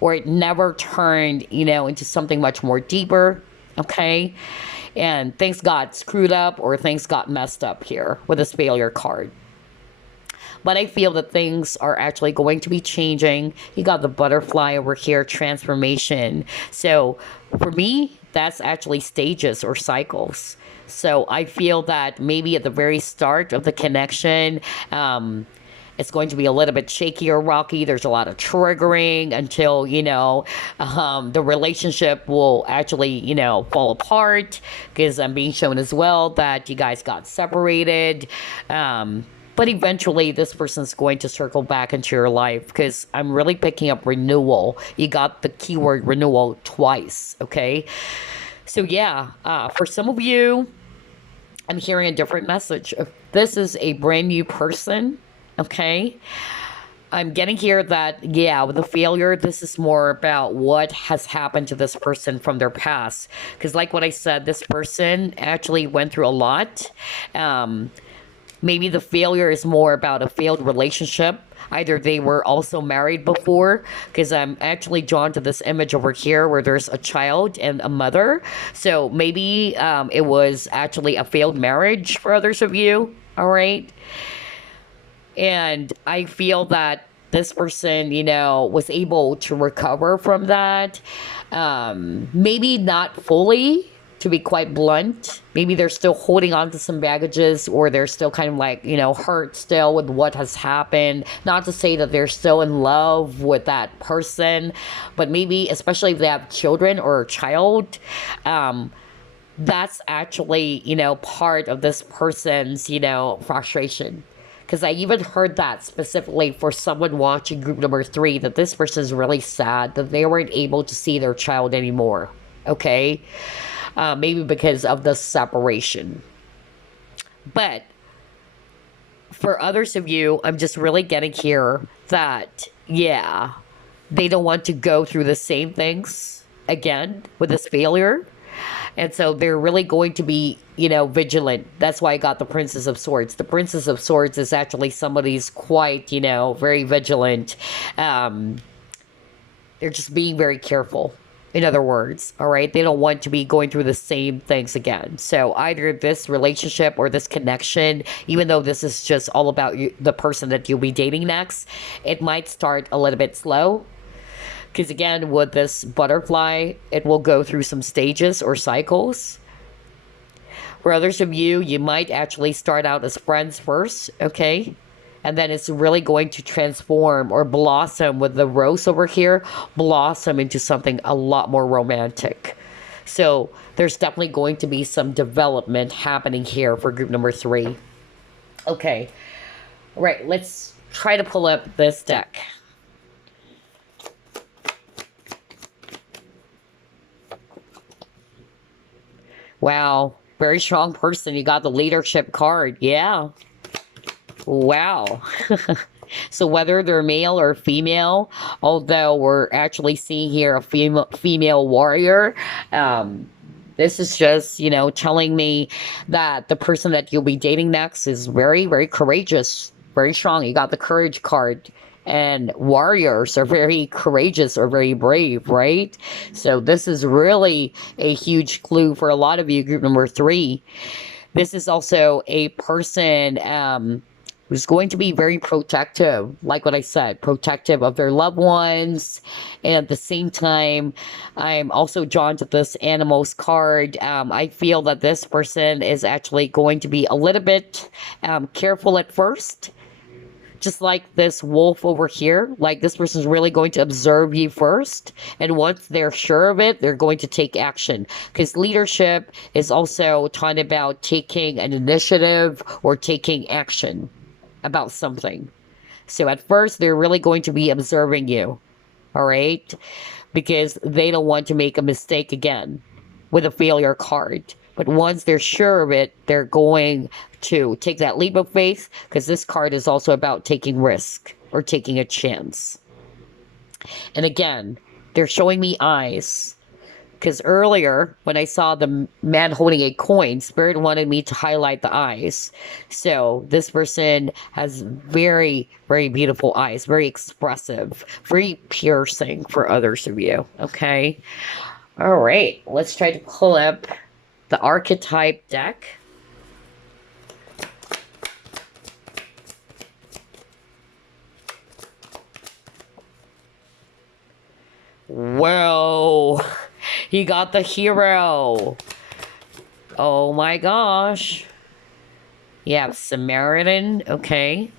or it never turned into something much more deeper. Okay, and things got screwed up or things got messed up here with this failure card. But I feel that things are actually going to be changing. You got the butterfly over here, transformation. So for me, that's actually stages or cycles. So I feel that maybe at the very start of the connection, it's going to be a little bit shaky or rocky. There's a lot of triggering until, the relationship will actually, fall apart, because I'm being shown as well that you guys got separated. But eventually this person's going to circle back into your life, because I'm really picking up renewal. You got the keyword renewal twice, okay? So yeah, for some of you, I'm hearing a different message. If this is a brand new person, okay, I'm getting here that, yeah, with the failure, this is more about what has happened to this person from their past. Because like what I said, this person actually went through a lot. Maybe the failure is more about a failed relationship. Either they were also married before, because I'm actually drawn to this image over here where there's a child and a mother. So maybe it was actually a failed marriage for others of you. All right. And I feel that this person, was able to recover from that. Maybe not fully, to be quite blunt. Maybe they're still holding on to some baggages, or they're still kind of like, hurt still with what has happened. Not to say that they're still in love with that person, but maybe, especially if they have children or a child, that's actually, part of this person's, frustration. Because I even heard that specifically for someone watching group number 3, that this person is really sad that they weren't able to see their child anymore. Okay? Maybe because of the separation. But for others of you, I'm just really getting here that, yeah, they don't want to go through the same things again with this failure. And so they're really going to be, vigilant. That's why I got the Princess of Swords. The Princess of Swords is actually somebody who's quite, very vigilant. They're just being very careful. In other words, all right, they don't want to be going through the same things again. So either this relationship or this connection, even though this is just all about you, the person that you'll be dating next, it might start a little bit slow. Because again, with this butterfly, it will go through some stages or cycles. For others of you, you might actually start out as friends first, okay? And then it's really going to transform or blossom with the rose over here, blossom into something a lot more romantic. So there's definitely going to be some development happening here for group number 3. Okay. All right, let's try to pull up this deck. Wow, very strong person. You got the leadership card. Yeah. Wow. So whether they're male or female, although we're actually seeing here a female warrior, this is just, telling me that the person that you'll be dating next is very, very courageous, very strong. You got the courage card. And warriors are very courageous or very brave, right? So this is really a huge clue for a lot of you, group number 3. This is also a person who's going to be very protective, like what I said, protective of their loved ones. And at the same time, I'm also drawn to this animals card. I feel that this person is actually going to be a little bit careful at first. Just like this wolf over here, like this person's really going to observe you first. And once they're sure of it, they're going to take action. Because leadership is also talking about taking an initiative or taking action about something. So at first, they're really going to be observing you. All right. because they don't want to make a mistake again with a failure card. But once they're sure of it, they're going to take that leap of faith, because this card is also about taking risk or taking a chance. And again, they're showing me eyes. Because earlier, when I saw the man holding a coin, Spirit wanted me to highlight the eyes. So this person has very, very beautiful eyes, very expressive, very piercing for others of you. Okay. All right. Let's try to pull up the archetype deck. Whoa. He got the hero. Oh my gosh. Yeah, Samaritan. Okay.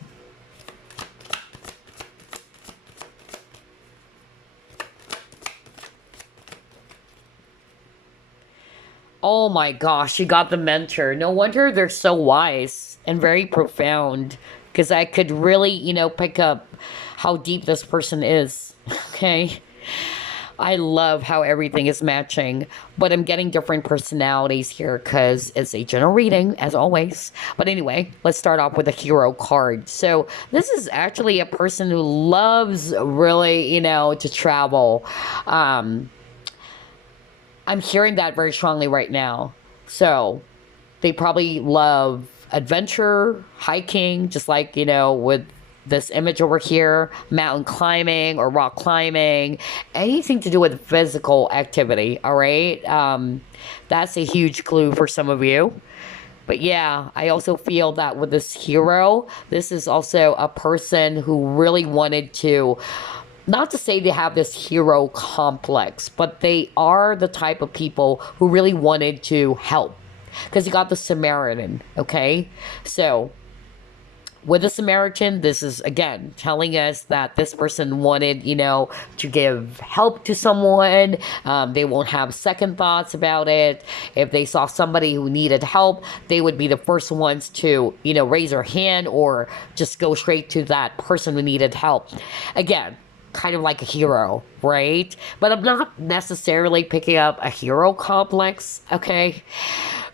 Oh my gosh, you got the mentor. No wonder they're so wise and very profound. Because I could really, pick up how deep this person is. Okay. I love how everything is matching, but I'm getting different personalities here because it's a general reading, as always. But anyway, let's start off with a hero card. So this is actually a person who loves really, to travel. I'm hearing that very strongly right now. So they probably love adventure, hiking, just like, with this image over here, mountain climbing or rock climbing, anything to do with physical activity, all right? That's a huge clue for some of you. But yeah, I also feel that with this hero, this is also a person who really wanted to, not to say they have this hero complex, but they are the type of people who really wanted to help. Because you got the Samaritan, okay? So with the Samaritan, this is, again, telling us that this person wanted, to give help to someone. They won't have second thoughts about it. If they saw somebody who needed help, they would be the first ones to, raise their hand or just go straight to that person who needed help. Again, kind of like a hero, right? But I'm not necessarily picking up a hero complex, okay?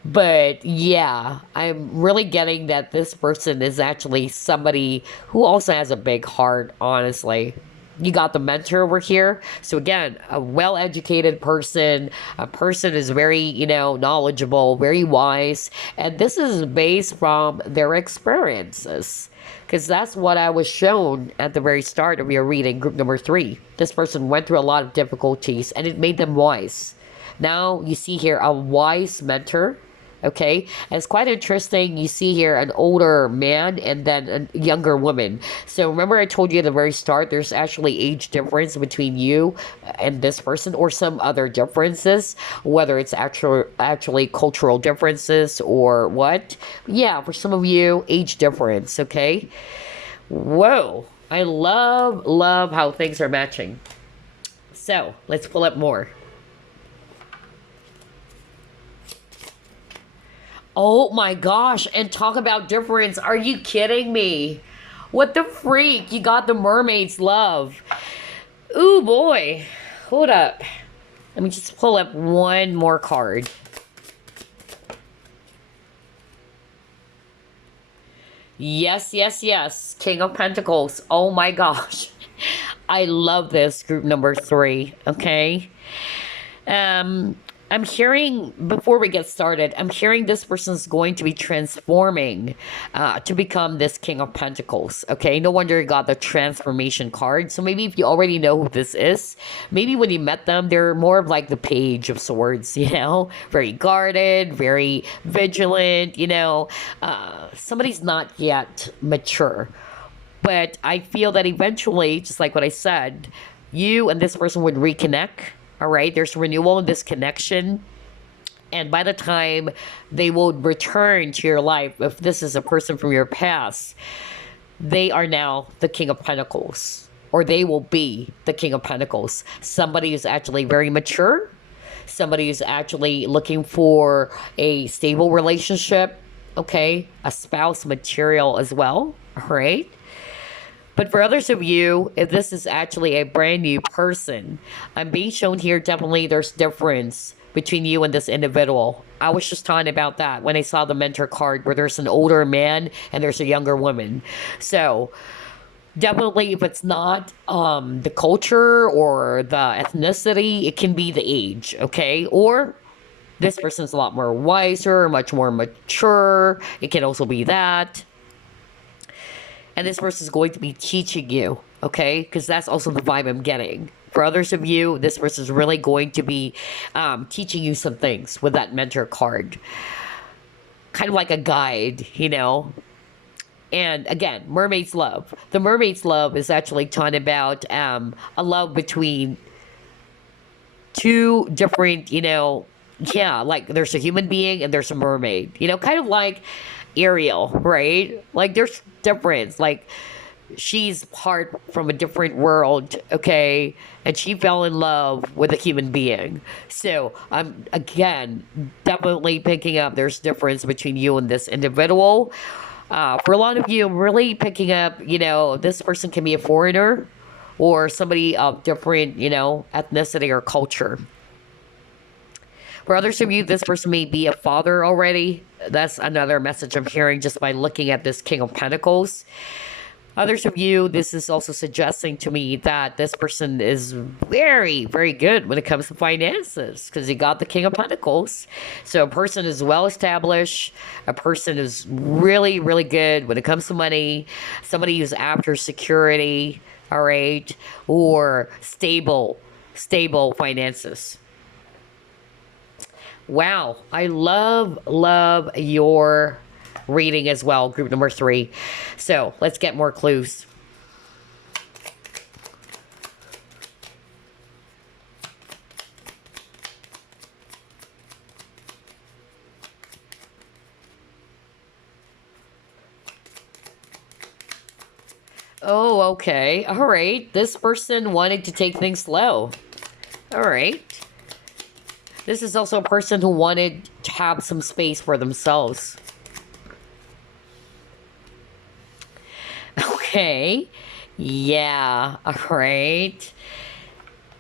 But yeah, I'm really getting that this person is actually somebody who also has a big heart, honestly. You got the mentor over here. So again, a well-educated person, a person is very, knowledgeable, very wise. And this is based from their experiences. Because that's what I was shown at the very start of your reading, group number 3. This person went through a lot of difficulties and it made them wise. Now you see here a wise mentor. Okay, and it's quite interesting. You see here an older man and then a younger woman. So remember I told you at the very start, there's actually age difference between you and this person, or some other differences, whether it's actually cultural differences or what. Yeah, for some of you, age difference, okay? Whoa, I love how things are matching. So let's pull up more. Oh my gosh, and talk about difference. Are you kidding me? What the freak? You got the mermaid's love. Ooh boy. Hold up. Let me just pull up one more card. Yes, yes, yes. King of Pentacles. Oh my gosh. I love this, group number 3. Okay. I'm hearing, before we get started, I'm hearing this person's going to be transforming to become this King of Pentacles, okay? No wonder you got the transformation card. So maybe if you already know who this is, maybe when you met them, they're more of like the Page of Swords, Very guarded, very vigilant, somebody's not yet mature. But I feel that eventually, just like what I said, you and this person would reconnect. All right, there's renewal in this connection. And by the time they will return to your life, if this is a person from your past, they are now the King of Pentacles, or they will be the King of Pentacles. Somebody who's actually very mature, somebody who's actually looking for a stable relationship, okay, a spouse material as well, all right? But for others of you, if this is actually a brand new person, I'm being shown here definitely there's difference between you and this individual. I was just talking about that when I saw the mentor card where there's an older man and there's a younger woman. So definitely if it's not the culture or the ethnicity, it can be the age, okay? Or this person's a lot more wiser, much more mature. It can also be that. And this person is going to be teaching you, okay? Because that's also the vibe I'm getting. For others of you, this person is really going to be teaching you some things with that mentor card. Kind of like a guide, you know? And again, mermaid's love. The mermaid's love is actually talking about a love between two different, you know, yeah, like there's a human being and there's a mermaid. You know, kind of like Ariel, right? Like there's difference. Like she's part from a different world, okay? And she fell in love with a human being. So I'm again definitely picking up there's difference between you and this individual. For a lot of you, I'm really picking up, you know, this person can be a foreigner or somebody of different, you know, ethnicity or culture. For others of you, this person may be a father already. That's another message I'm hearing just by looking at this King of Pentacles. Others of you, this is also suggesting to me that this person is very, very good when it comes to finances because you got the King of Pentacles. So a person is well established. A person is really, really good when it comes to money. Somebody who's after security, all right, or stable finances. Wow, I love your reading as well, group number 3. So let's get more clues. Oh, okay. All right. This person wanted to take things slow. All right. This is also a person who wanted to have some space for themselves. Okay. Yeah. All right.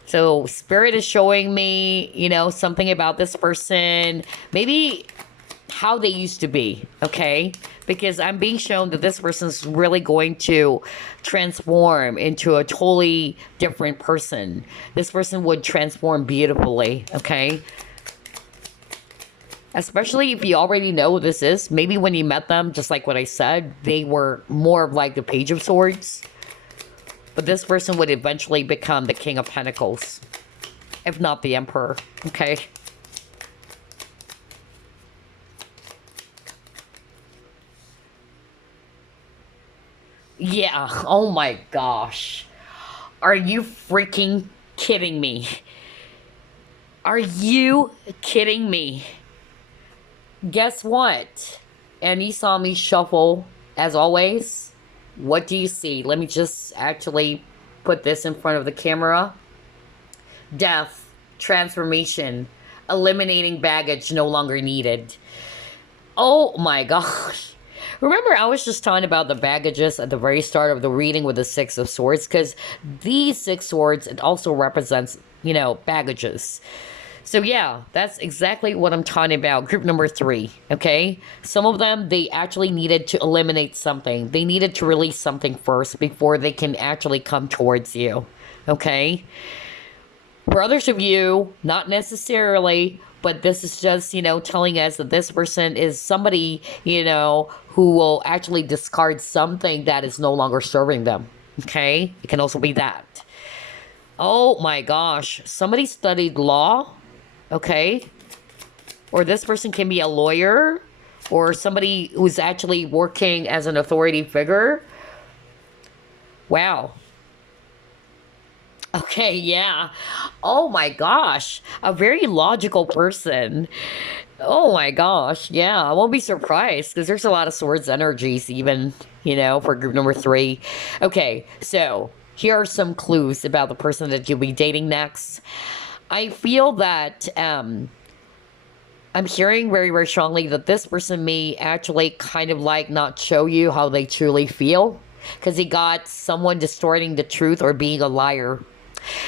So Spirit is showing me, you know, something about this person. Maybe how they used to be, okay? Because I'm being shown that this person's really going to transform into a totally different person. This person would transform beautifully, okay? Especially if you already know who this is. Maybe when you met them, just like what I said, they were more of like the Page of Swords. But this person would eventually become the King of Pentacles. If not the Emperor, okay? Yeah, oh my gosh. Are you freaking kidding me? Are you kidding me? Guess what? And you saw me shuffle, as always. What do you see? Let me just actually put this in front of the camera. Death, transformation, eliminating baggage no longer needed. Oh my gosh. Remember, I was just talking about the baggages at the very start of the reading with the Six of Swords, because these Six Swords, it also represents, you know, baggages. So yeah, that's exactly what I'm talking about. Group number 3, okay? Some of them, they actually needed to eliminate something. They needed to release something first before they can actually come towards you, okay? For others of you, not necessarily, but this is just, you know, telling us that this person is somebody, you know, who will actually discard something that is no longer serving them, okay? It can also be that. Oh my gosh, somebody studied law, okay? Or this person can be a lawyer or somebody who's actually working as an authority figure. Wow. Okay, yeah. Oh my gosh. A very logical person. Oh my gosh. Yeah, I won't be surprised because there's a lot of swords energies even, you know, for group number 3. Okay, so here are some clues about the person that you'll be dating next. I feel that I'm hearing very, very strongly that this person may actually kind of like not show you how they truly feel. because he got someone distorting the truth or being a liar.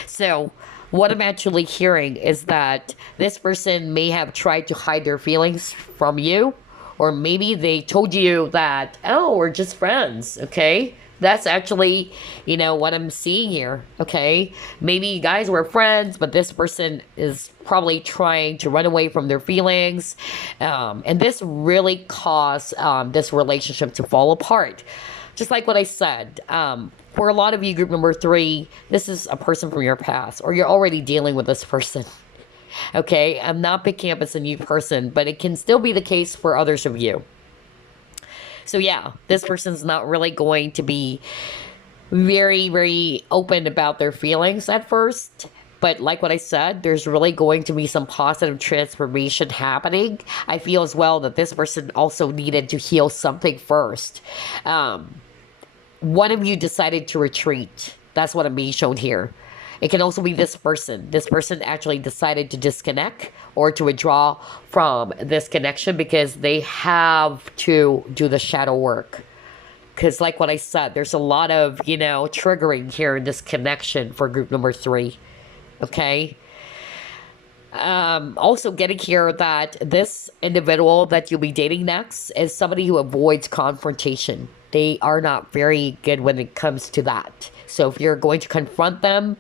So, what I'm actually hearing is that this person may have tried to hide their feelings from you, or maybe they told you that, oh, we're just friends, okay? That's actually, what I'm seeing here, okay? Maybe you guys were friends, but this person is probably trying to run away from their feelings. And this really caused this relationship to fall apart. Just like what I said, for a lot of you, group number 3, this is a person from your past, or you're already dealing with this person. Okay, I'm not picking up as a new person, but it can still be the case for others of you. So yeah, this person's not really going to be very, very open about their feelings at first. But like what I said, there's really going to be some positive transformation happening. I feel as well that this person also needed to heal something first. One of you decided to retreat. That's what I'm being shown here. It can also be this person. This person actually decided to disconnect or to withdraw from this connection because they have to do the shadow work. Because like what I said, there's a lot of, triggering here in this connection for group number 3. Okay? Also getting here that this individual that you'll be dating next is somebody who avoids confrontation. They are not very good when it comes to that. So if you're going to confront them,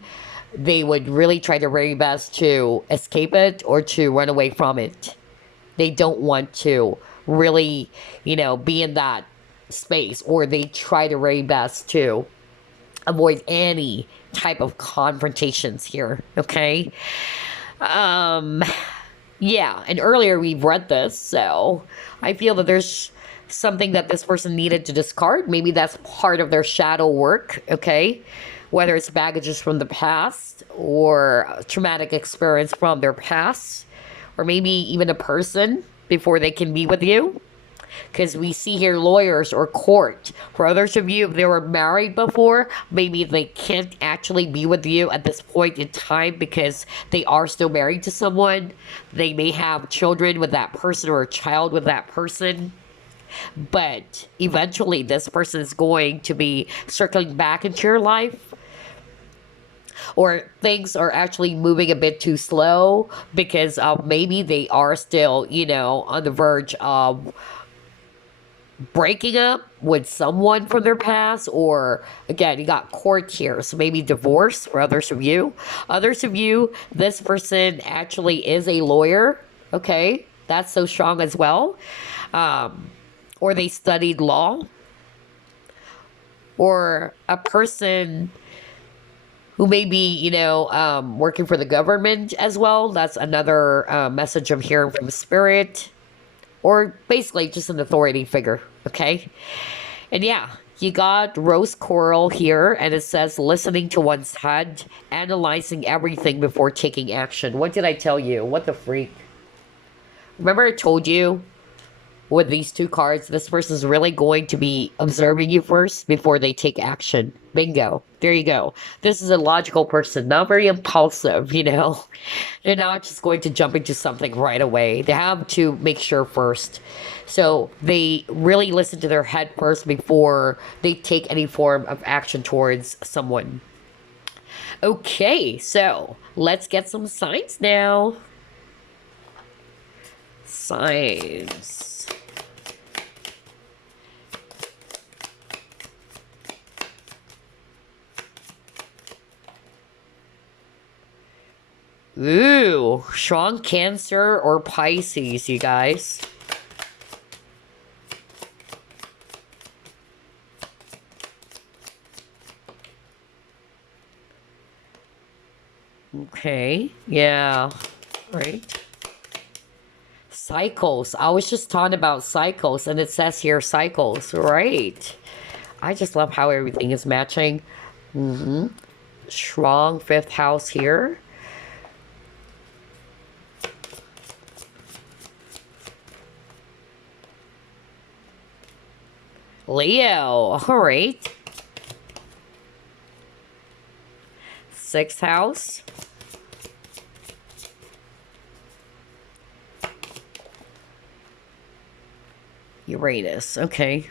they would really try their very best to escape it or to run away from it. They don't want to really, be in that space, or they try their very best to avoid any type of confrontations here, okay? Yeah, and earlier we've read this, so I feel that there's something that this person needed to discard. Maybe that's part of their shadow work, okay? Whether it's baggages from the past or a traumatic experience from their past, or maybe even a person before they can be with you. Because we see here lawyers or court. For others of you, if they were married before, maybe they can't actually be with you at this point in time because they are still married to someone. They may have children with that person or a child with that person. But eventually this person is going to be circling back into your life, or things are actually moving a bit too slow because maybe they are still, on the verge of breaking up with someone from their past, or again, you got court here, so maybe divorce for others of you. Others of you, this person actually is a lawyer, okay? That's so strong as well. Or they studied law, or a person who may be, working for the government as well. That's another message I'm hearing from Spirit. Or basically just an authority figure, okay? And yeah, you got rose coral here, and it says listening to one's head, analyzing everything before taking action. What did I tell you? What the freak? Remember I told you with these 2 cards, this person's really going to be observing you first before they take action. Bingo. There you go. This is a logical person, not very impulsive, They're not just going to jump into something right away. They have to make sure first. So they really listen to their head first before they take any form of action towards someone. Okay, so let's get some signs now. Signs. Ooh, strong Cancer or Pisces, you guys. Okay, yeah, right. Cycles. I was just talking about cycles, and it says here cycles, right? I just love how everything is matching. Strong 5th house here. Leo, all right. 6th house. Uranus, okay.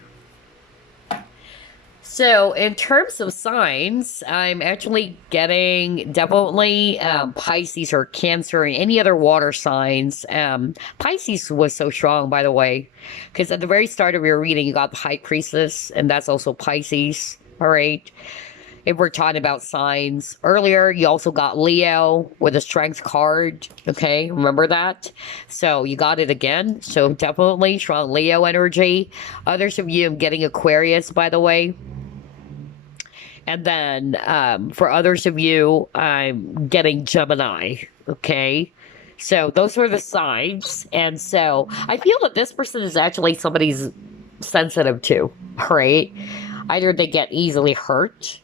So, in terms of signs, I'm actually getting definitely Pisces or Cancer and any other water signs. Pisces was so strong, by the way, because at the very start of your reading, you got the High Priestess, and that's also Pisces. All right. If we're talking about signs earlier, you also got Leo with a Strength card. Okay, remember that? So you got it again. So definitely strong Leo energy. Others of you, I'm getting Aquarius, by the way. And then for others of you, I'm getting Gemini. Okay. So those are the signs. And so I feel that this person is actually somebody's sensitive to, right? Either they get easily hurt.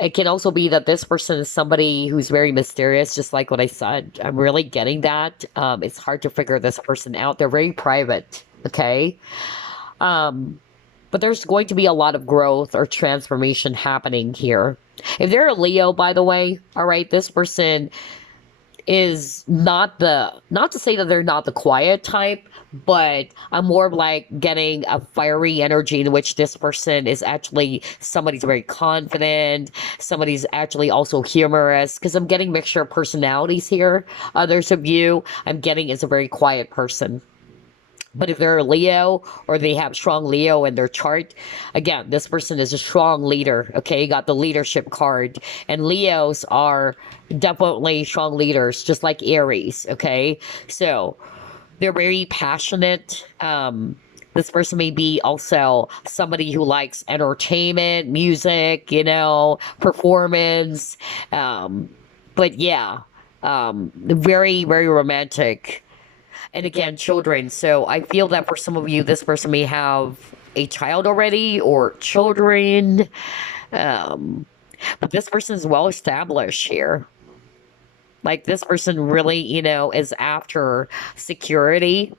It can also be that this person is somebody who's very mysterious, just like what I said. I'm really getting that. It's hard to figure this person out. They're very private. Okay. Um, but there's going to be a lot of growth or transformation happening here. If they're a Leo, by the way, all right, this person is not to say that they're not the quiet type, but I'm more of like getting a fiery energy in which this person is actually somebody's very confident, somebody's actually also humorous, because I'm getting mixture of personalities here. Others of you, I'm getting is a very quiet person. But if they're a Leo or they have strong Leo in their chart, again, this person is a strong leader. Okay, you got the leadership card. And Leos are definitely strong leaders, just like Aries. Okay, so they're very passionate. This person may be also somebody who likes entertainment, music, performance. But yeah, very, very romantic. And again, children. So I feel that for some of you, this person may have a child already or children. Um, but this person is well established here. Like this person really, is after security,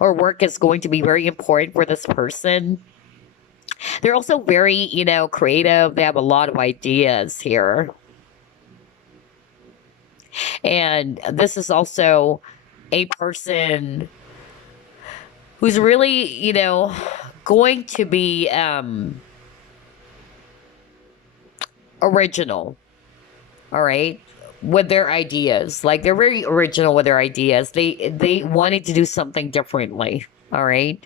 or work is going to be very important for this person. They're also very, creative. They have a lot of ideas here. And this is also a person who's really, going to be original, all right, with their ideas. Like they're very original with their ideas. They wanted to do something differently, all right?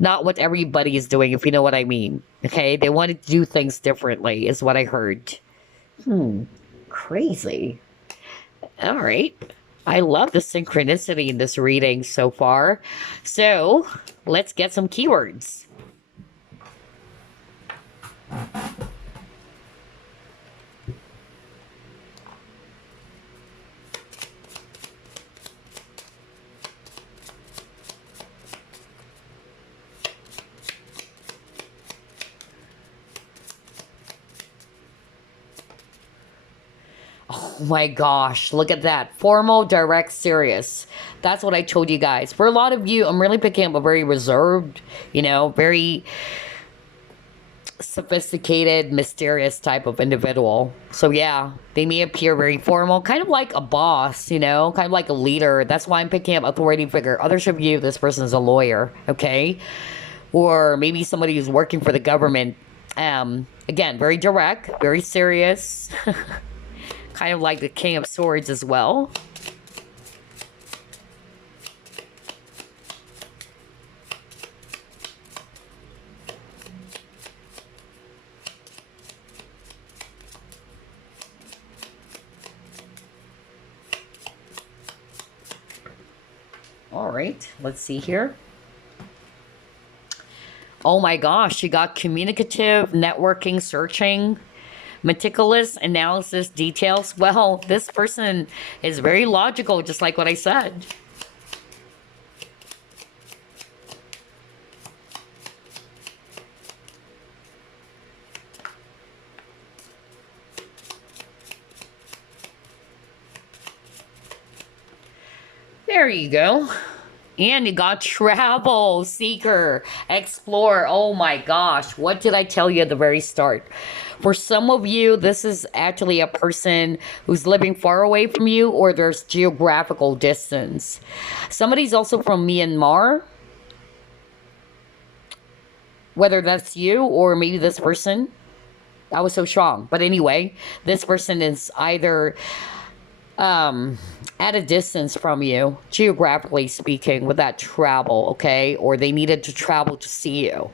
Not what everybody is doing, if you know what I mean. Okay, they wanted to do things differently, is what I heard. Crazy. All right. I love the synchronicity in this reading so far. So let's get some keywords. Oh my gosh, look at that. Formal, direct, serious. That's what I told you guys. For a lot of you, I'm really picking up a very reserved, very sophisticated, mysterious type of individual. So yeah, they may appear very formal, kind of like a boss, kind of like a leader. That's why I'm picking up authority figure. Others of you, this person is a lawyer, okay? Or maybe somebody who's working for the government. Again, very direct, very serious. Kind of like the King of Swords as well. All right, let's see here. Oh my gosh, you got communicative, networking, searching, meticulous analysis, details. Well, this person is very logical, just like what I said. There you go. And you got travel, seeker, explore. Oh my gosh, what did I tell you at the very start? For some of you, this is actually a person who's living far away from you, or there's geographical distance. Somebody's also from Myanmar. whether that's you or maybe this person. I was so strong. But anyway, this person is either at a distance from you, geographically speaking, with that travel, okay? Or they needed to travel to see you.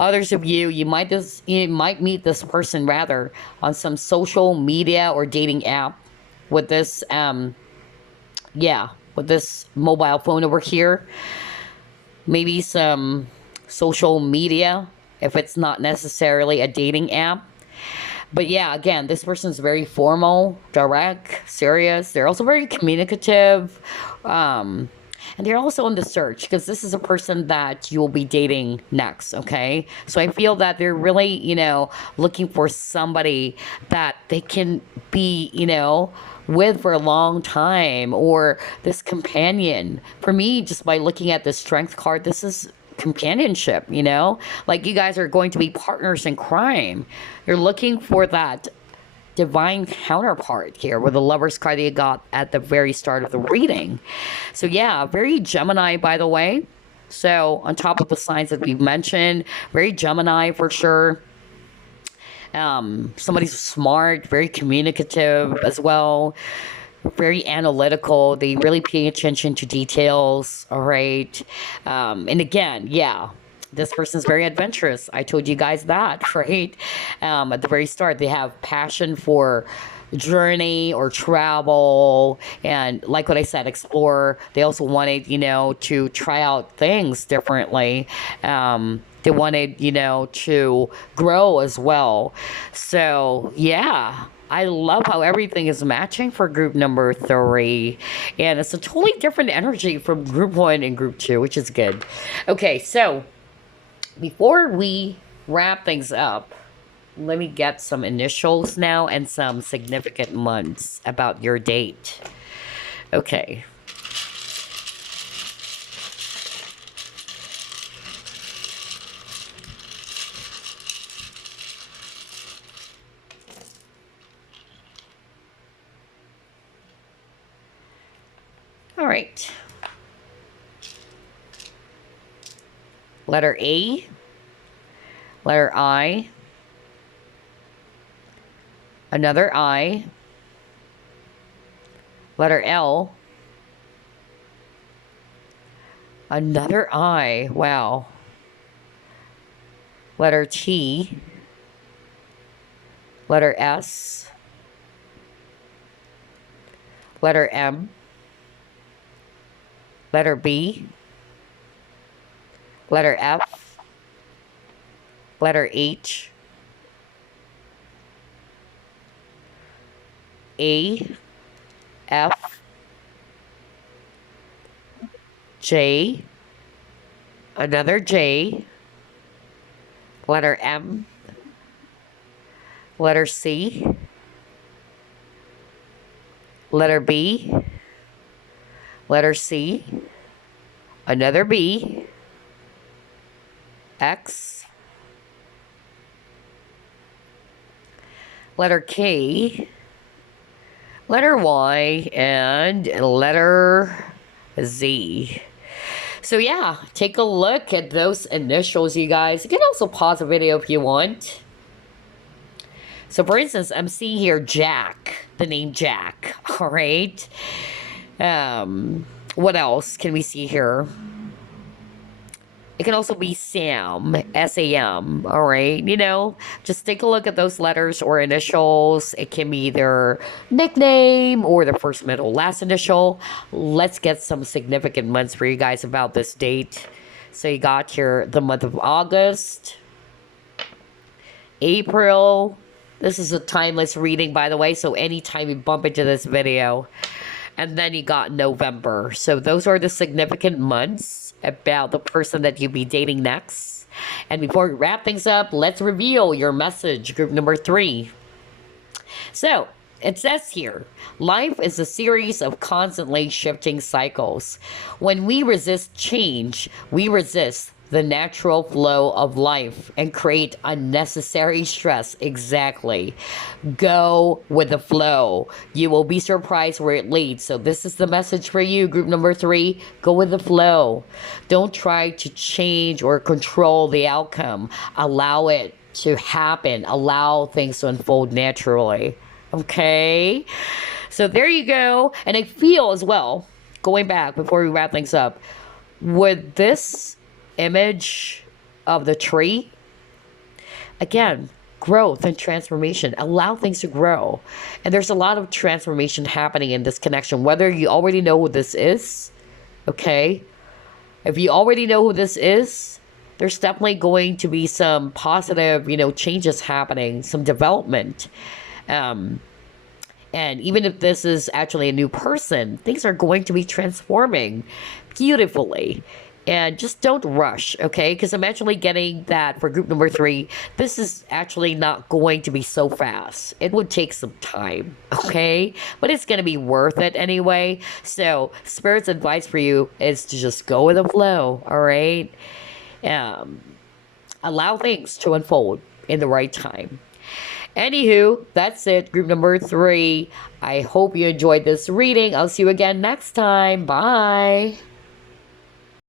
Others of you, you might meet this person rather on some social media or dating app with this with this mobile phone over here. Maybe some social media if it's not necessarily a dating app. But yeah, again, this person's very formal, direct, serious. They're also very communicative. And they're also on the search because this is a person that you'll be dating next, okay? So I feel that they're really, looking for somebody that they can be, with for a long time, or this companion. For me, just by looking at the strength card, this is companionship, like you guys are going to be partners in crime. You're looking for that divine counterpart here with the Lover's card that you got at the very start of the reading. So yeah, very Gemini, by the way. So on top of the signs that we've mentioned, very Gemini for sure. Somebody's smart, very communicative as well, very analytical. They really pay attention to details. All right. And again, yeah, this person's very adventurous. I told you guys that, right? At the very start, they have passion for journey or travel, and like what I said, explore. They also wanted, to try out things differently. They wanted, to grow as well. So yeah, I love how everything is matching for group number 3. And it's a totally different energy from group 1 and group 2, which is good. Okay, so before we wrap things up, let me get some initials now and some significant months about your date. Okay. All right. Letter A, letter I, another I, letter L, another I, wow, letter T, letter S, letter M, letter B, letter F, letter H, A, F, J, another J, letter M, letter C, letter B, letter C, another B, X, letter K, letter Y, and letter Z. So yeah, take a look at those initials, you guys. You can also pause the video if you want. So for instance, I'm seeing here Jack, the name Jack, all right? What else can we see here? It can also be Sam, S-A-M, all right? Just take a look at those letters or initials. It can be their nickname or the first, middle, last initial. Let's get some significant months for you guys about this date. So you got here the month of August, April. This is a timeless reading, by the way, so anytime you bump into this video. And then you got November. So those are the significant months about the person that you'll be dating next. And before we wrap things up, let's reveal your message, group number 3. So it says here, life is a series of constantly shifting cycles. When we resist change, we resist the natural flow of life and create unnecessary stress. Exactly. Go with the flow. You will be surprised where it leads. So this is the message for you, group number 3. Go with the flow. Don't try to change or control the outcome. Allow it to happen. Allow things to unfold naturally. Okay? So there you go. And I feel as well, going back before we wrap things up, with this image of the tree, again, growth and transformation. Allow things to grow. And there's a lot of transformation happening in this connection, whether you already know who this is, okay? If you already know who this is, there's definitely going to be some positive, changes happening, some development. And even if this is actually a new person, things are going to be transforming beautifully. And just don't rush, okay? Because I'm actually getting that for group number 3. This is actually not going to be so fast. It would take some time, okay? But it's going to be worth it anyway. So Spirit's advice for you is to just go with the flow, all right? Allow things to unfold in the right time. Anywho, that's it, group number 3. I hope you enjoyed this reading. I'll see you again next time. Bye.